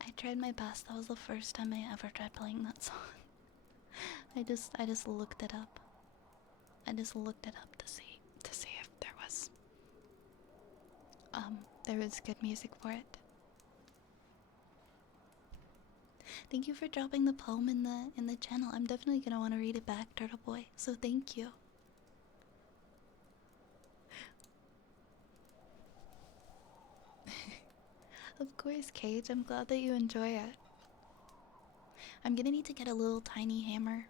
I tried my best. That was the first time I ever tried playing that song. I just looked it up. I just looked it up to see if there was good music for it. Thank you for dropping the poem in the channel. I'm definitely gonna want to read it back, Turtle Boy. So thank you. Of course, Cage. I'm glad that you enjoy it. I'm gonna need to get a little tiny hammer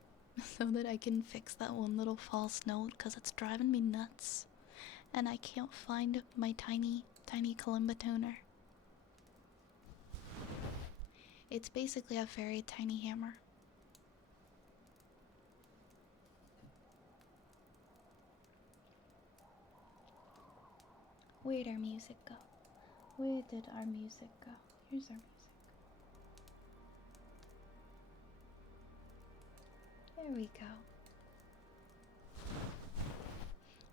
so that I can fix that one little false note because it's driving me nuts. And I can't find my tiny kalimba tuner. It's basically a very tiny hammer. Where'd our music go? Where did our music go? Here's our music. There we go.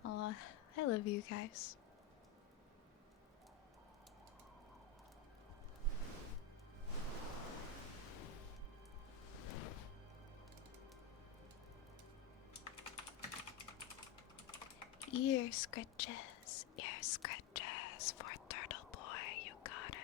Aw, I love you guys. Ear scratches for Turtle Boy, you got it.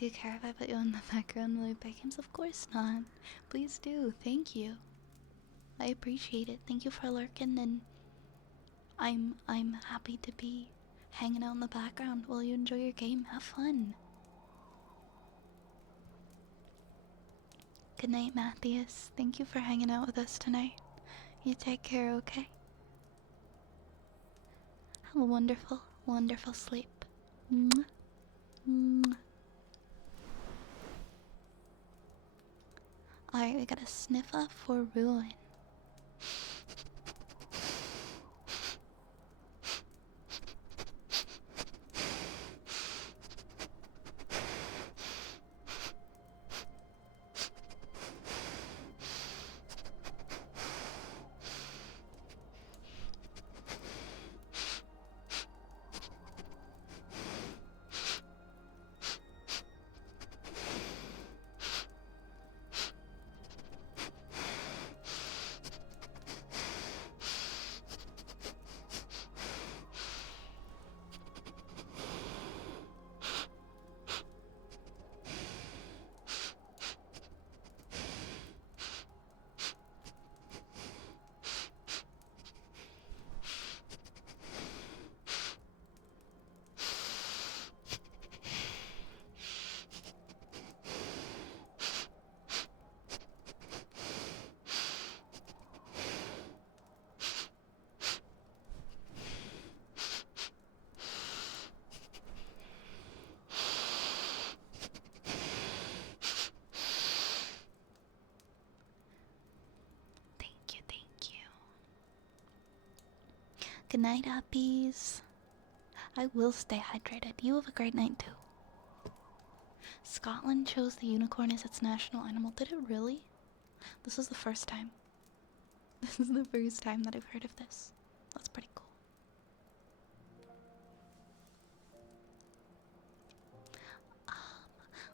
Do you care if I put you in the background while I play games? Of course not. Please do. Thank you. I appreciate it. Thank you for lurking, and I'm happy to be hanging out in the background while you enjoy your game. Have fun. Good night, Matthias. Thank you for hanging out with us tonight. You take care, okay? Have a wonderful, wonderful sleep. Mwah. Mwah. Alright, we got a sniffer for ruin. Thank you. Good night, uppies. I will stay hydrated. You have a great night, too. Scotland chose the unicorn as its national animal. Did it really? This is the first time. This is the first time that I've heard of this. That's pretty cool.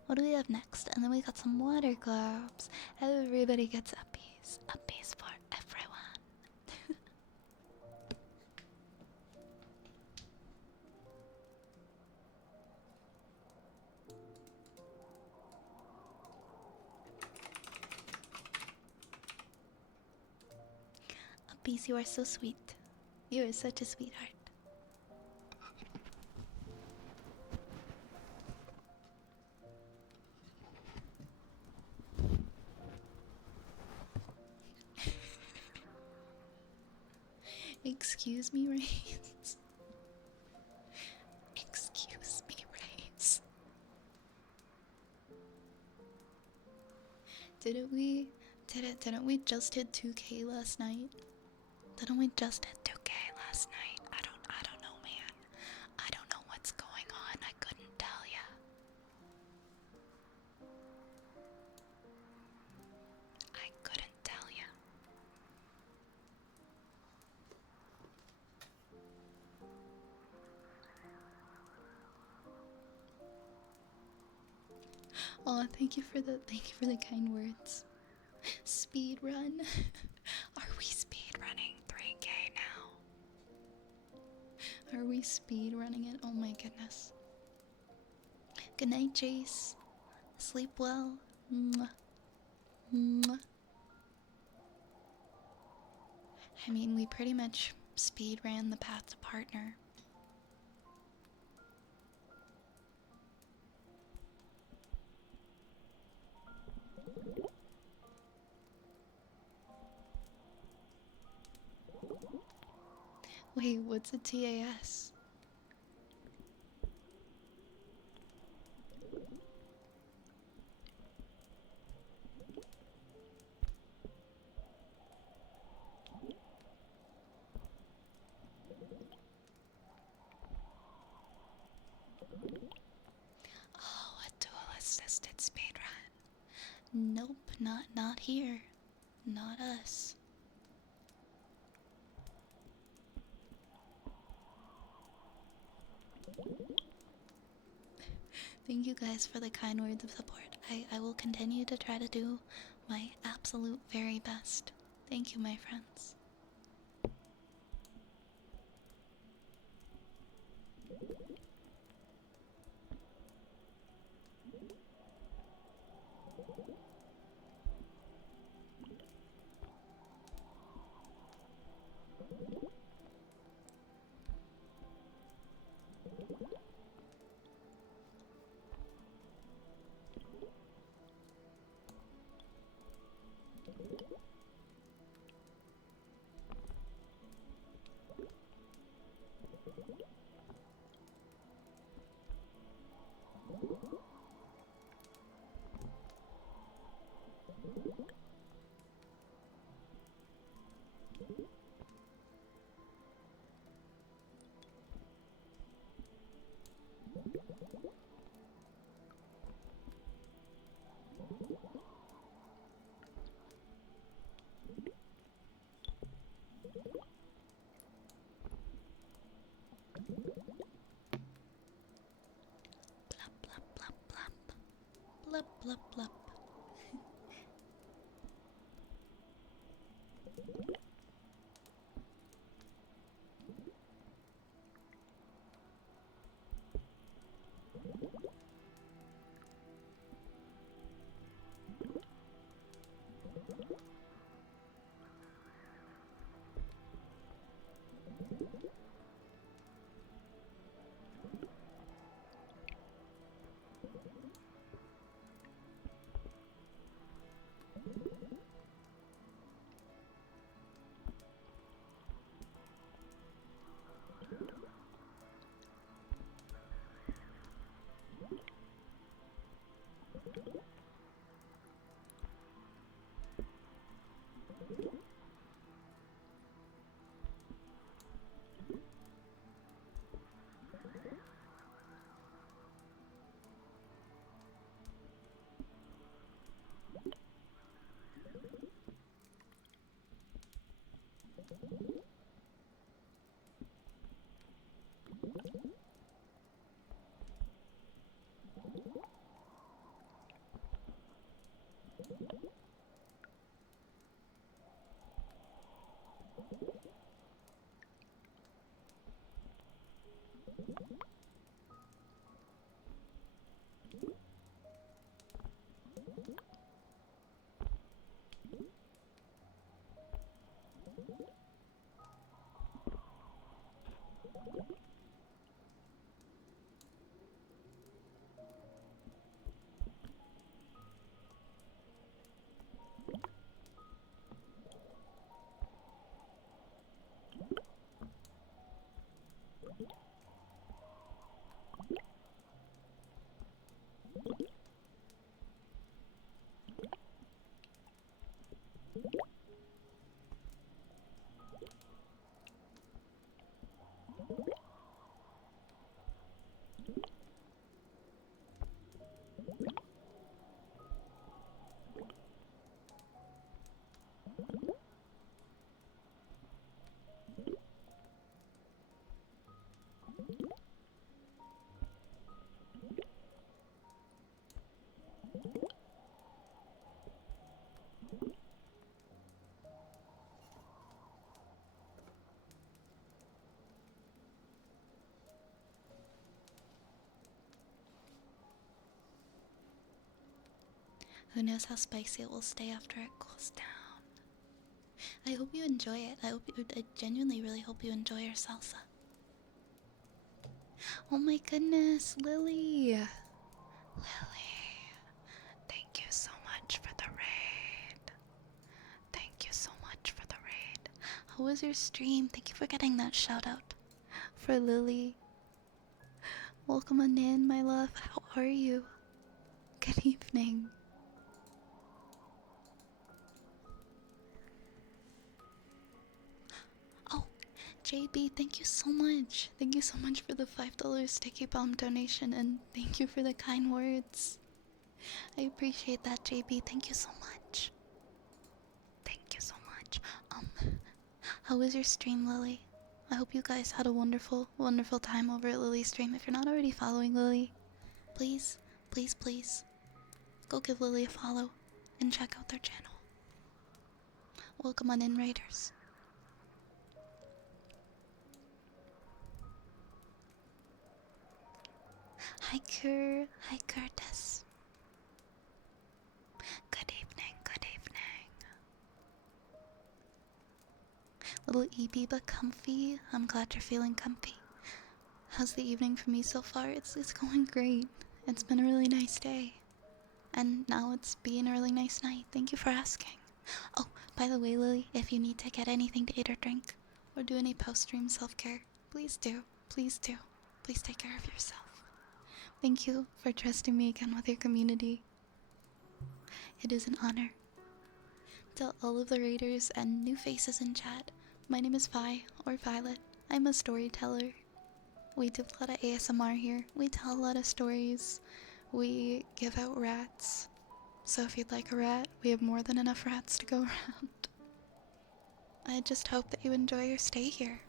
What do we have next? And then we got some water globes. Everybody gets uppies. Uppies for everyone. Uppies, you are so sweet. You are such a sweetheart. Excuse me, Rains. Excuse me, Rains. Didn't we just hit 2K last night? Didn't we just hit 2K last night? I don't know, man. I don't know what's going on. I couldn't tell ya. I couldn't tell ya. Oh, thank you for the kind words. Speed run. Are we speed running 3K now? Are we speed running it? Oh my goodness. Good night, Jace. Sleep well. Mwah. Mwah. I mean, we pretty much speed ran the path to partner. Wait, what's a TAS? Oh, a dual-assisted speedrun. Nope, not here. Not us. Thank you guys for the kind words of support. I will continue to try to do my absolute very best. Thank you, my friends. Blup, blup, blup. Who knows how spicy it will stay after it cools down. I hope you enjoy it. I genuinely really hope you enjoy your salsa. Oh my goodness, Lily! Lily, thank you so much for the raid. Thank you so much for the raid. How was your stream? Thank you for getting that shout out for Lily. Welcome on in, my love. How are you? Good evening. Oh, JB, thank you so much. Thank you so much for the $5 Sticky Bomb donation, and thank you for the kind words. I appreciate that, JB. Thank you so much. Thank you so much. How was your stream, Lily? I hope you guys had a wonderful, wonderful time over at Lily's stream. If you're not already following Lily, please, please, please, go give Lily a follow and check out their channel. Welcome on in, Raiders. Hi, Hi, Curtis. Good evening, good evening. Little EB but comfy. I'm glad you're feeling comfy. How's the evening for me so far? It's going great. It's been a really nice day. And now it's being a really nice night. Thank you for asking. Oh, by the way, Lily, if you need to get anything to eat or drink, or do any post-stream self-care, please do. Please do. Please take care of yourself. Thank you for trusting me again with your community. It is an honor. To all of the raiders and new faces in chat, my name is Vi, or Violet. I'm a storyteller. We do a lot of ASMR here. We tell a lot of stories. We give out rats. So if you'd like a rat, we have more than enough rats to go around. I just hope that you enjoy your stay here.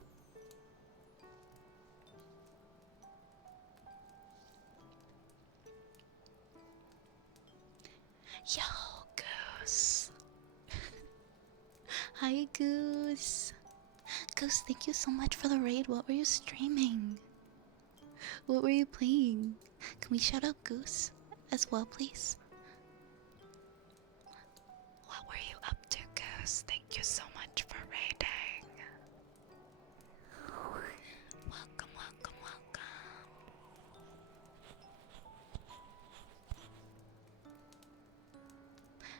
Yo, Goose. Hi, Goose. Goose, thank you so much for the raid. What were you streaming? What were you playing? Can we shout out Goose as well, please? What were you up to, Goose? Thank you so much for raiding. Welcome, welcome, welcome.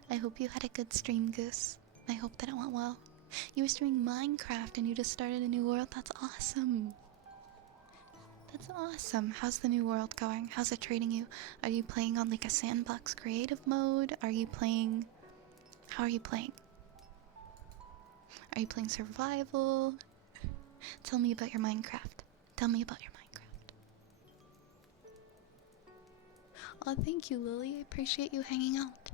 I hope you had a good stream, Goose. I hope that it went well. You were streaming Minecraft and you just started a new world. That's awesome. That's awesome. How's the new world going? How's it treating you? Are you playing on like a sandbox creative mode? Are you playing... How are you playing? Are you playing survival? Tell me about your Minecraft. Tell me about your Minecraft. Oh, thank you, Lily. I appreciate you hanging out.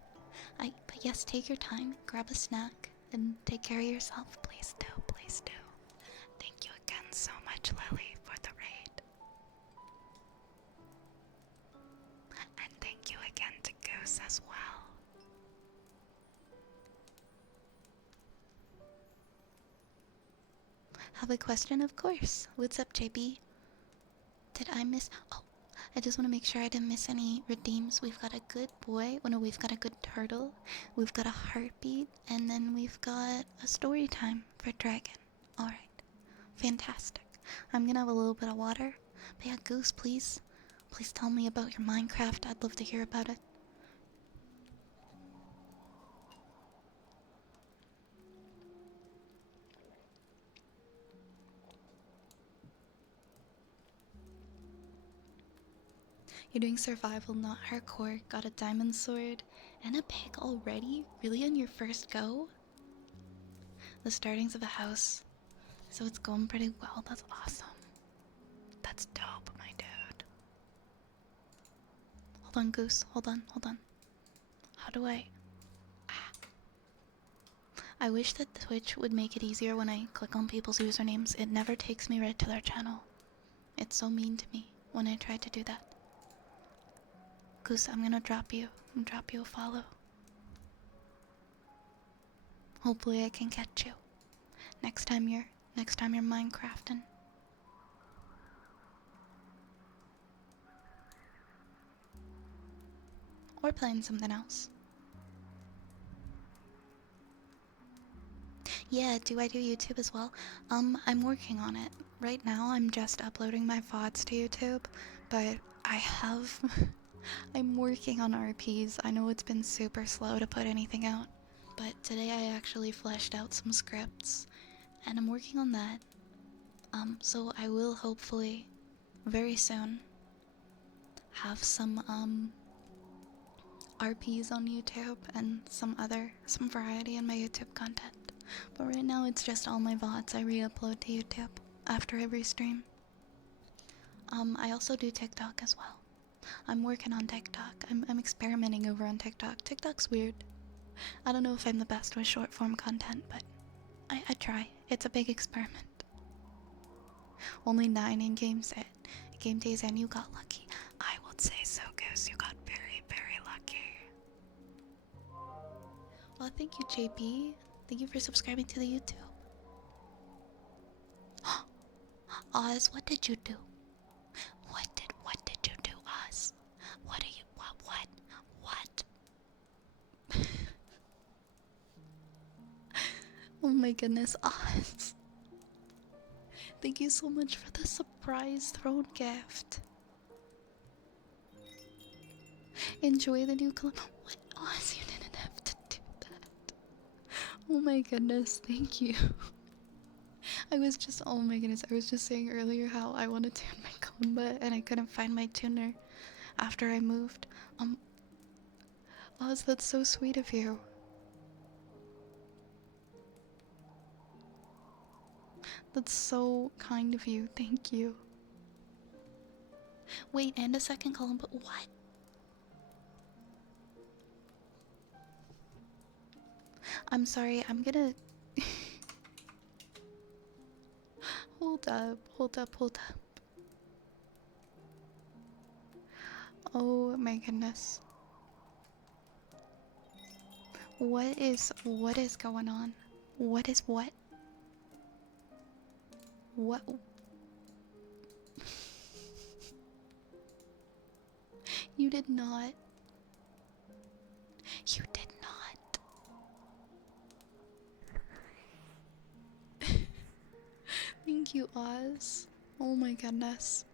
But yes, take your time, grab a snack, and take care of yourself. Please do, please do. Thank you again so much, Lily, for the raid. And thank you again to Goose as well. Have a question, of course. What's up, JB? Did I miss... Oh, I just want to make sure I didn't miss any redeems. We've got a good boy. Oh no, we've got a good turtle. We've got a heartbeat. And then we've got a story time for Dragon. Alright. Fantastic. I'm gonna have a little bit of water. But yeah, Goose, please. Please tell me about your Minecraft. I'd love to hear about it. You're doing survival, not hardcore. Got a diamond sword and a pig already? Really on your first go? The startings of a house. So it's going pretty well. That's awesome. That's dope, my dude. Hold on, Goose. Hold on, hold on. How do I... I wish that Twitch would make it easier when I click on people's usernames. It never takes me right to their channel. It's so mean to me when I try to do that. Goose, I'm gonna drop you. I'm gonna drop you a follow. Hopefully I can catch you. Next time you're Minecrafting. Or playing something else. Yeah, do I do YouTube as well? I'm working on it. Right now I'm just uploading my VODs to YouTube, but I have... I'm working on RPs. I know it's been super slow to put anything out, but today I actually fleshed out some scripts, and I'm working on that. So I will hopefully, very soon, have some, RPs on YouTube and some variety in my YouTube content. But right now it's just all my VODs I re-upload to YouTube after every stream. I also do TikTok as well. I'm working on TikTok. I'm experimenting over on TikTok. TikTok's weird. I don't know if I'm the best with short form content, but I try. It's a big experiment. Only 9 in-game game days and you got lucky. I would say so, Goose. You got very, very lucky. Well, thank you, JP. Thank you for subscribing to the YouTube. Oz, what did you do? What did you do, Oz? What? Oh my goodness, Oz. Thank you so much for the surprise throne gift. Enjoy the new color. What? Oz, you didn't have to do that. Oh my goodness, thank you. I was just, oh my goodness, I was just saying earlier how I want to tune my comba and I couldn't find my tuner after I moved. Oz, that's so sweet of you. That's so kind of you, thank you. Wait, and a second column, but what? I'm sorry, I'm gonna... Hold up. Oh my goodness. What is going on? What is what? What? You did not. You did not. Thank you, Oz. Oh my goodness.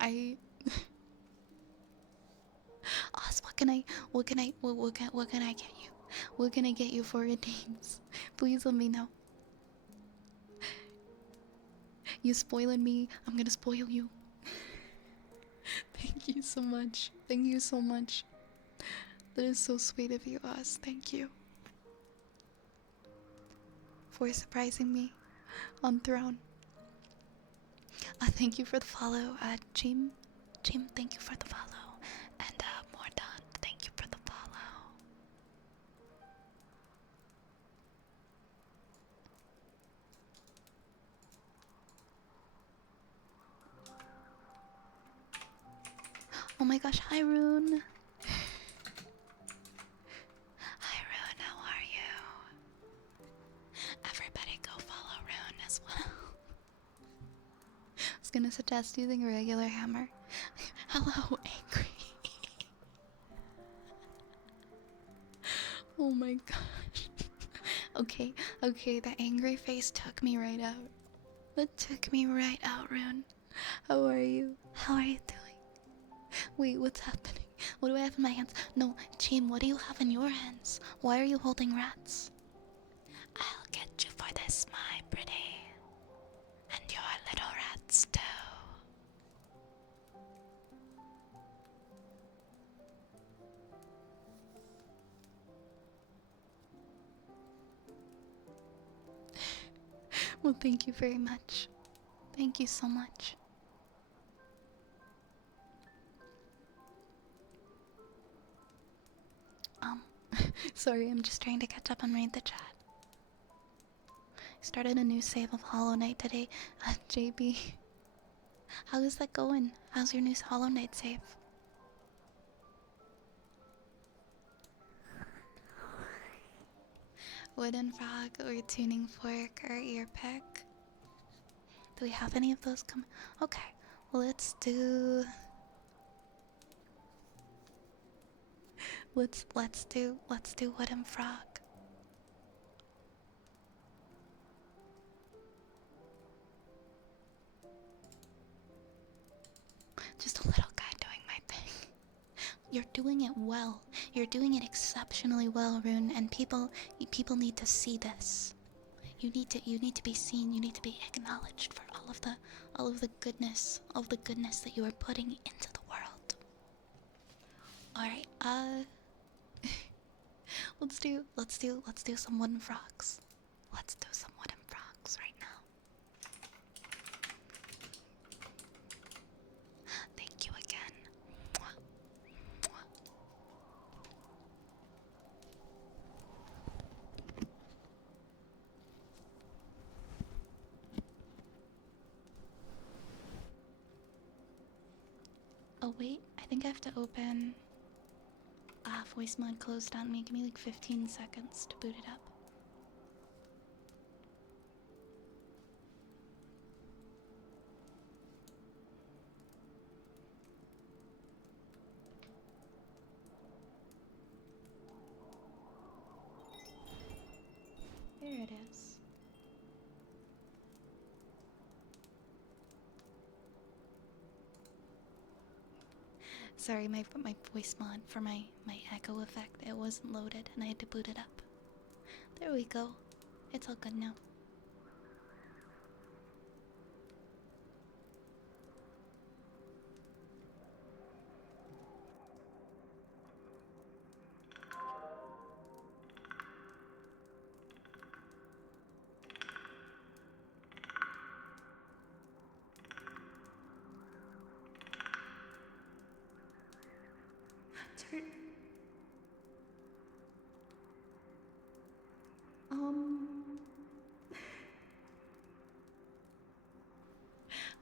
I Oz, what can I get you? What can I get you for redeems? Please let me know. You spoiling me, I'm gonna spoil you. Thank you so much. Thank you so much. That is so sweet of you, Oz. Thank you for surprising me on Throne. Thank you for the follow, Jim. Jim, thank you for the follow. And Mordant, thank you for the follow. Oh my gosh, hi Rune. Hi Rune, how are you? Everybody go follow Rune as well. I was gonna suggest using a regular hammer. Hello, angry. Oh my gosh. Okay, okay, the angry face took me right out. That took me right out, Rune. How are you? How are you doing? Wait, what's happening? What do I have in my hands? No, Jean, what do you have in your hands? Why are you holding rats? I'll get you for this, my pretty. And your little rats, too. Well, thank you very much. Thank you so much. Sorry, I'm just trying to catch up and read the chat. Started a new save of Hollow Knight today. JB, how is that going? How's your new Hollow Knight save? Wooden frog or tuning fork or ear pick? Do we have any of those come? Okay, well, let's do wooden frog. Just a little guy doing my thing. You're doing it well. You're doing it exceptionally well, Rune, and people need to see this. You need to be seen, you need to be acknowledged for all of the goodness that you are putting into the world. Alright, let's do some wooden frogs. Let's do some wooden frogs right now. Thank you again. Mwah. Mwah. Oh wait, I think I have to open voice mod closed on me. Give me like 15 seconds to boot it up. There it is. Sorry, my voice mod for my echo effect, it wasn't loaded and I had to boot it up. There we go. It's all good now. Turn.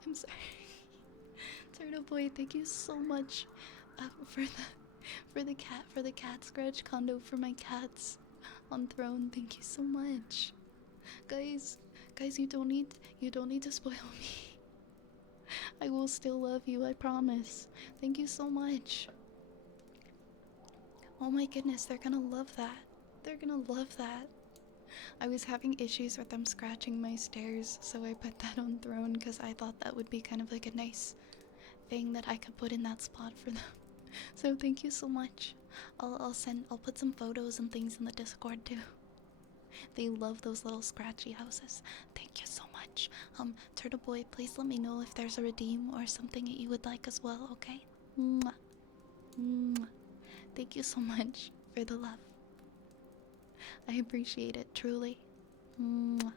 I'm sorry. Turtle boy, thank you so much for the cat scratch condo for my cats. on Throne. Thank you so much. Guys, you don't need to spoil me. I will still love you, I promise. Thank you so much. Oh my goodness, they're gonna love that. They're gonna love that. I was having issues with them scratching my stairs, so I put that on Throne because I thought that would be kind of like a nice thing that I could put in that spot for them. So thank you so much. I'll put some photos and things in the Discord too. They love those little scratchy houses. Thank you so much. Turtle Boy, please let me know if there's a redeem or something that you would like as well, okay? Mwah. Mwah. Thank you so much for the love. I appreciate it, truly. Mwah.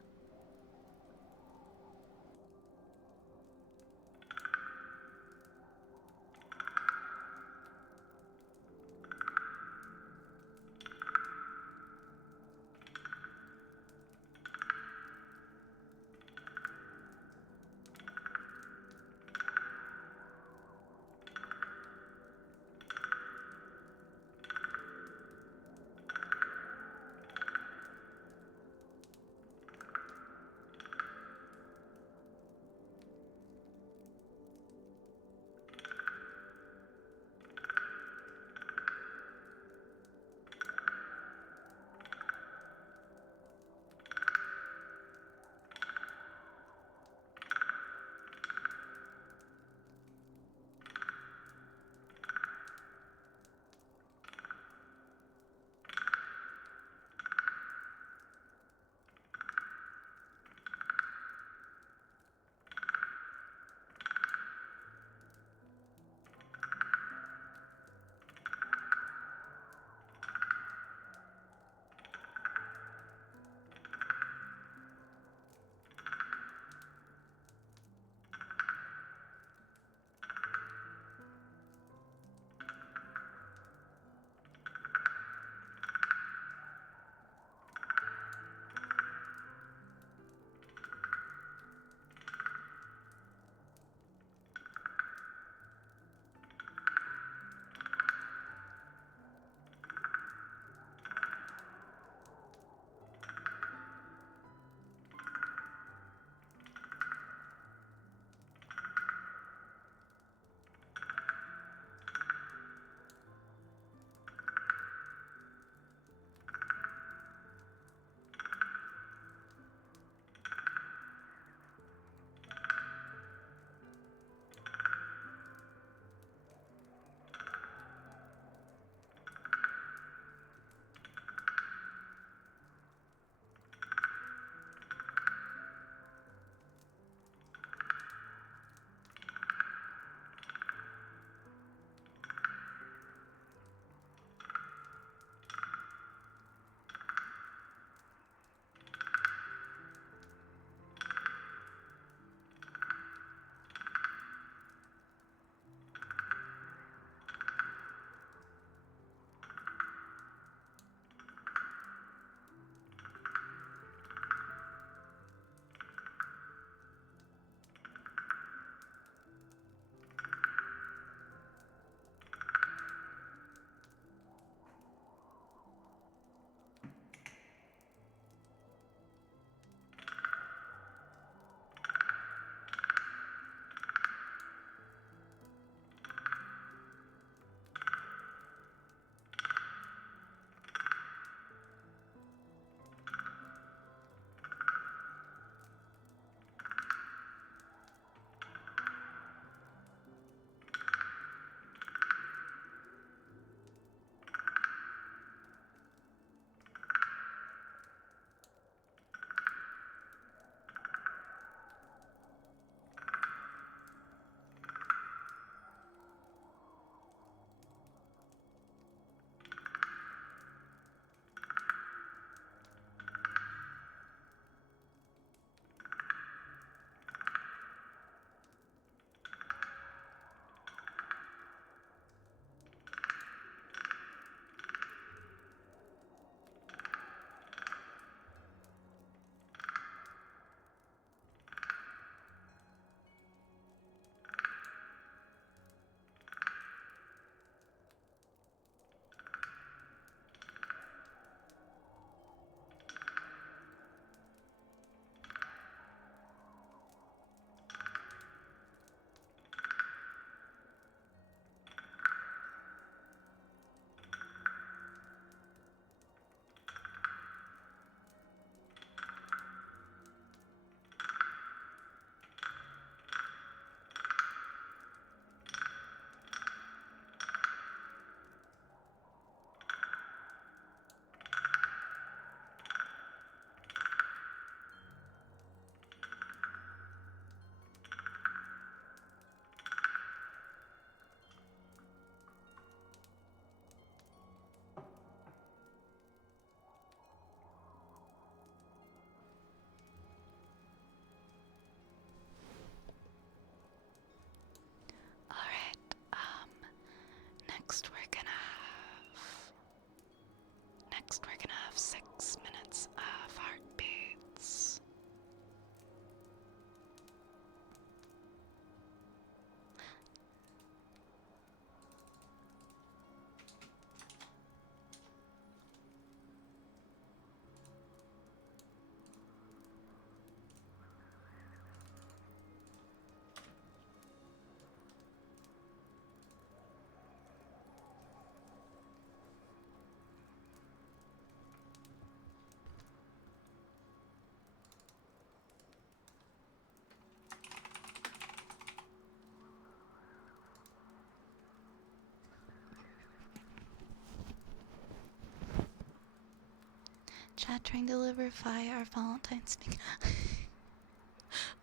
Chat trying to deliver fire Valentine's Day.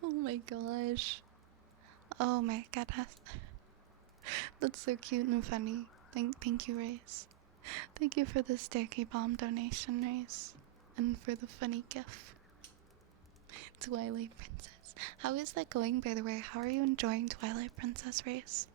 Oh my gosh. Oh my goodness. That's so cute and funny. Thank you, Race. Thank you for the sticky bomb donation, Race. And for the funny gift. Twilight Princess. How is that going, by the way? How are you enjoying Twilight Princess, Race?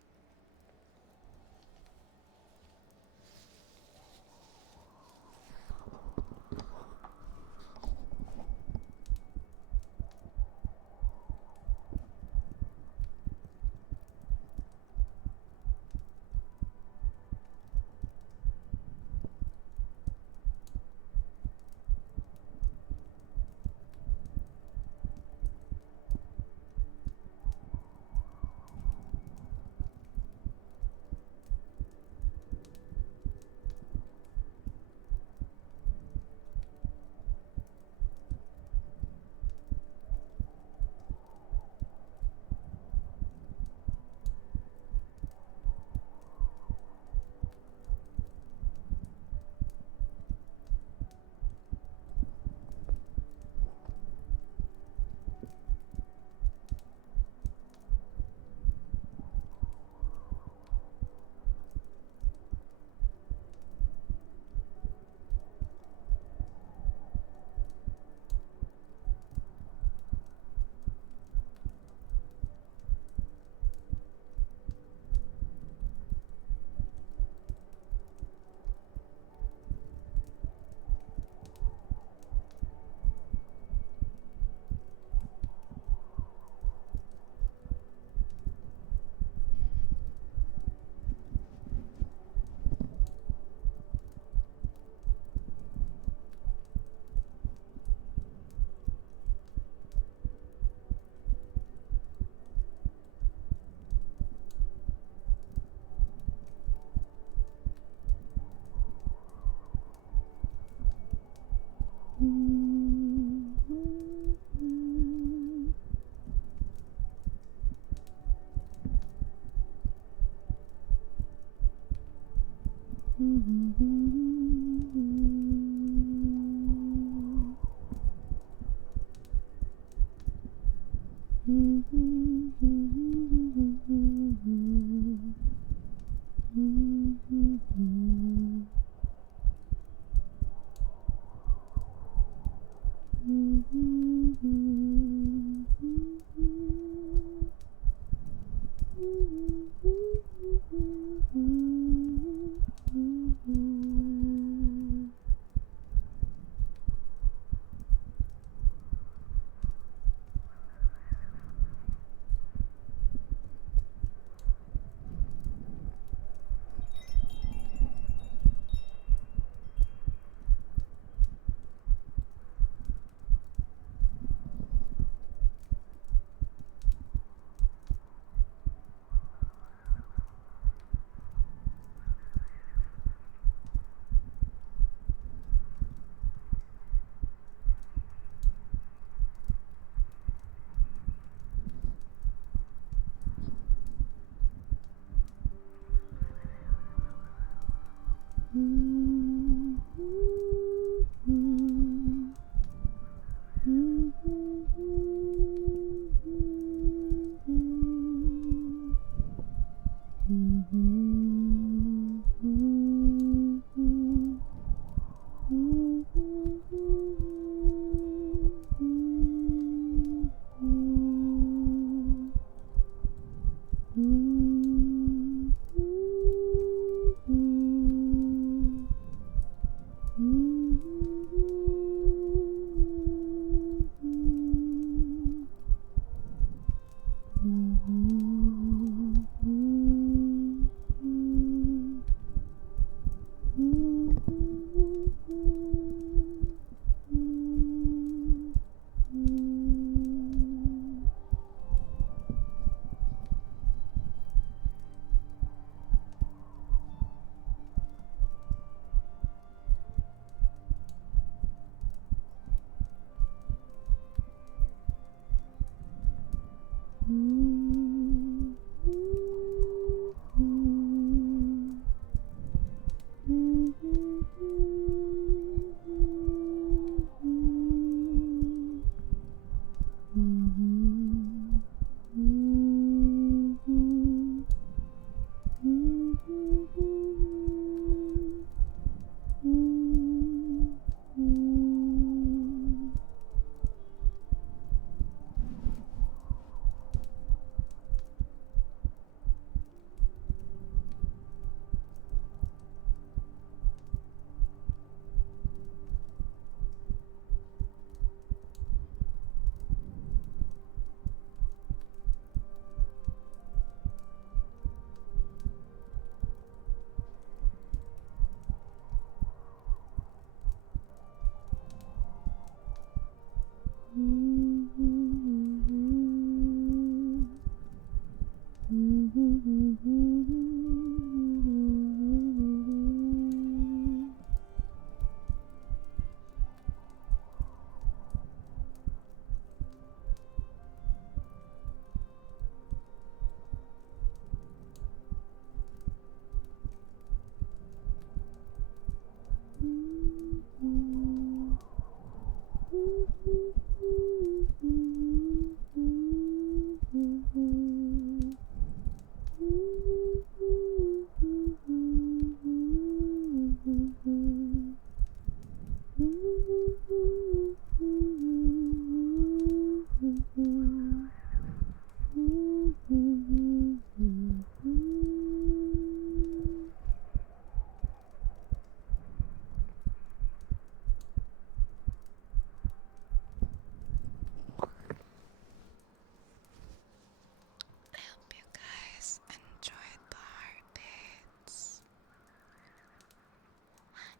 hope you guys enjoyed the heartbeats.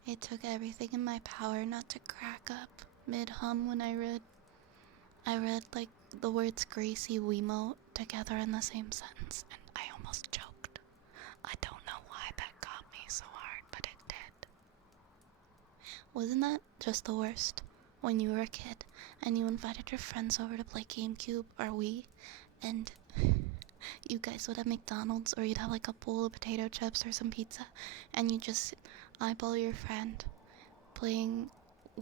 It took everything in my power not to crack up mid-hum when I read like the words Gracie Wiimote together in the same sentence, and I almost choked. I don't know why that got me so hard, but it did. Wasn't that just the worst? When you were a kid and you invited your friends over to play GameCube or Wii, and you guys would have McDonald's, or you'd have like a bowl of potato chips or some pizza, and you just eyeball your friend playing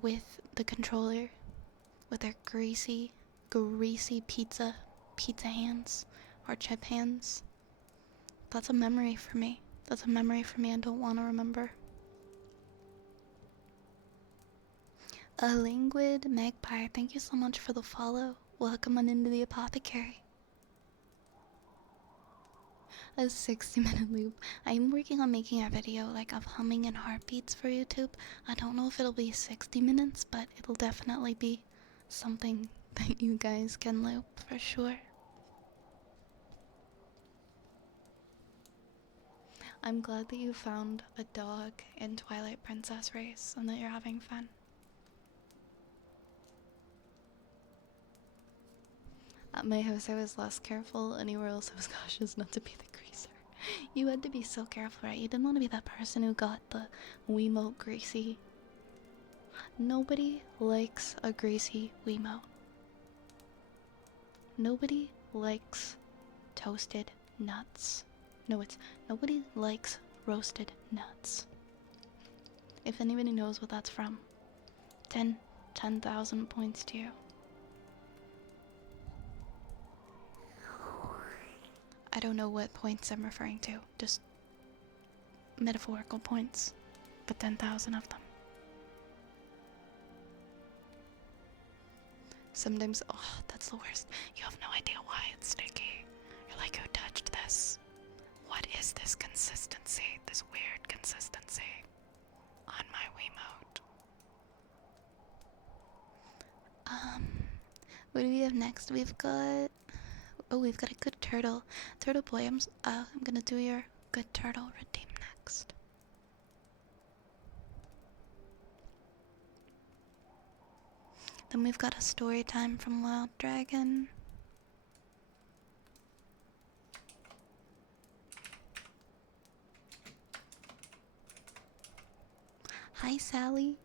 with the controller with their greasy pizza hands or chip hands. That's a memory for me. That's a memory for me I don't want to remember. A languid magpie, thank you so much for the follow. Welcome on into the apothecary. A 60-minute loop. I'm working on making a video like of humming and heartbeats for YouTube. I don't know if it'll be 60 minutes, but it'll definitely be something that you guys can loop for sure. I'm glad that you found a dog in Twilight Princess race and that you're having fun. At my house I was less careful, anywhere else I was cautious not to be the greaser. You had to be so careful, right? You didn't want to be that person who got the Wiimote greasy. Nobody likes a greasy Wiimote. Nobody likes toasted nuts. No, it's nobody likes roasted nuts. If anybody knows what that's from, 10,000 points to you. I don't know what points I'm referring to, just metaphorical points, but 10,000 of them. Sometimes, oh, that's the worst. You have no idea why it's sticky. You're like, who touched this? What is this consistency? This weird consistency on my Wiimote. What do we have next? We've got a good turtle. Turtle boy, I'm gonna do your good turtle redeem next. Then we've got a story time from Wild Dragon. Hi Sally.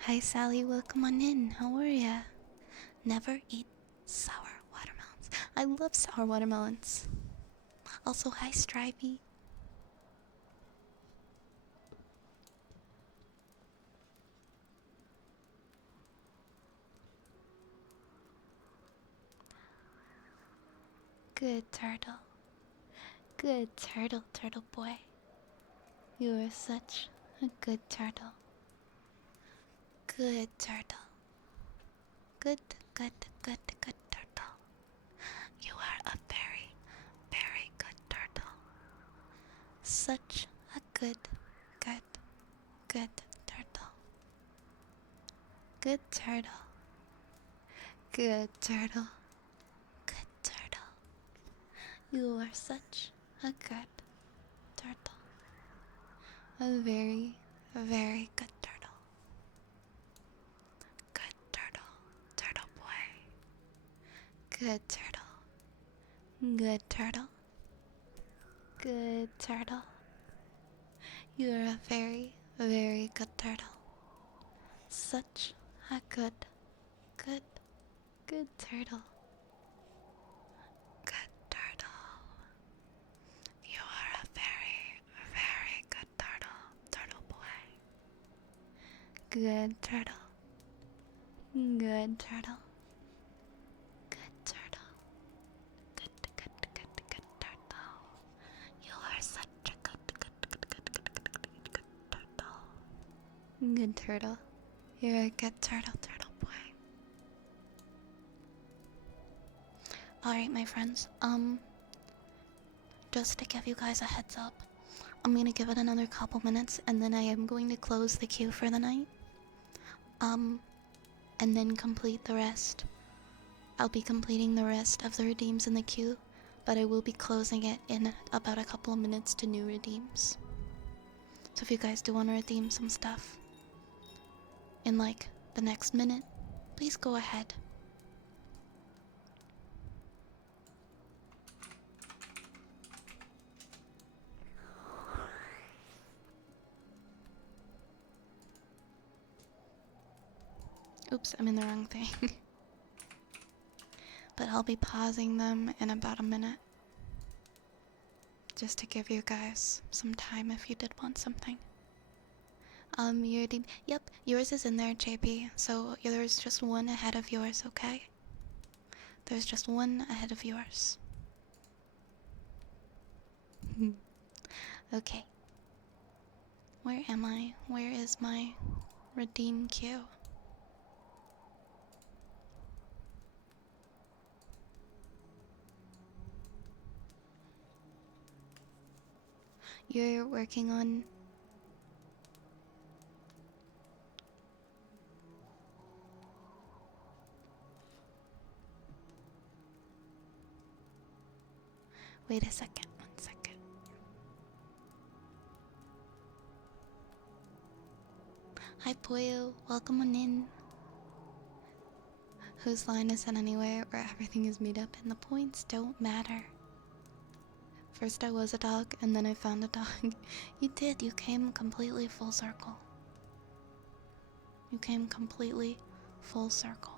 Hi Sally, welcome on in. How are ya? Never eat sour watermelons. I love sour watermelons. Also, hi Stripey. Good turtle. Good turtle, turtle boy. You are such a good turtle. Good turtle. Good turtle. You are a very, very good turtle. Such a good turtle. Good turtle. Good turtle. Good turtle. You are such a good turtle. A very, very good turtle. Good turtle. Turtle boy. Good turtle. Good turtle. Good turtle. You're a very, very good turtle. Such a good, good, good turtle. Good turtle. You are a very, very good turtle. Turtle boy. Good turtle. Good turtle. Good turtle. Good, good, good, good turtle. You are such a good, good, good, good, good, good, good turtle. Good turtle. You're a good turtle, turtle boy. Alright, my friends. Just to give you guys a heads up, I'm gonna give it another couple minutes and then I am going to close the queue for the night. And then complete the rest. I'll be completing the rest of the redeems in the queue, but I will be closing it in about a couple of minutes to new redeems. So if you guys do want to redeem some stuff in like the next minute, please go ahead. Oops, I'm in the wrong thing. But I'll be pausing them in about a minute. Just to give you guys some time if you did want something. Yep, yours is in there, JP. So there's just one ahead of yours, okay? There's just one ahead of yours. Okay. Where am I? Where is my redeem queue? You're working on... Wait a second, 1 second. Hi Poyo, welcome on in. Whose line is it anyway, where everything is made up and the points don't matter? First I was a dog, and then I found a dog. You did, you came completely full circle. You came completely full circle.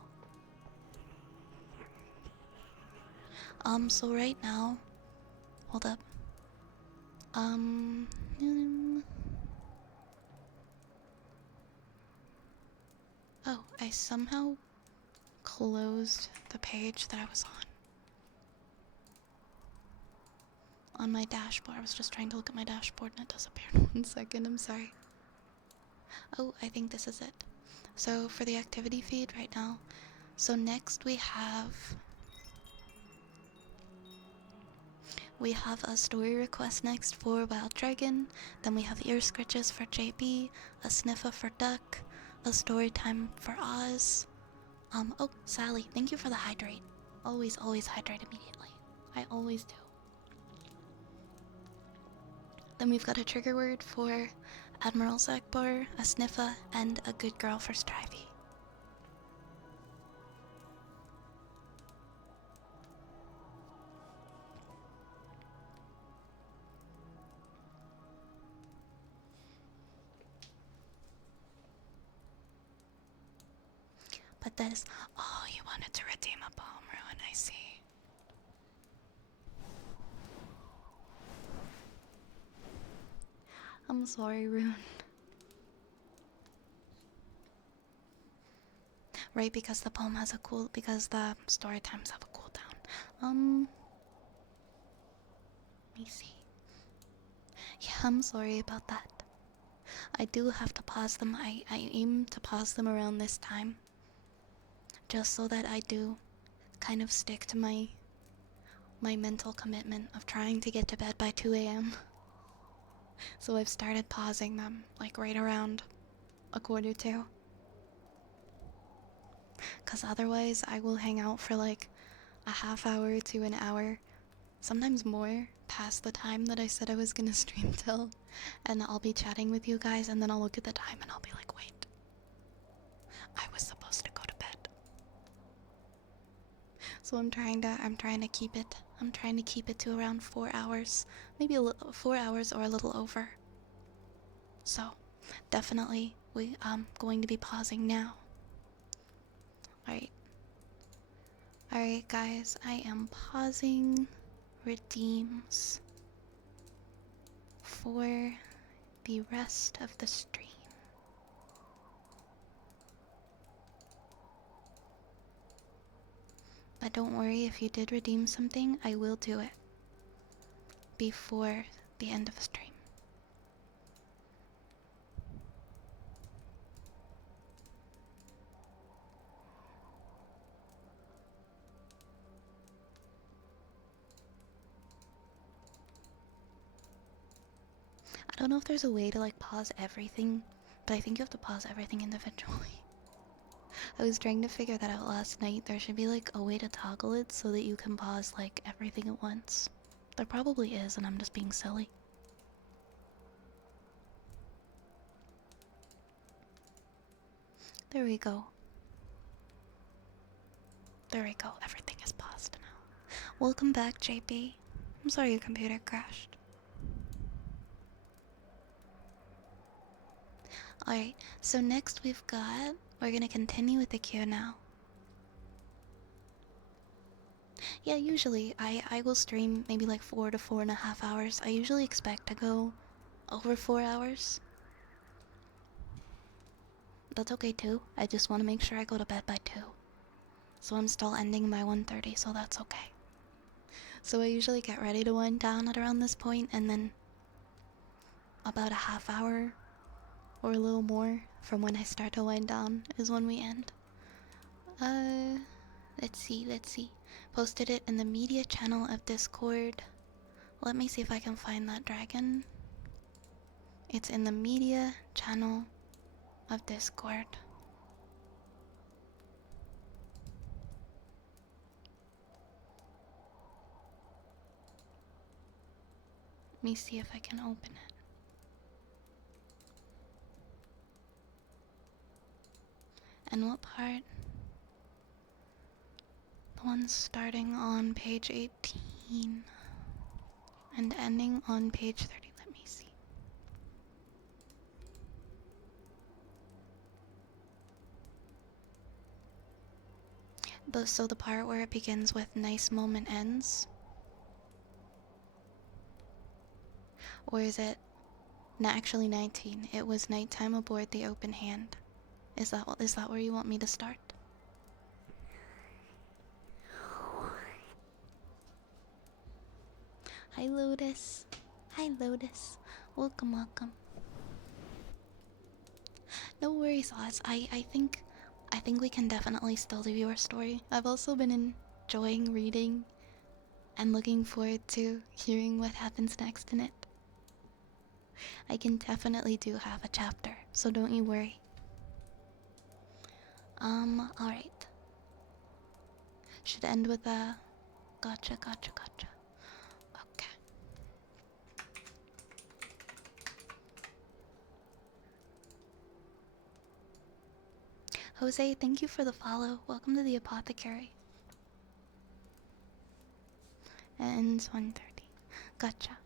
So right now... Hold up. Oh, I somehow closed the page that I was on my dashboard. I was just trying to look at my dashboard and it disappeared. 1 second, I'm sorry. Oh, I think this is it. So for the activity feed right now, so next we have a story request next for Wild Dragon, then we have ear scratches for JB, a sniffer for Duck, a story time for Oz. Oh, Sally, thank you for the hydrate. Always hydrate immediately. I always do. Then we've got a trigger word for Admiral Zakbar, a sniffer, and a good girl for Strivey. But that is... Oh, you wanted to redeem a poem ruin, I see. I'm sorry, Rune. Right, because the poem has a because the story times have a cooldown. Let me see. Yeah, I'm sorry about that. I do have to pause them. I aim to pause them around this time. Just so that I do kind of stick to my mental commitment of trying to get to bed by 2 a.m. So I've started pausing them, like right around 1:45. Cause otherwise I will hang out for like a half hour to an hour, sometimes more, past the time that I said I was gonna stream till, and I'll be chatting with you guys and then I'll look at the time and I'll be like, wait, I was supposed to go to bed. So I'm trying to keep it I'm trying to keep it to around 4 hours, maybe 4 hours or a little over. So, definitely we going to be pausing now. Alright. Alright guys, I am pausing redeems for the rest of the stream. But don't worry, if you did redeem something, I will do it before the end of the stream. I don't know if there's a way to like pause everything, but I think you have to pause everything individually. I was trying to figure that out last night. There should be like a way to toggle it so that you can pause like everything at once. There probably is, and I'm just being silly. There we go. There we go. Everything is paused now. Welcome back, JP. I'm sorry your computer crashed. Alright, so next we're gonna continue with the queue now. Yeah, usually I will stream maybe like 4 to 4.5 hours. I usually expect to go over 4 hours. That's okay too. I just want to make sure I go to bed by 2. So I'm still ending by 1:30, so that's okay. So I usually get ready to wind down at around this point, and then about a half hour or a little more from when I start to wind down is when we end. Let's see. Posted it in the media channel of Discord. Let me see if I can find that dragon. It's in the media channel of Discord. Let me see if I can open it. And what part? The one starting on page 18 and ending on page 30. Let me see. So the part where it begins with nice moment ends? Or is it actually 19? It was nighttime aboard the open hand. Is that where you want me to start? Hi Lotus. Hi Lotus. Welcome. No worries, Oz. I think we can definitely still do your story. I've also been enjoying reading and looking forward to hearing what happens next in it. I can definitely do half a chapter, so don't you worry. Alright. Should end with a gotcha. Okay. Jose, thank you for the follow. Welcome to the apothecary. Ends 1:30. Gotcha.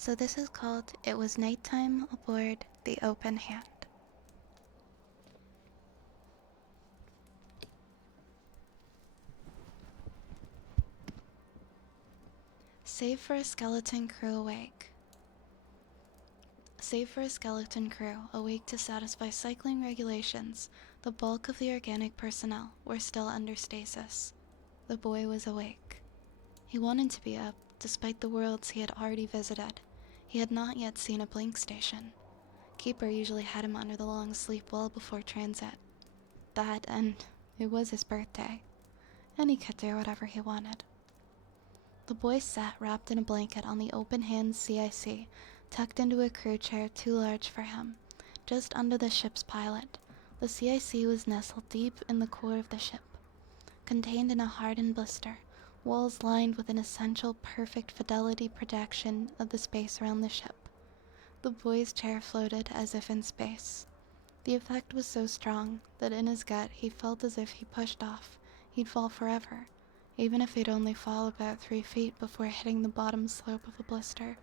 So this is called It Was Nighttime Aboard the Open Hand. Save for a skeleton crew awake. Save for a skeleton crew awake to satisfy cycling regulations, the bulk of the organic personnel were still under stasis. The boy was awake. He wanted to be up, despite the worlds he had already visited. He had not yet seen a blink station. Keeper usually had him under the long sleep well before transit. That, and it was his birthday, and he could do whatever he wanted. The boy sat wrapped in a blanket on the open-hand CIC, tucked into a crew chair too large for him, just under the ship's pilot. The CIC was nestled deep in the core of the ship, contained in a hardened blister, walls lined with an essential perfect fidelity projection of the space around the ship. The boy's chair floated as if in space. The effect was so strong that in his gut he felt as if he pushed off, he'd fall forever, even if he'd only fall about 3 feet before hitting the bottom slope of the blister.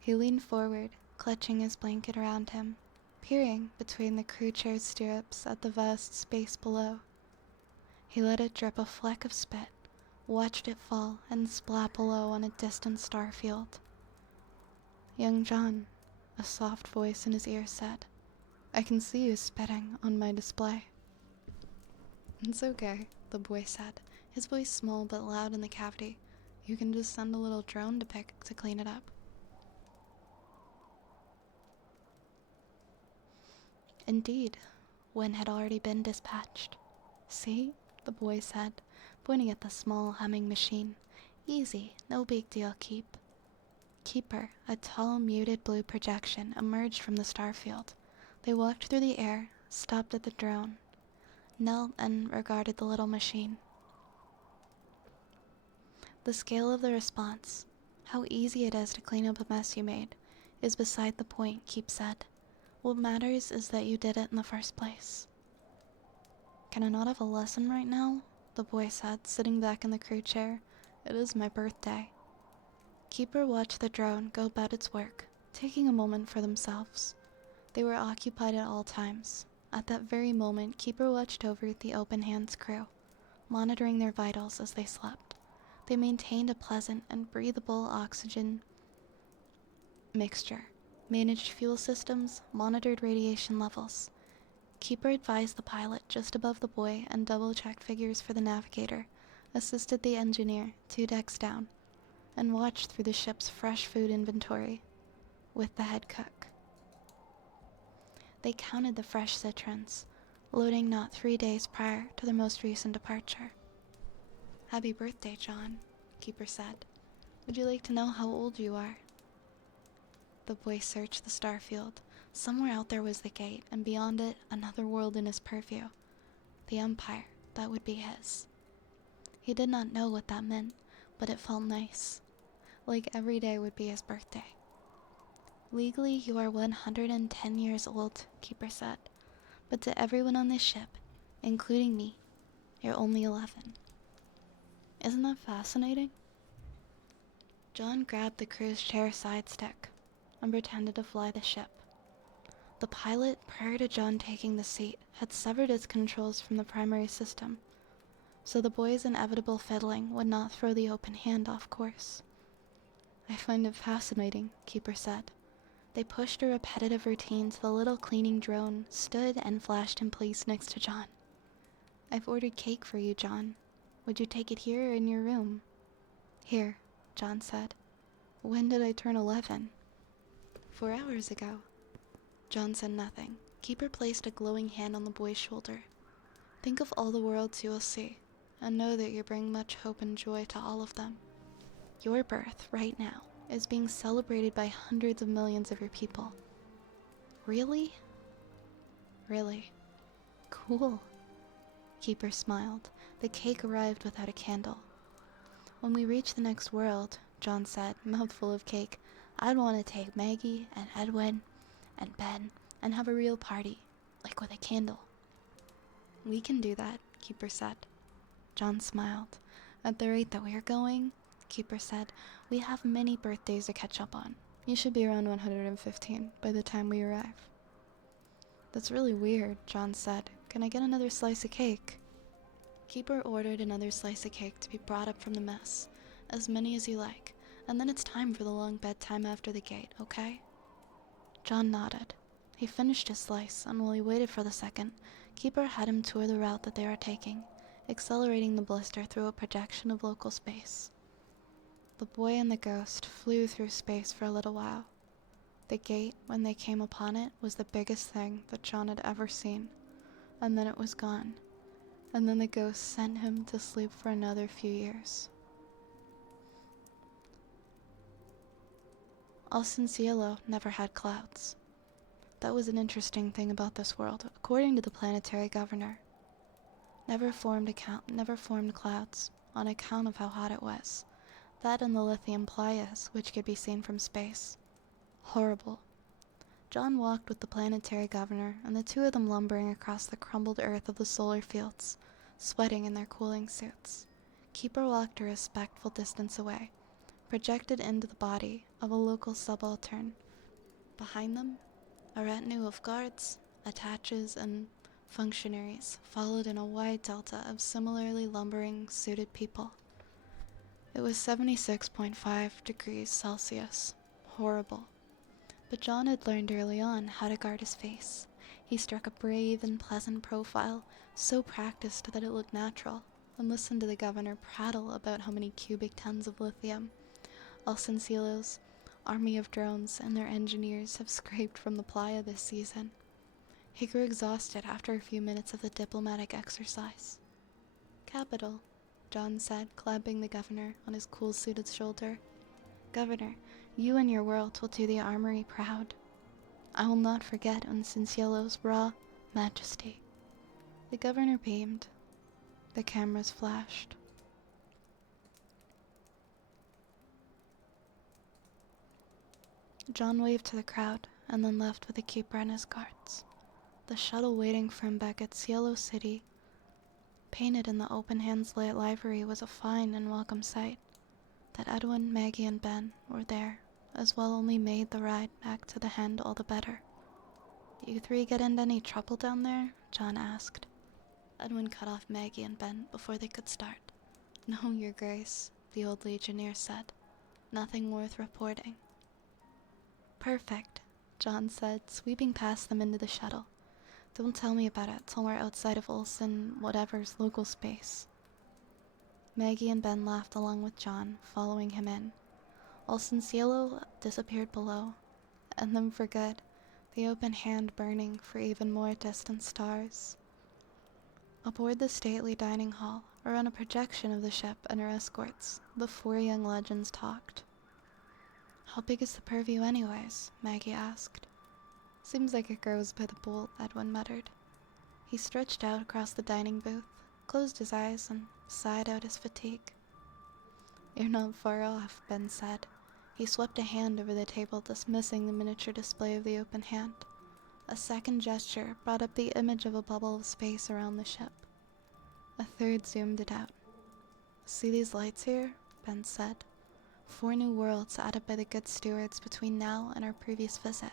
He leaned forward, clutching his blanket around him, peering between the crew chair's stirrups at the vast space below. He let it drip a fleck of spit, watched it fall and splat below on a distant star field. "Young John," a soft voice in his ear said, "I can see you spitting on my display." "It's okay," the boy said, his voice small but loud in the cavity. "You can just send a little drone to clean it up." Indeed, one had already been dispatched. "See?" the boy said, pointing at the small humming machine. "Easy, no big deal, Keep." Keeper, a tall, muted blue projection, emerged from the starfield. They walked through the air, stopped at the drone, knelt and regarded the little machine. "The scale of the response, how easy it is to clean up a mess you made, is beside the point," Keep said. "What matters is that you did it in the first place." "Can I not have a lesson right now?" the boy said, sitting back in the crew chair. "It is my birthday." Keeper watched the drone go about its work, taking a moment for themselves. They were occupied at all times. At that very moment, Keeper watched over the Open Hands crew, monitoring their vitals as they slept. They maintained a pleasant and breathable oxygen mixture, managed fuel systems, monitored radiation levels. Keeper advised the pilot just above the boy and double-checked figures for the navigator, assisted the engineer 2 decks down, and watched through the ship's fresh food inventory with the head cook. They counted the fresh citrons, loading not 3 days prior to their most recent departure. "Happy birthday, John," Keeper said. "Would you like to know how old you are?" The boy searched the starfield. Somewhere out there was the gate, and beyond it, another world in his purview. The Empire, that would be his. He did not know what that meant, but it felt nice. Like every day would be his birthday. "Legally, you are 110 years old," Keeper said. "But to everyone on this ship, including me, you're only 11. Isn't that fascinating?" John grabbed the crew's chair side stick and pretended to fly the ship. The pilot, prior to John taking the seat, had severed its controls from the primary system, so the boy's inevitable fiddling would not throw the Open Hand off course. "I find it fascinating," Keeper said. They pushed a repetitive routine till the little cleaning drone stood and flashed in place next to John. "I've ordered cake for you, John. Would you take it here or in your room?" "Here," John said. "When did I turn 11? 4 hours ago." John said nothing. Keeper placed a glowing hand on the boy's shoulder. "Think of all the worlds you will see, and know that you bring much hope and joy to all of them. Your birth, right now, is being celebrated by hundreds of millions of your people." "Really?" "Really." "Cool." Keeper smiled. The cake arrived without a candle. "When we reach the next world," John said, mouthful of cake, "I'd want to take Maggie and Edwin and Ben and have a real party, like with a candle." "We can do that," Keeper said. John smiled. "At the rate that we're going," Keeper said, "we have many birthdays to catch up on. You should be around 115 by the time we arrive." "That's really weird," John said. "Can I get another slice of cake?" Keeper ordered another slice of cake to be brought up from the mess, as many as you like, and then it's time for the long bedtime after the gate, okay? John nodded. He finished his slice, and while he waited for the second, Keeper had him tour the route that they were taking, accelerating the blister through a projection of local space. The boy and the ghost flew through space for a little while. The gate, when they came upon it, was the biggest thing that John had ever seen, and then it was gone, and then the ghost sent him to sleep for another few years. Alcencielo never had clouds. That was an interesting thing about this world, according to the planetary governor. Never formed clouds, on account of how hot it was. That and the lithium playas, which could be seen from space. Horrible. John walked with the planetary governor, and the two of them lumbering across the crumbled earth of the solar fields, sweating in their cooling suits. Keeper walked a respectful distance away, projected into the body of a local subaltern. Behind them, a retinue of guards, attaches, and functionaries followed in a wide delta of similarly lumbering, suited people. It was 76.5 degrees Celsius. Horrible. But John had learned early on how to guard his face. He struck a brave and pleasant profile, so practiced that it looked natural, and listened to the governor prattle about how many cubic tons of lithium Alcencielo's army of drones and their engineers have scraped from the playa this season. He grew exhausted after a few minutes of the diplomatic exercise. "Capital," John said, clapping the governor on his cool-suited shoulder. "Governor, you and your world will do the armory proud. I will not forget Alcencielo's raw majesty." The governor beamed. The cameras flashed. John waved to the crowd and then left with the keeper and his guards. The shuttle waiting for him back at Cielo City, painted in the open hands livery, was a fine and welcome sight. That Edwin, Maggie, and Ben were there as well only made the ride back to the Hand all the better. "You three get into any trouble down there?" John asked. Edwin cut off Maggie and Ben before they could start. "No, Your Grace," the old legionnaire said. "Nothing worth reporting." "Perfect," John said, sweeping past them into the shuttle. "Don't tell me about it till we're outside of Olsen whatever's local space." Maggie and Ben laughed along with John, following him in. Alcencielo disappeared below, and then for good, the open hand burning for even more distant stars. Aboard the stately dining hall, or on a projection of the ship and her escorts, the four young legends talked. "How big is the purview anyways?" Maggie asked. "Seems like it grows by the bolt," Edwin muttered. He stretched out across the dining booth, closed his eyes, and sighed out his fatigue. "You're not far off," Ben said. He swept a hand over the table, dismissing the miniature display of the open hand. A second gesture brought up the image of a bubble of space around the ship. A third zoomed it out. "See these lights here?" Ben said. 4 new worlds added by the good stewards between now and our previous visit.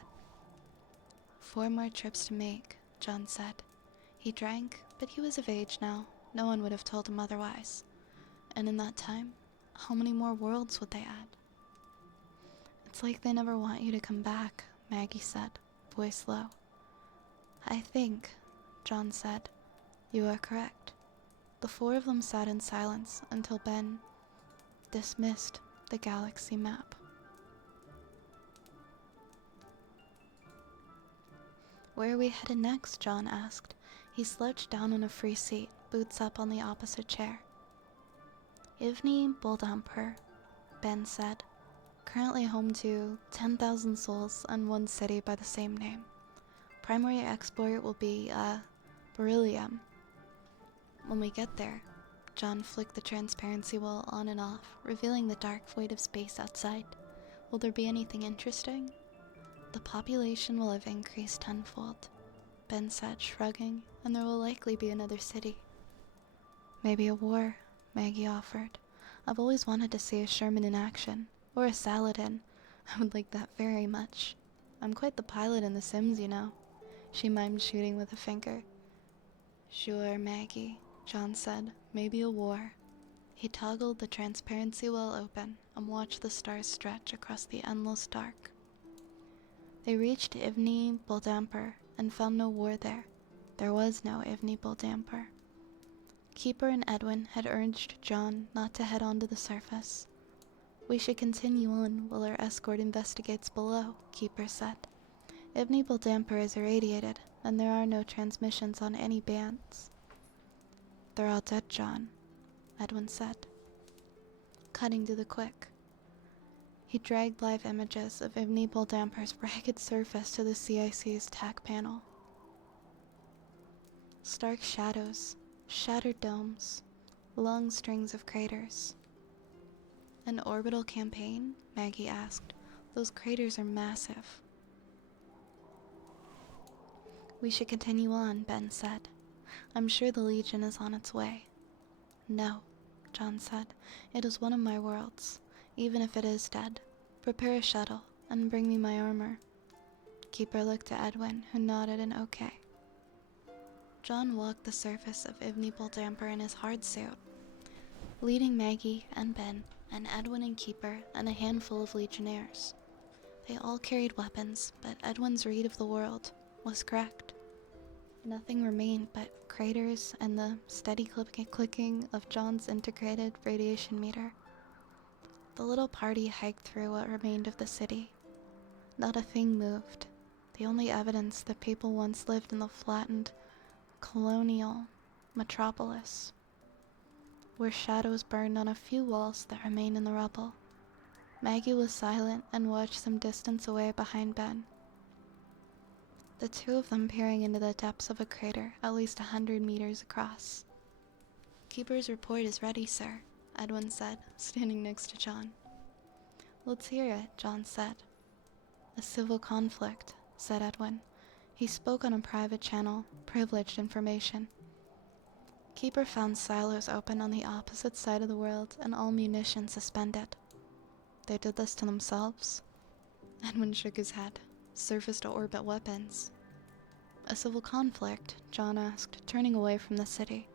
4 more trips to make, John said. He drank, but he was of age now. No one would have told him otherwise. And in that time, how many more worlds would they add? "It's like they never want you to come back," Maggie said, voice low. "I think," John said, "you are correct." The 4 of them sat in silence until Ben dismissed the galaxy map. "Where are we headed next?" John asked. He slouched down on a free seat, boots up on the opposite chair. "Ivni Boldampur," Ben said. "Currently home to 10,000 souls and 1 city by the same name. Primary export will be, beryllium. When we get there," John flicked the transparency wall on and off, revealing the dark void of space outside. "Will there be anything interesting?" "The population will have increased tenfold," Ben said, shrugging, "and there will likely be another city." "Maybe a war," Maggie offered. "I've always wanted to see a Sherman in action, or a Saladin. I would like that very much. I'm quite the pilot in The Sims, you know." She mimed shooting with a finger. "Sure, Maggie," John said. "Maybe a war." He toggled the transparency well open and watched the stars stretch across the endless dark. They reached Ivni Boldampur and found no war there. There was no Ivni Boldampur. Keeper and Edwin had urged John not to head onto the surface. "We should continue on while our escort investigates below," Keeper said. "Ivni Boldampur is irradiated, and there are no transmissions on any bands." "They're all dead, John," Edwin said, cutting to the quick. He dragged live images of Ivni Boldampur's ragged surface to the CIC's TAC panel. Stark shadows, shattered domes, long strings of craters. "An orbital campaign?" Maggie asked. "Those craters are massive." We should continue on, Ben said. I'm sure the Legion is on its way. No, John said. It is one of my worlds. Even if it is dead, prepare a shuttle and bring me my armor. Keeper looked to Edwin, who nodded an okay. John walked the surface of Ivney Damper in his hard suit, leading Maggie and Ben and Edwin and Keeper and a handful of legionnaires. They all carried weapons, but Edwin's read of the world was correct. Nothing remained but craters and the steady clicking of John's integrated radiation meter. The little party hiked through what remained of the city. Not a thing moved. The only evidence that people once lived in the flattened, colonial metropolis were shadows burned on a few walls that remained in the rubble. Maggie was silent and watched some distance away behind Ben. The two of them peering into the depths of a crater at least 100 meters across. Keeper's report is ready, sir, Edwin said, standing next to John. Let's hear it, John said. A civil conflict, said Edwin. He spoke on a private channel, privileged information. Keeper found silos open on the opposite side of the world and all munitions suspended. They did this to themselves? Edwin shook his head. Surface-to-orbit weapons. A civil conflict? John asked, turning away from the city.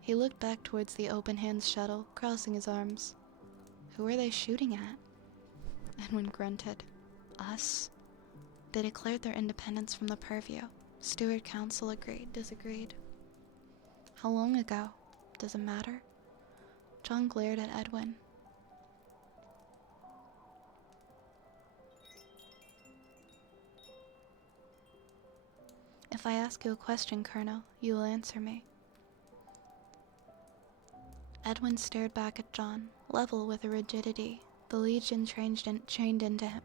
He looked back towards the open-hands shuttle, crossing his arms. Who are they shooting at? Edwin grunted. Us? They declared their independence from the purview. Steward Council disagreed. How long ago? Does it matter? John glared at Edwin. If I ask you a question, Colonel, you will answer me. Edwin stared back at John, level with a rigidity the Legion trained into him.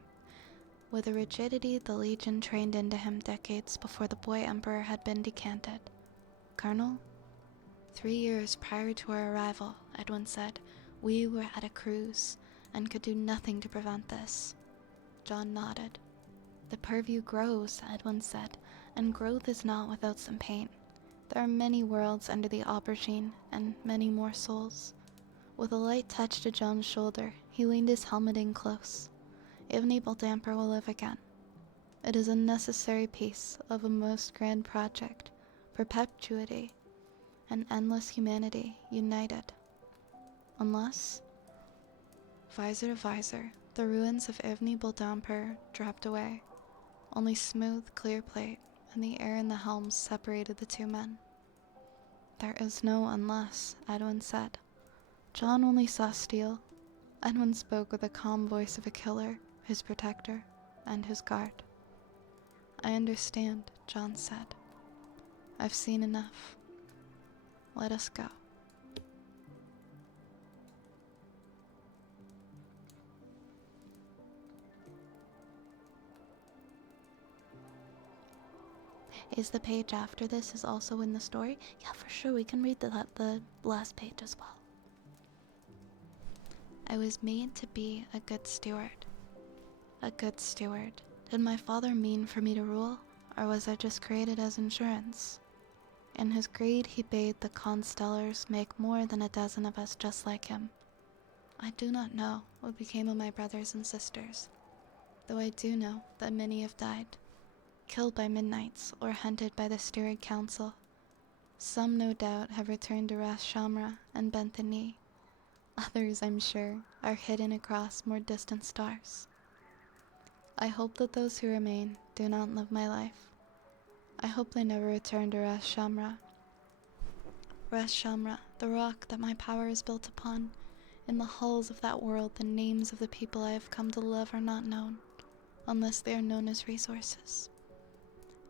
With a rigidity the Legion trained into him decades before the boy Emperor had been decanted. Colonel? 3 years prior to our arrival, Edwin said, we were at a cruise, and could do nothing to prevent this. John nodded. The purview grows, Edwin said, and growth is not without some pain. There are many worlds under the aubergine, and many more souls. With a light touch to John's shoulder, he leaned his helmet in close. Ivney Damper will live again. It is a necessary piece of a most grand project, perpetuity, and endless humanity united. Unless... Visor to visor, the ruins of Ivney Damper dropped away. Only smooth, clear plate, and the air in the helms separated the two men. There is no unless, Edwin said. John only saw steel. Edwin spoke with the calm voice of a killer, his protector, and his guard. I understand, John said. I've seen enough. Let us go. Is the page after this is also in the story? Yeah, for sure, we can read the last page as well. I was made to be a good steward. A good steward. Did my father mean for me to rule, or was I just created as insurance? In his greed, he bade the constellars make more than a dozen of us just like him. I do not know what became of my brothers and sisters, though I do know that many have died, killed by midnights or hunted by the Steward Council. Some, no doubt, have returned to Ras Shamra and bent the knee. Others, I'm sure, are hidden across more distant stars. I hope that those who remain do not live my life. I hope they never return to Ras Shamra. Ras Shamra, the rock that my power is built upon. In the halls of that world, the names of the people I have come to love are not known, unless they are known as resources.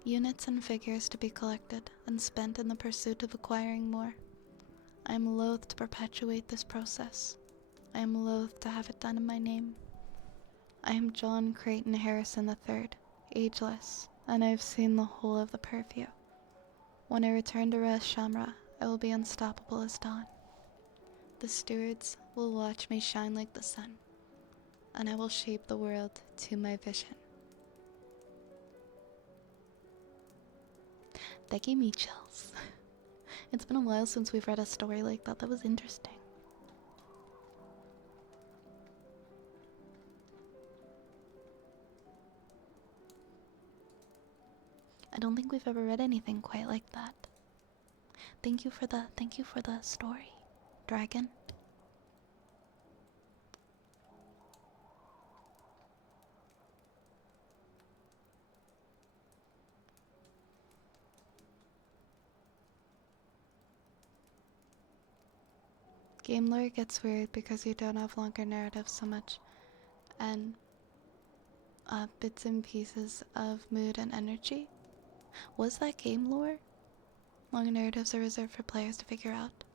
Units and figures to be collected and spent in the pursuit of acquiring more. I am loath to perpetuate this process. I am loath to have it done in my name. I am John Creighton Harrison III, ageless, and I have seen the whole of the purview. When I return to Ras Shamra, I will be unstoppable as dawn. The stewards will watch me shine like the sun, and I will shape the world to my vision. That gave me chills. It's been a while since we've read a story like that. That was interesting. I don't think we've ever read anything quite like that. Thank you for the story, Dragon. Game lore gets weird because you don't have longer narratives so much, and bits and pieces of mood and energy. Was that game lore? Long narratives are reserved for players to figure out.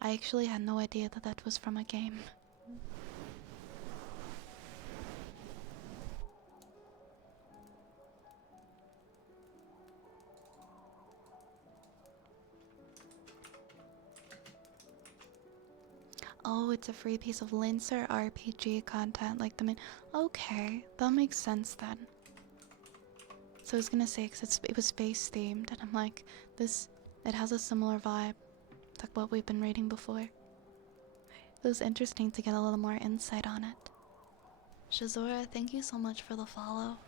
I actually had no idea that that was from a game. Oh, it's a free piece of Lincer RPG content like the main. Okay, that makes sense then. So I was gonna say, because it was space themed, and I'm like, it has a similar vibe to what we've been reading before. It was interesting to get a little more insight on it. Shazora, thank you so much for the follow.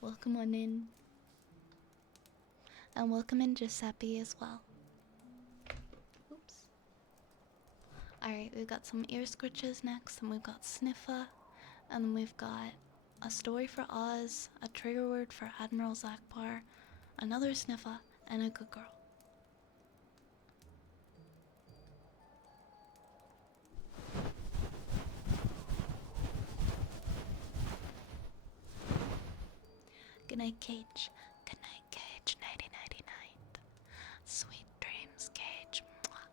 Welcome on in. And welcome in Giuseppe as well. Oops. Alright, we've got some ear scritches next, and we've got Sniffa, and then we've got a story for Oz, a trigger word for Admiral Zakbar, another Sniffa, and a good girl. Good night, Cage. Good night, Cage. Nighty, nighty, night. Sweet dreams, Cage. Mwah.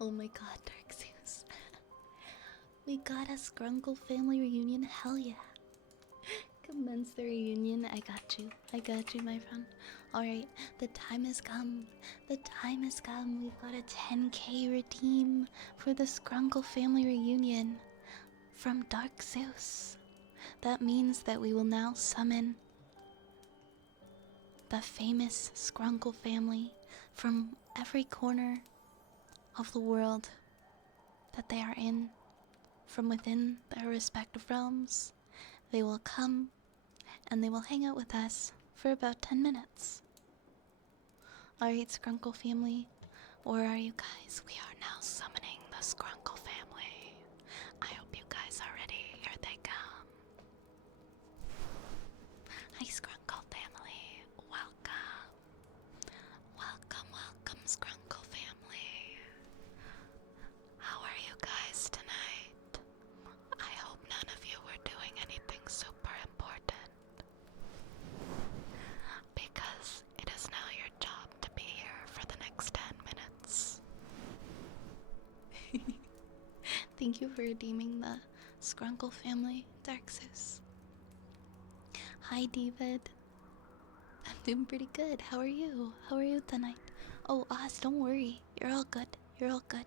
Oh my god, Dark Zeus. We got a Scrunkle family reunion, hell yeah. Come When's the reunion? I got you. I got you, my friend. Alright, the time has come. The time has come. We've got a 10k redeem for the Skrunkle family reunion from Dark Zeus. That means that we will now summon the famous Skrunkle family from every corner of the world that they are in, from within their respective realms. They will come and they will hang out with us for about 10 minutes. Alright, Skrunkle family, where are you guys? We are now summoning the Skrunkle family. I hope you guys are ready. Here they come. Hi, Skrunkle family. Welcome. Welcome, welcome, Skrunkle family. How are you guys tonight? I hope none of you were doing anything super important, because it is now your job to be here for the next 10 minutes. Thank you for redeeming the Skrunkle family, Dark Zeus. Hi, David. I'm doing pretty good. How are you? How are you tonight? Oh, Oz, don't worry. You're all good. You're all good.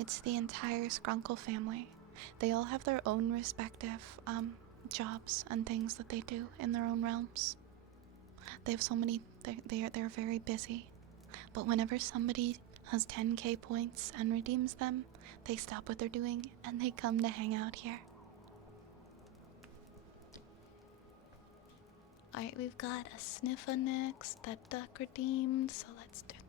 It's the entire Skrunkle family. They all have their own respective jobs and things that they do in their own realms. They have so many. They're very busy. But whenever somebody has 10k points and redeems them, they stop what they're doing and they come to hang out here. Alright, we've got a Sniffa next, that duck redeemed, so let's do that.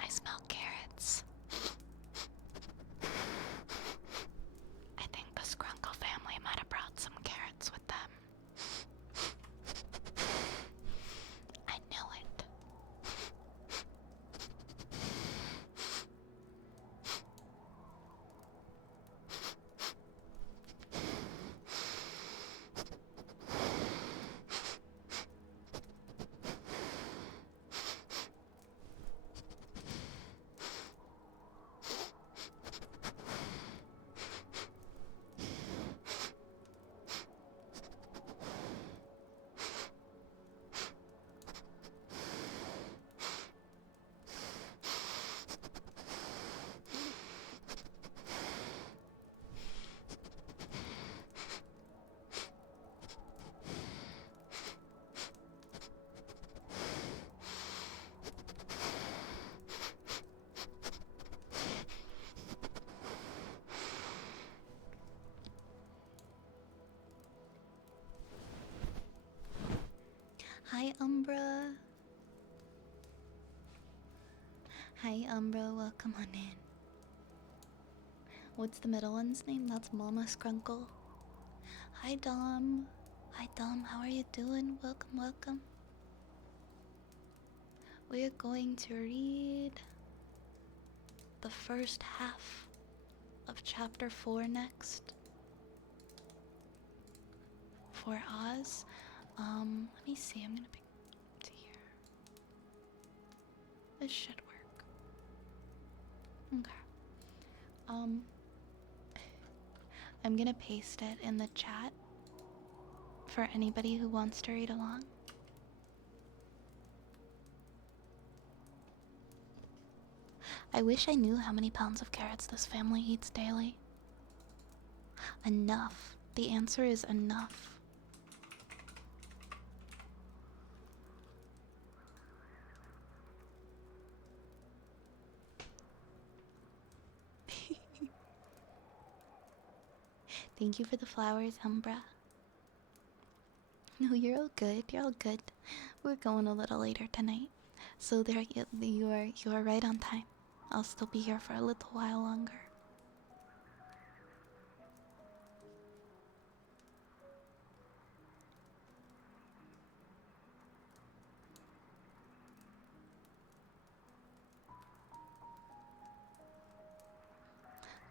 I smell carrots. I think the Skrunkle family might have brought some carrots with them. I knew it. Hi, Umbra. Hi, Umbra. Welcome on in. What's the middle one's name? That's Mama Skrunkle. Hi, Dom. Hi, Dom. How are you doing? Welcome, welcome. We're going to read the first half of chapter 4 next. For Oz. Let me see. I'm gonna pick to here. This should work. Okay. I'm gonna paste it in the chat for anybody who wants to read along. I wish I knew how many pounds of carrots this family eats daily. Enough. The answer is enough. Thank you for the flowers, Umbra. No, you're all good. You're all good. We're going a little later tonight, so you are right on time. I'll still be here for a little while longer.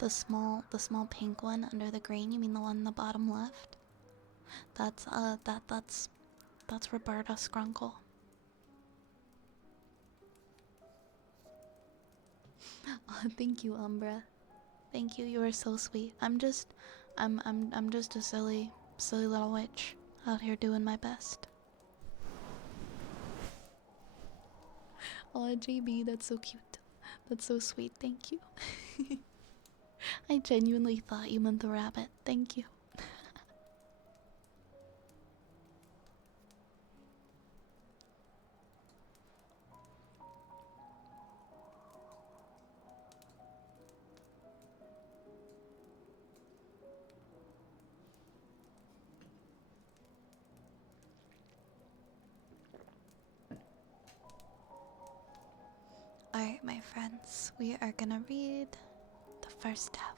the small pink one under the green. You mean the one in the bottom left? That's Roberta Scrunkle. Oh, thank you, Umbra. Thank you. You are so sweet. I'm just a silly little witch out here doing my best. Oh, JB, that's so cute. That's so sweet. Thank you. I genuinely thought you meant the rabbit. Thank you. Alright, my friends, we are gonna read the first half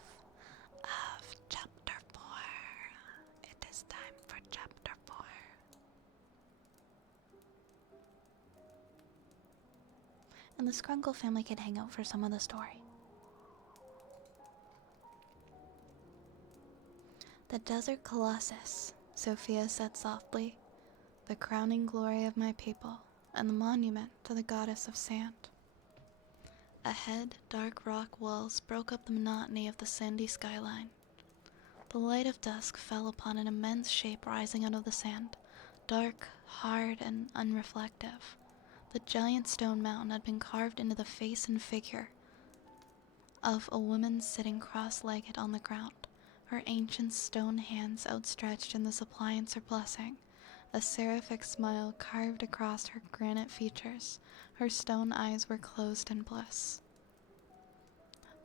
of chapter 4. It is time for chapter 4. And the Scrunkle family can hang out for some of the story. The Desert Colossus, Sophia said softly, the crowning glory of my people, and the monument to the goddess of sand. Ahead, dark rock walls broke up the monotony of the sandy skyline. The light of dusk fell upon an immense shape rising out of the sand, dark, hard, and unreflective. The giant stone mountain had been carved into the face and figure of a woman sitting cross-legged on the ground, her ancient stone hands outstretched in the suppliance or blessing, a seraphic smile carved across her granite features. Her stone eyes were closed in bliss.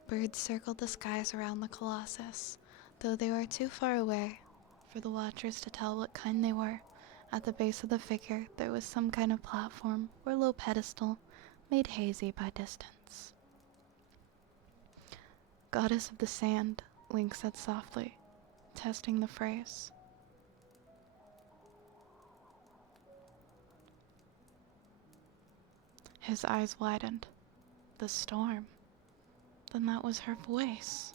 Birds circled the skies around the Colossus, though they were too far away for the watchers to tell what kind they were. At the base of the figure, there was some kind of platform or low pedestal, made hazy by distance. Goddess of the sand, Link said softly, testing the phrase. His eyes widened. The storm. Then that was her voice.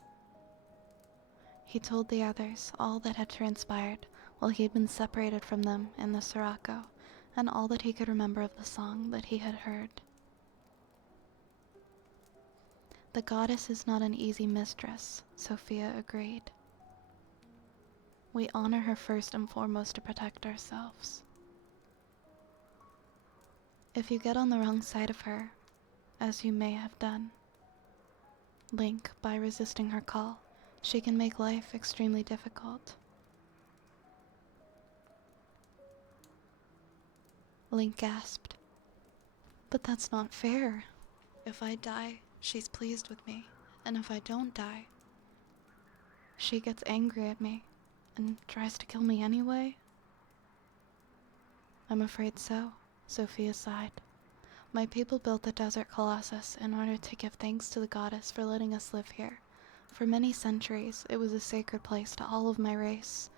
He told the others all that had transpired while he had been separated from them in the Sirocco, and all that he could remember of the song that he had heard. The goddess is not an easy mistress, Sophia agreed. We honor her first and foremost to protect ourselves. If you get on the wrong side of her, as you may have done, Link, by resisting her call, she can make life extremely difficult. Link gasped. But that's not fair. If I die, she's pleased with me, and if I don't die, she gets angry at me and tries to kill me anyway? I'm afraid so, Sophia sighed. My people built the Desert Colossus in order to give thanks to the goddess for letting us live here. For many centuries, it was a sacred place to all of my race.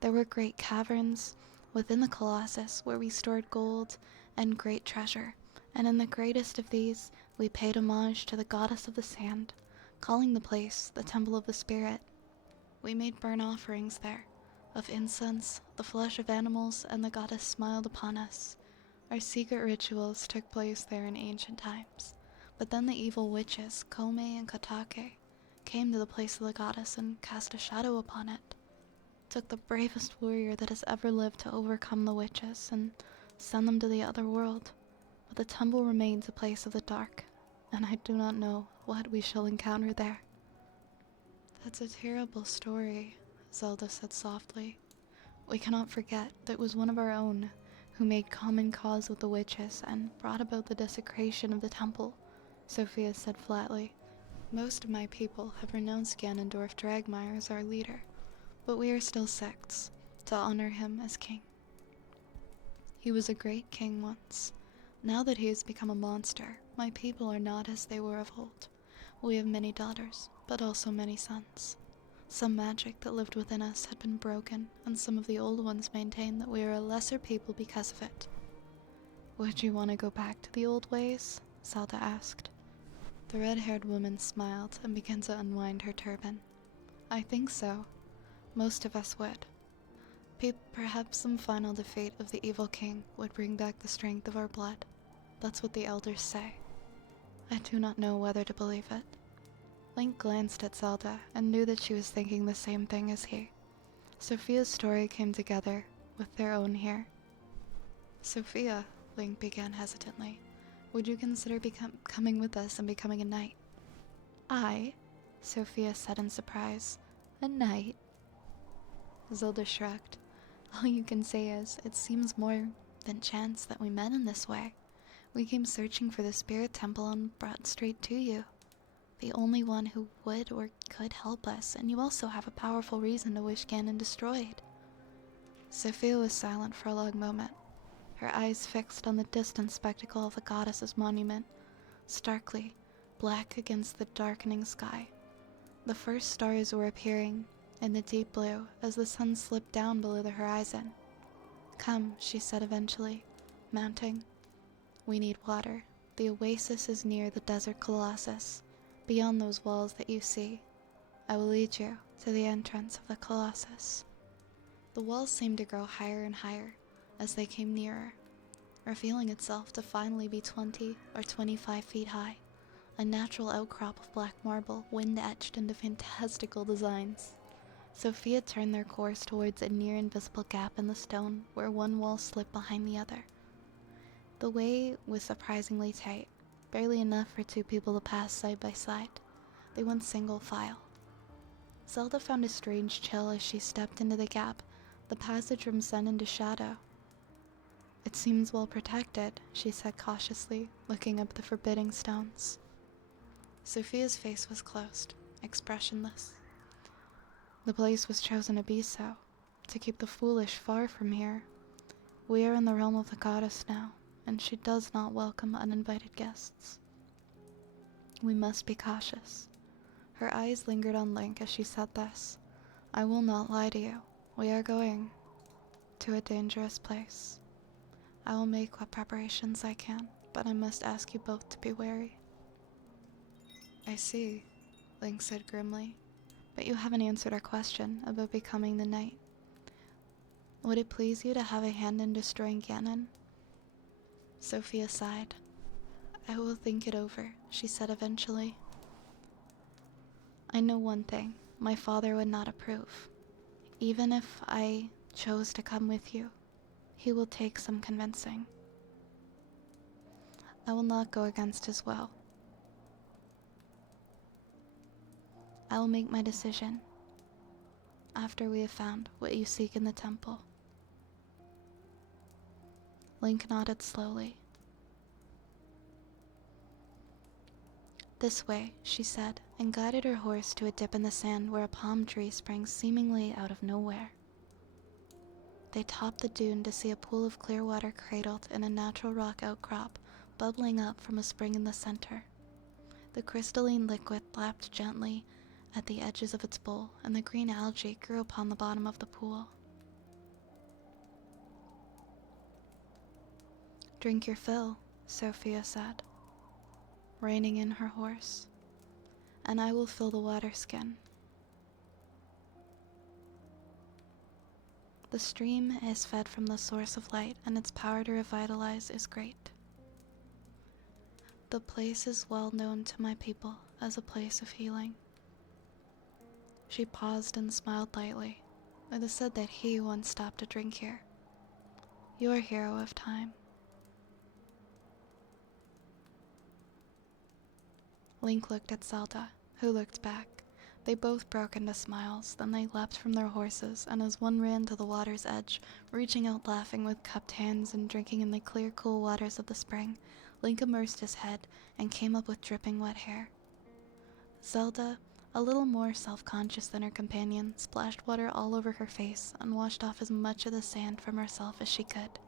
There were great caverns within the Colossus where we stored gold and great treasure, and in the greatest of these, we paid homage to the goddess of the sand, calling the place the Temple of the Spirit. We made burnt offerings there, of incense, the flesh of animals, and the goddess smiled upon us. Our secret rituals took place there in ancient times, but then the evil witches, Kome and Katake, came to the place of the goddess and cast a shadow upon it. It took the bravest warrior that has ever lived to overcome the witches and send them to the other world, but the temple remains a place of the dark, and I do not know what we shall encounter there. That's a terrible story, Zelda said softly. We cannot forget that it was one of our own who made common cause with the witches and brought about the desecration of the temple, Sophia said flatly. Most of my people have renounced Ganondorf Dragmire as our leader, but we are still sects to honor him as king. He was a great king once. Now that he has become a monster, my people are not as they were of old. We have many daughters, but also many sons. Some magic that lived within us had been broken, and some of the old ones maintain that we are a lesser people because of it. Would you want to go back to the old ways? Zelda asked. The red-haired woman smiled and began to unwind her turban. I think so. Most of us would. Perhaps some final defeat of the evil king would bring back the strength of our blood. That's what the elders say. I do not know whether to believe it. Link glanced at Zelda and knew that she was thinking the same thing as he. Sophia's story came together with their own here. Sophia, Link began hesitantly, would you consider coming with us and becoming a knight? I, Sophia said in surprise. A knight? Zelda shrugged. All you can say is, it seems more than chance that we met in this way. We came searching for the spirit temple and brought straight to you. The only one who would or could help us, and you also have a powerful reason to wish Ganon destroyed. Sophia was silent for a long moment, her eyes fixed on the distant spectacle of the goddess's monument, starkly black against the darkening sky. The first stars were appearing in the deep blue as the sun slipped down below the horizon. Come, she said eventually, mounting. We need water. The oasis is near the desert colossus, beyond those walls that you see. I will lead you to the entrance of the colossus. The walls seemed to grow higher and higher as they came nearer, revealing itself to finally be 20 or 25 feet high, a natural outcrop of black marble, wind-etched into fantastical designs. Sophia turned their course towards a near-invisible gap in the stone where one wall slipped behind the other. The way was surprisingly tight, barely enough for two people to pass side by side. They went single file. Zelda found a strange chill as she stepped into the gap, the passage from sun into shadow. It seems well protected, she said cautiously, looking up the forbidding stones. Sophia's face was closed, expressionless. The place was chosen to be so, to keep the foolish far from here. We are in the realm of the goddess now, and she does not welcome uninvited guests. We must be cautious. Her eyes lingered on Link as she said this. I will not lie to you. We are going to a dangerous place. I will make what preparations I can, but I must ask you both to be wary. I see, Link said grimly, but you haven't answered our question about becoming the knight. Would it please you to have a hand in destroying Ganon? Sophia sighed. I will think it over, she said eventually. I know one thing, my father would not approve. Even if I chose to come with you, he will take some convincing. I will not go against his will. I will make my decision after we have found what you seek in the temple. Link nodded slowly. This way, she said, and guided her horse to a dip in the sand where a palm tree sprang seemingly out of nowhere. They topped the dune to see a pool of clear water cradled in a natural rock outcrop, bubbling up from a spring in the center. The crystalline liquid lapped gently at the edges of its bowl, and the green algae grew upon the bottom of the pool. Drink your fill, Sophia said, reining in her horse, and I will fill the water skin. The stream is fed from the source of light, and its power to revitalize is great. The place is well known to my people as a place of healing. She paused and smiled lightly. It is said that he once stopped to drink here. Your hero of time. Link looked at Zelda, who looked back. They both broke into smiles, then they leapt from their horses, and as one ran to the water's edge, reaching out laughing with cupped hands and drinking in the clear, cool waters of the spring, Link immersed his head and came up with dripping wet hair. Zelda, a little more self-conscious than her companion, splashed water all over her face and washed off as much of the sand from herself as she could.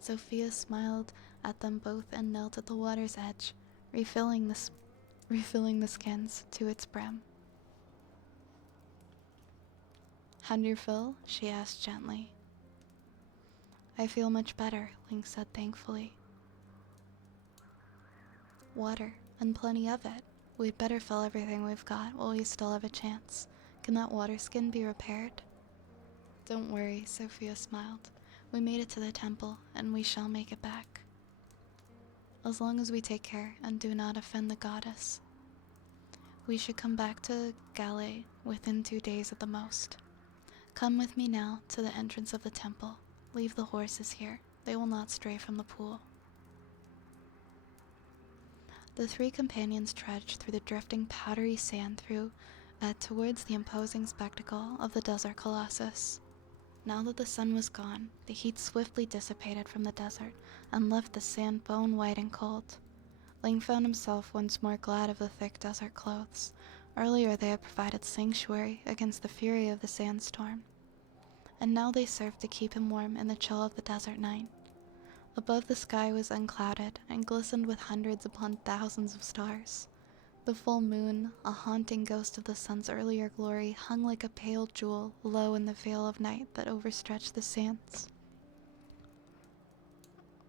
Sophia smiled at them both and knelt at the water's edge, refilling the skins to its brim. Had your fill? She asked gently. I feel much better, Link said thankfully. Water, and plenty of it. We'd better fill everything we've got while we still have a chance. Can that water skin be repaired? Don't worry, Sophia smiled. We made it to the temple, and we shall make it back. As long as we take care and do not offend the goddess. We should come back to Gale within 2 days at the most. Come with me now to the entrance of the temple. Leave the horses here. They will not stray from the pool. The 3 companions trudged through the drifting powdery sand towards the imposing spectacle of the desert colossus. Now that the sun was gone, the heat swiftly dissipated from the desert and left the sand bone-white and cold. Ling found himself once more glad of the thick desert clothes. Earlier they had provided sanctuary against the fury of the sandstorm, and now they served to keep him warm in the chill of the desert night. Above, the sky was unclouded and glistened with hundreds upon thousands of stars. The full moon, a haunting ghost of the sun's earlier glory, hung like a pale jewel low in the veil of night that overstretched the sands.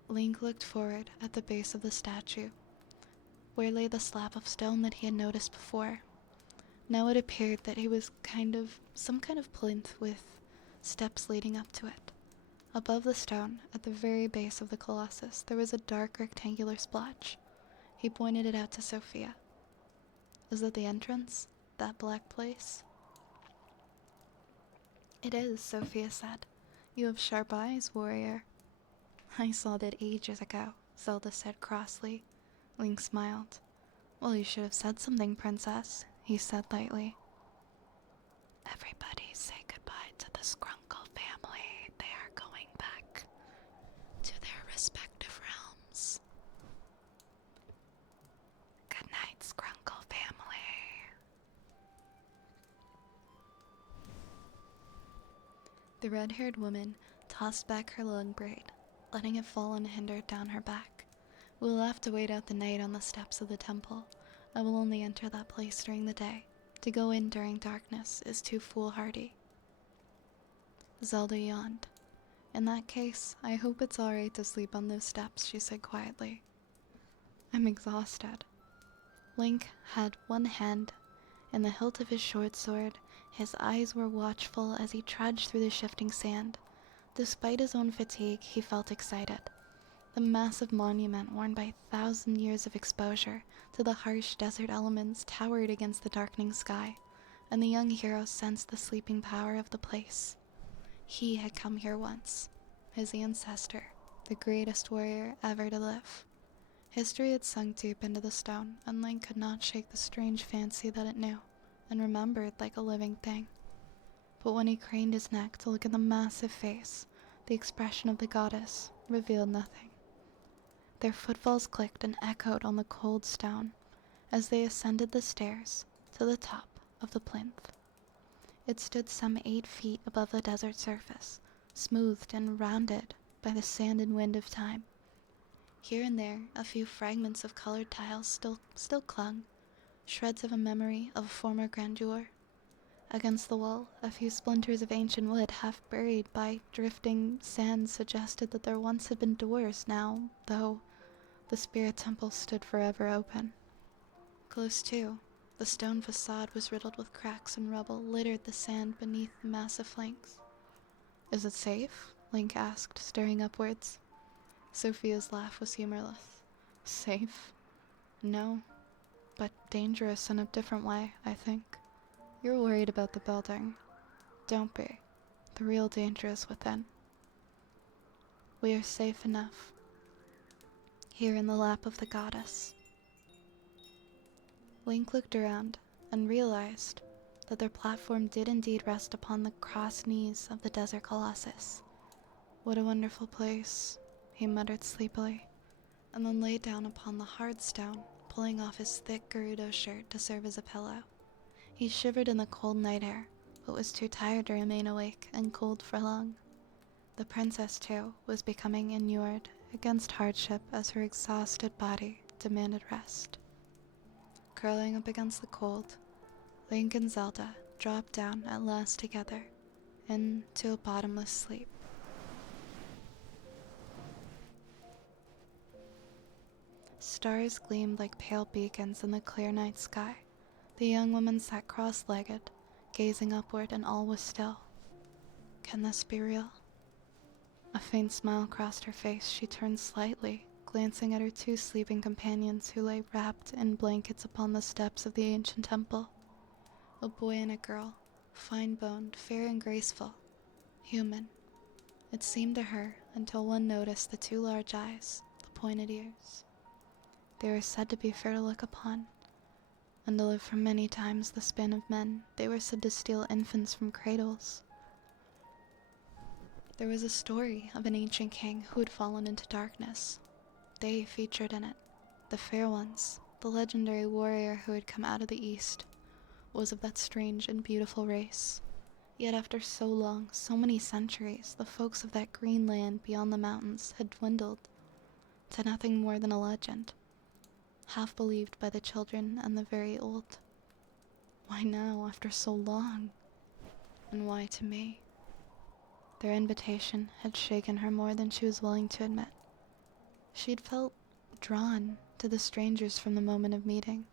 Link looked forward at the base of the statue, where lay the slab of stone that he had noticed before. Now it appeared that it was some kind of plinth with steps leading up to it. Above the stone, at the very base of the colossus, there was a dark rectangular splotch. He pointed it out to Sophia. Is that the entrance? That black place? It is, Sophia said. You have sharp eyes, warrior. I saw that ages ago, Zelda said crossly. Link smiled. Well, you should have said something, princess, he said lightly. Everybody say goodbye to the Skrunkle family. They are going back to their respective realms. Good night, Skrunkle family. The red-haired woman tossed back her long braid, letting it fall unhindered down her back. We'll have to wait out the night on the steps of the temple. I will only enter that place during the day. To go in during darkness is too foolhardy. Zelda yawned. In that case, I hope it's alright to sleep on those steps, she said quietly. I'm exhausted. Link had one hand in the hilt of his short sword. His eyes were watchful as he trudged through the shifting sand. Despite his own fatigue, he felt excited. The massive monument, worn by 1,000 years of exposure to the harsh desert elements, towered against the darkening sky, and the young hero sensed the sleeping power of the place. He had come here once, his ancestor, the greatest warrior ever to live. History had sunk deep into the stone, and Link could not shake the strange fancy that it knew, and remembered like a living thing. But when he craned his neck to look at the massive face, the expression of the goddess revealed nothing. Their footfalls clicked and echoed on the cold stone as they ascended the stairs to the top of the plinth. It stood some 8 feet above the desert surface, smoothed and rounded by the sand and wind of time. Here and there, a few fragments of colored tiles still clung, shreds of a memory of a former grandeur. Against the wall, a few splinters of ancient wood, half buried by drifting sand, suggested that there once had been doors. Now, though, the spirit temple stood forever open. Close to, the stone facade was riddled with cracks and rubble, littered the sand beneath the massive flanks. Is it safe? Link asked, staring upwards. Sophia's laugh was humorless. Safe? No, but dangerous in a different way, I think. You're worried about the building. Don't be. The real danger is within. We are safe enough. Here in the lap of the goddess. Link looked around and realized that their platform did indeed rest upon the crossed knees of the desert colossus. What a wonderful place, he muttered sleepily, and then lay down upon the hard stone, pulling off his thick Gerudo shirt to serve as a pillow. He shivered in the cold night air, but was too tired to remain awake and cold for long. The princess, too, was becoming inured against hardship as her exhausted body demanded rest. Curling up against the cold, Link and Zelda dropped down at last together into a bottomless sleep. stars gleamed like pale beacons in the clear night sky. The young woman sat cross-legged, gazing upward, and all was still. Can this be real? A faint smile crossed her face. She turned slightly, glancing at her two sleeping companions who lay wrapped in blankets upon the steps of the ancient temple. A boy and a girl, fine-boned, fair and graceful, human. It seemed to her, until one noticed the two large eyes, the pointed ears. They were said to be fair to look upon, and to live for many times the span of men. They were said to steal infants from cradles. There was a story of an ancient king who had fallen into darkness. They featured in it. The fair ones, the legendary warrior who had come out of the east, was of that strange and beautiful race. Yet after so long, so many centuries, the folks of that green land beyond the mountains had dwindled to nothing more than a legend, half believed by the children and the very old. Why now, after so long? And why to me? Their invitation had shaken her more than she was willing to admit. She had felt drawn to the strangers from the moment of meeting.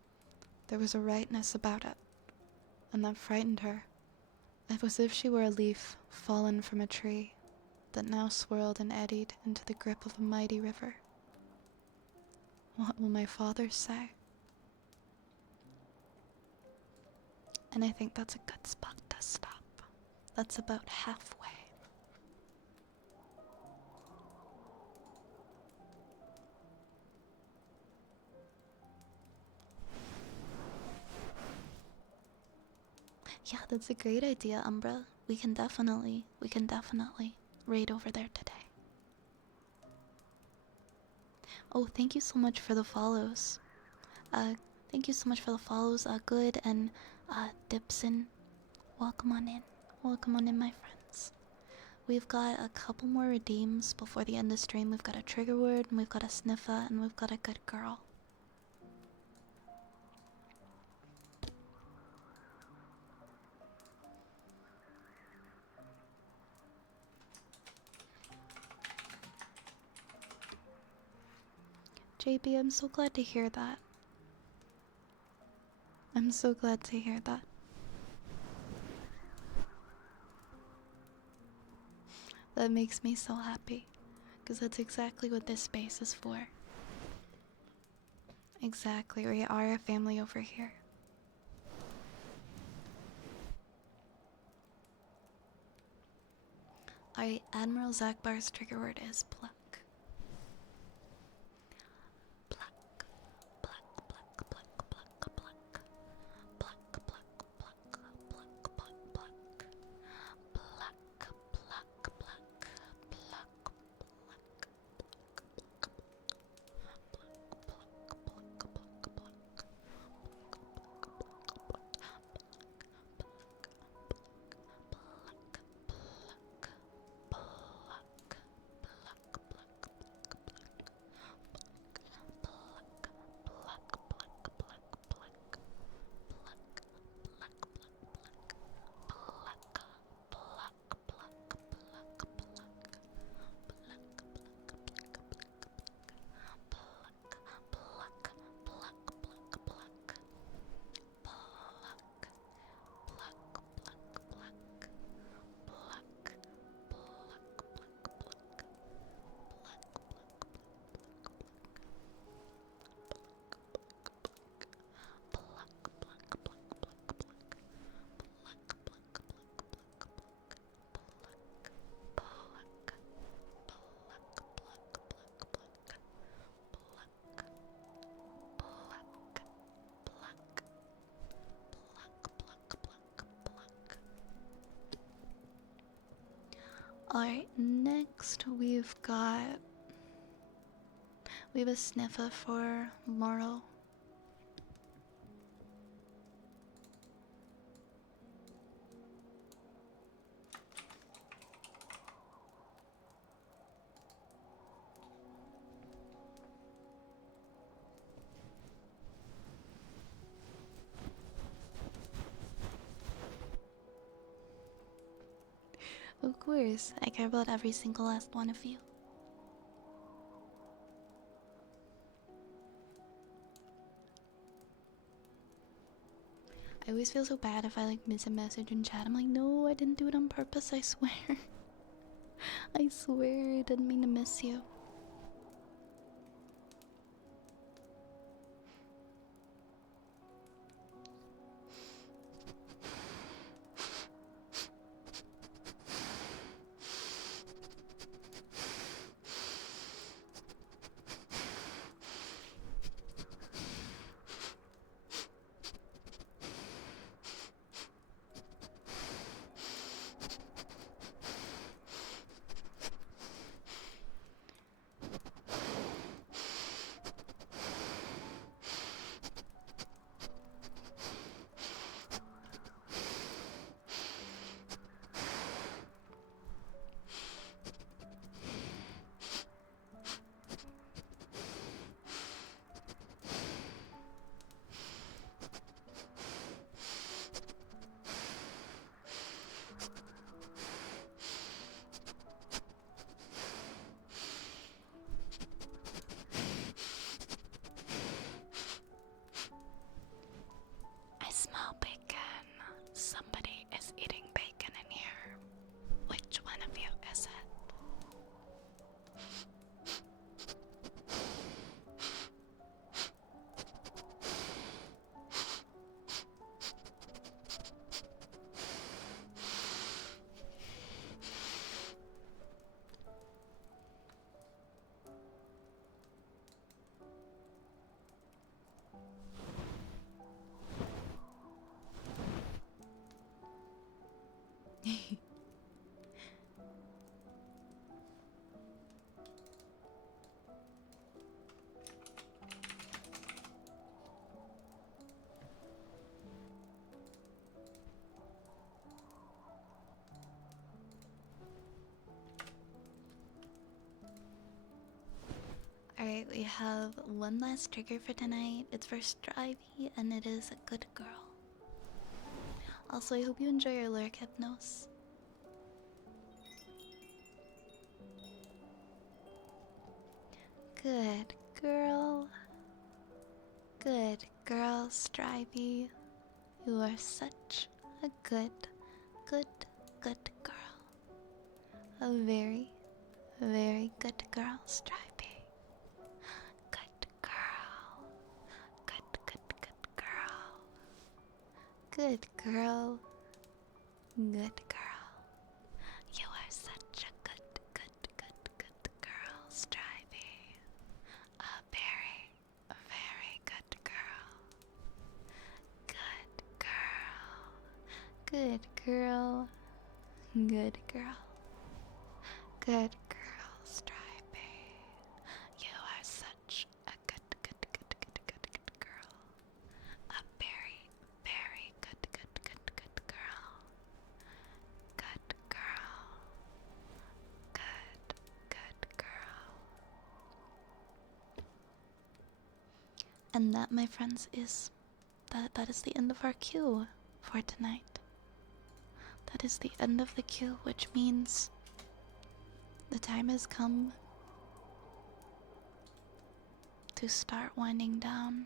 There was a rightness about it, and that frightened her. It was as if she were a leaf fallen from a tree that now swirled and eddied into the grip of a mighty river. What will my father say? And I think that's a good spot to stop. That's about halfway. Yeah, that's a great idea, Umbra. We can definitely raid over there today. Oh, thank you so much for the follows. Thank you so much for the follows, Good and, Dipson. Welcome on in. Welcome on in, my friends. We've got a couple more redeems before the end of the stream. We've got a trigger word, and we've got a sniffer, and we've got a good girl. JB, I'm so glad to hear that. I'm so glad to hear that. That makes me so happy, because that's exactly what this space is for. Exactly, we are a family over here. Alright, Admiral Zakbar's trigger word is pluck. Pluck, pluck, pluck, pluck, pluck, pluck. Pluck, pluck, pluck, pluck, pluck, pluck. Pluck, pluck, pluck, pluck. Alright, next we have a sniffer for Morrow. Of course, I care about every single last one of you. I always feel so bad if I like miss a message in chat. I'm like, no, I didn't do it on purpose, I swear. I swear I didn't mean to miss you. I smell bacon. Somebody is eating bacon in here. Which one of you is it? Alright, we have one last trigger for tonight. It's for Strivey, and it is a good girl. Also, I hope you enjoy your lurk hypnos. Good girl. Good girl, Strivey. You are such a good girl. A very, very good girl, Stripey. Good girl. Good girl. Good girl. Good girl. You are such a good girl, Stripey. A very, very good girl. Good girl. Good girl. Good girl. Good girl, Stripey. You are such a good girl. A very, very good girl. Good girl. Good girl. And that, my friends, is that is the end of our queue for tonight. That is the end of the queue, which means the time has come to start winding down.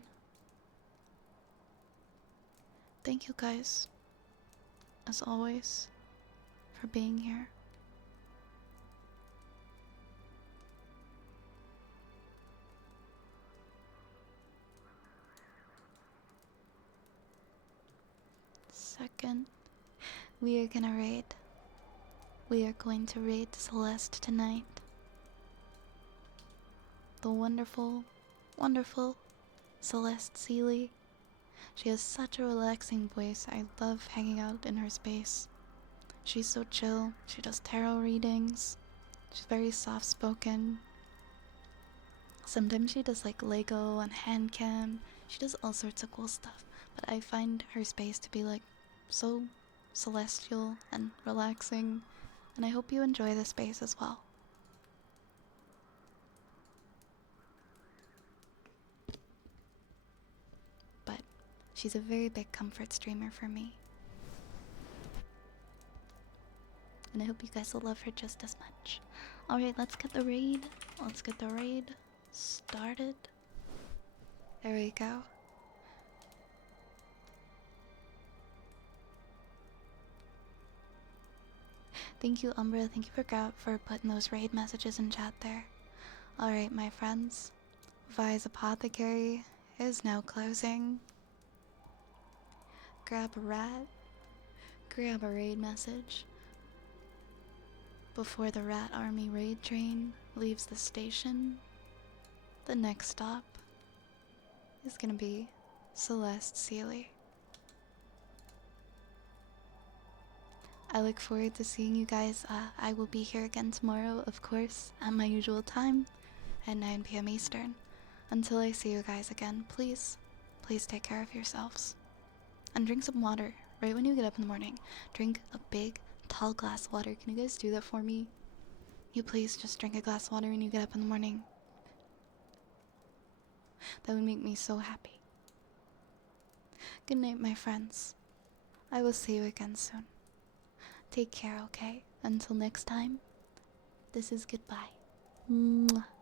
Thank you guys, as always, for being here. Second, we are gonna raid. We are going to raid Celeste tonight. The wonderful, wonderful Celeste Seeley. She has such a relaxing voice. I love hanging out in her space. She's so chill. She does tarot readings. She's very soft-spoken. Sometimes she does like Lego and hand cam. She does all sorts of cool stuff. But I find her space to be like so celestial and relaxing. And I hope you enjoy the space as well. But she's a very big comfort streamer for me. And I hope you guys will love her just as much. Alright, let's get the raid. Let's get the raid started. There we go. Thank you, Umbra. Thank you for putting those raid messages in chat there. Alright, my friends. Vi's Apothecary is now closing. Grab a rat. Grab a raid message. Before the rat army raid train leaves the station, the next stop is gonna be Celeste Sealy. I look forward to seeing you guys. I will be here again tomorrow, of course, at my usual time, at 9 p.m. Eastern. Until I see you guys again, please take care of yourselves. And drink some water right when you get up in the morning. Drink a big, tall glass of water. Can you guys do that for me? You please just drink a glass of water when you get up in the morning. That would make me so happy. Good night, my friends. I will see you again soon. Take care, okay? Until next time, this is goodbye. Mwah.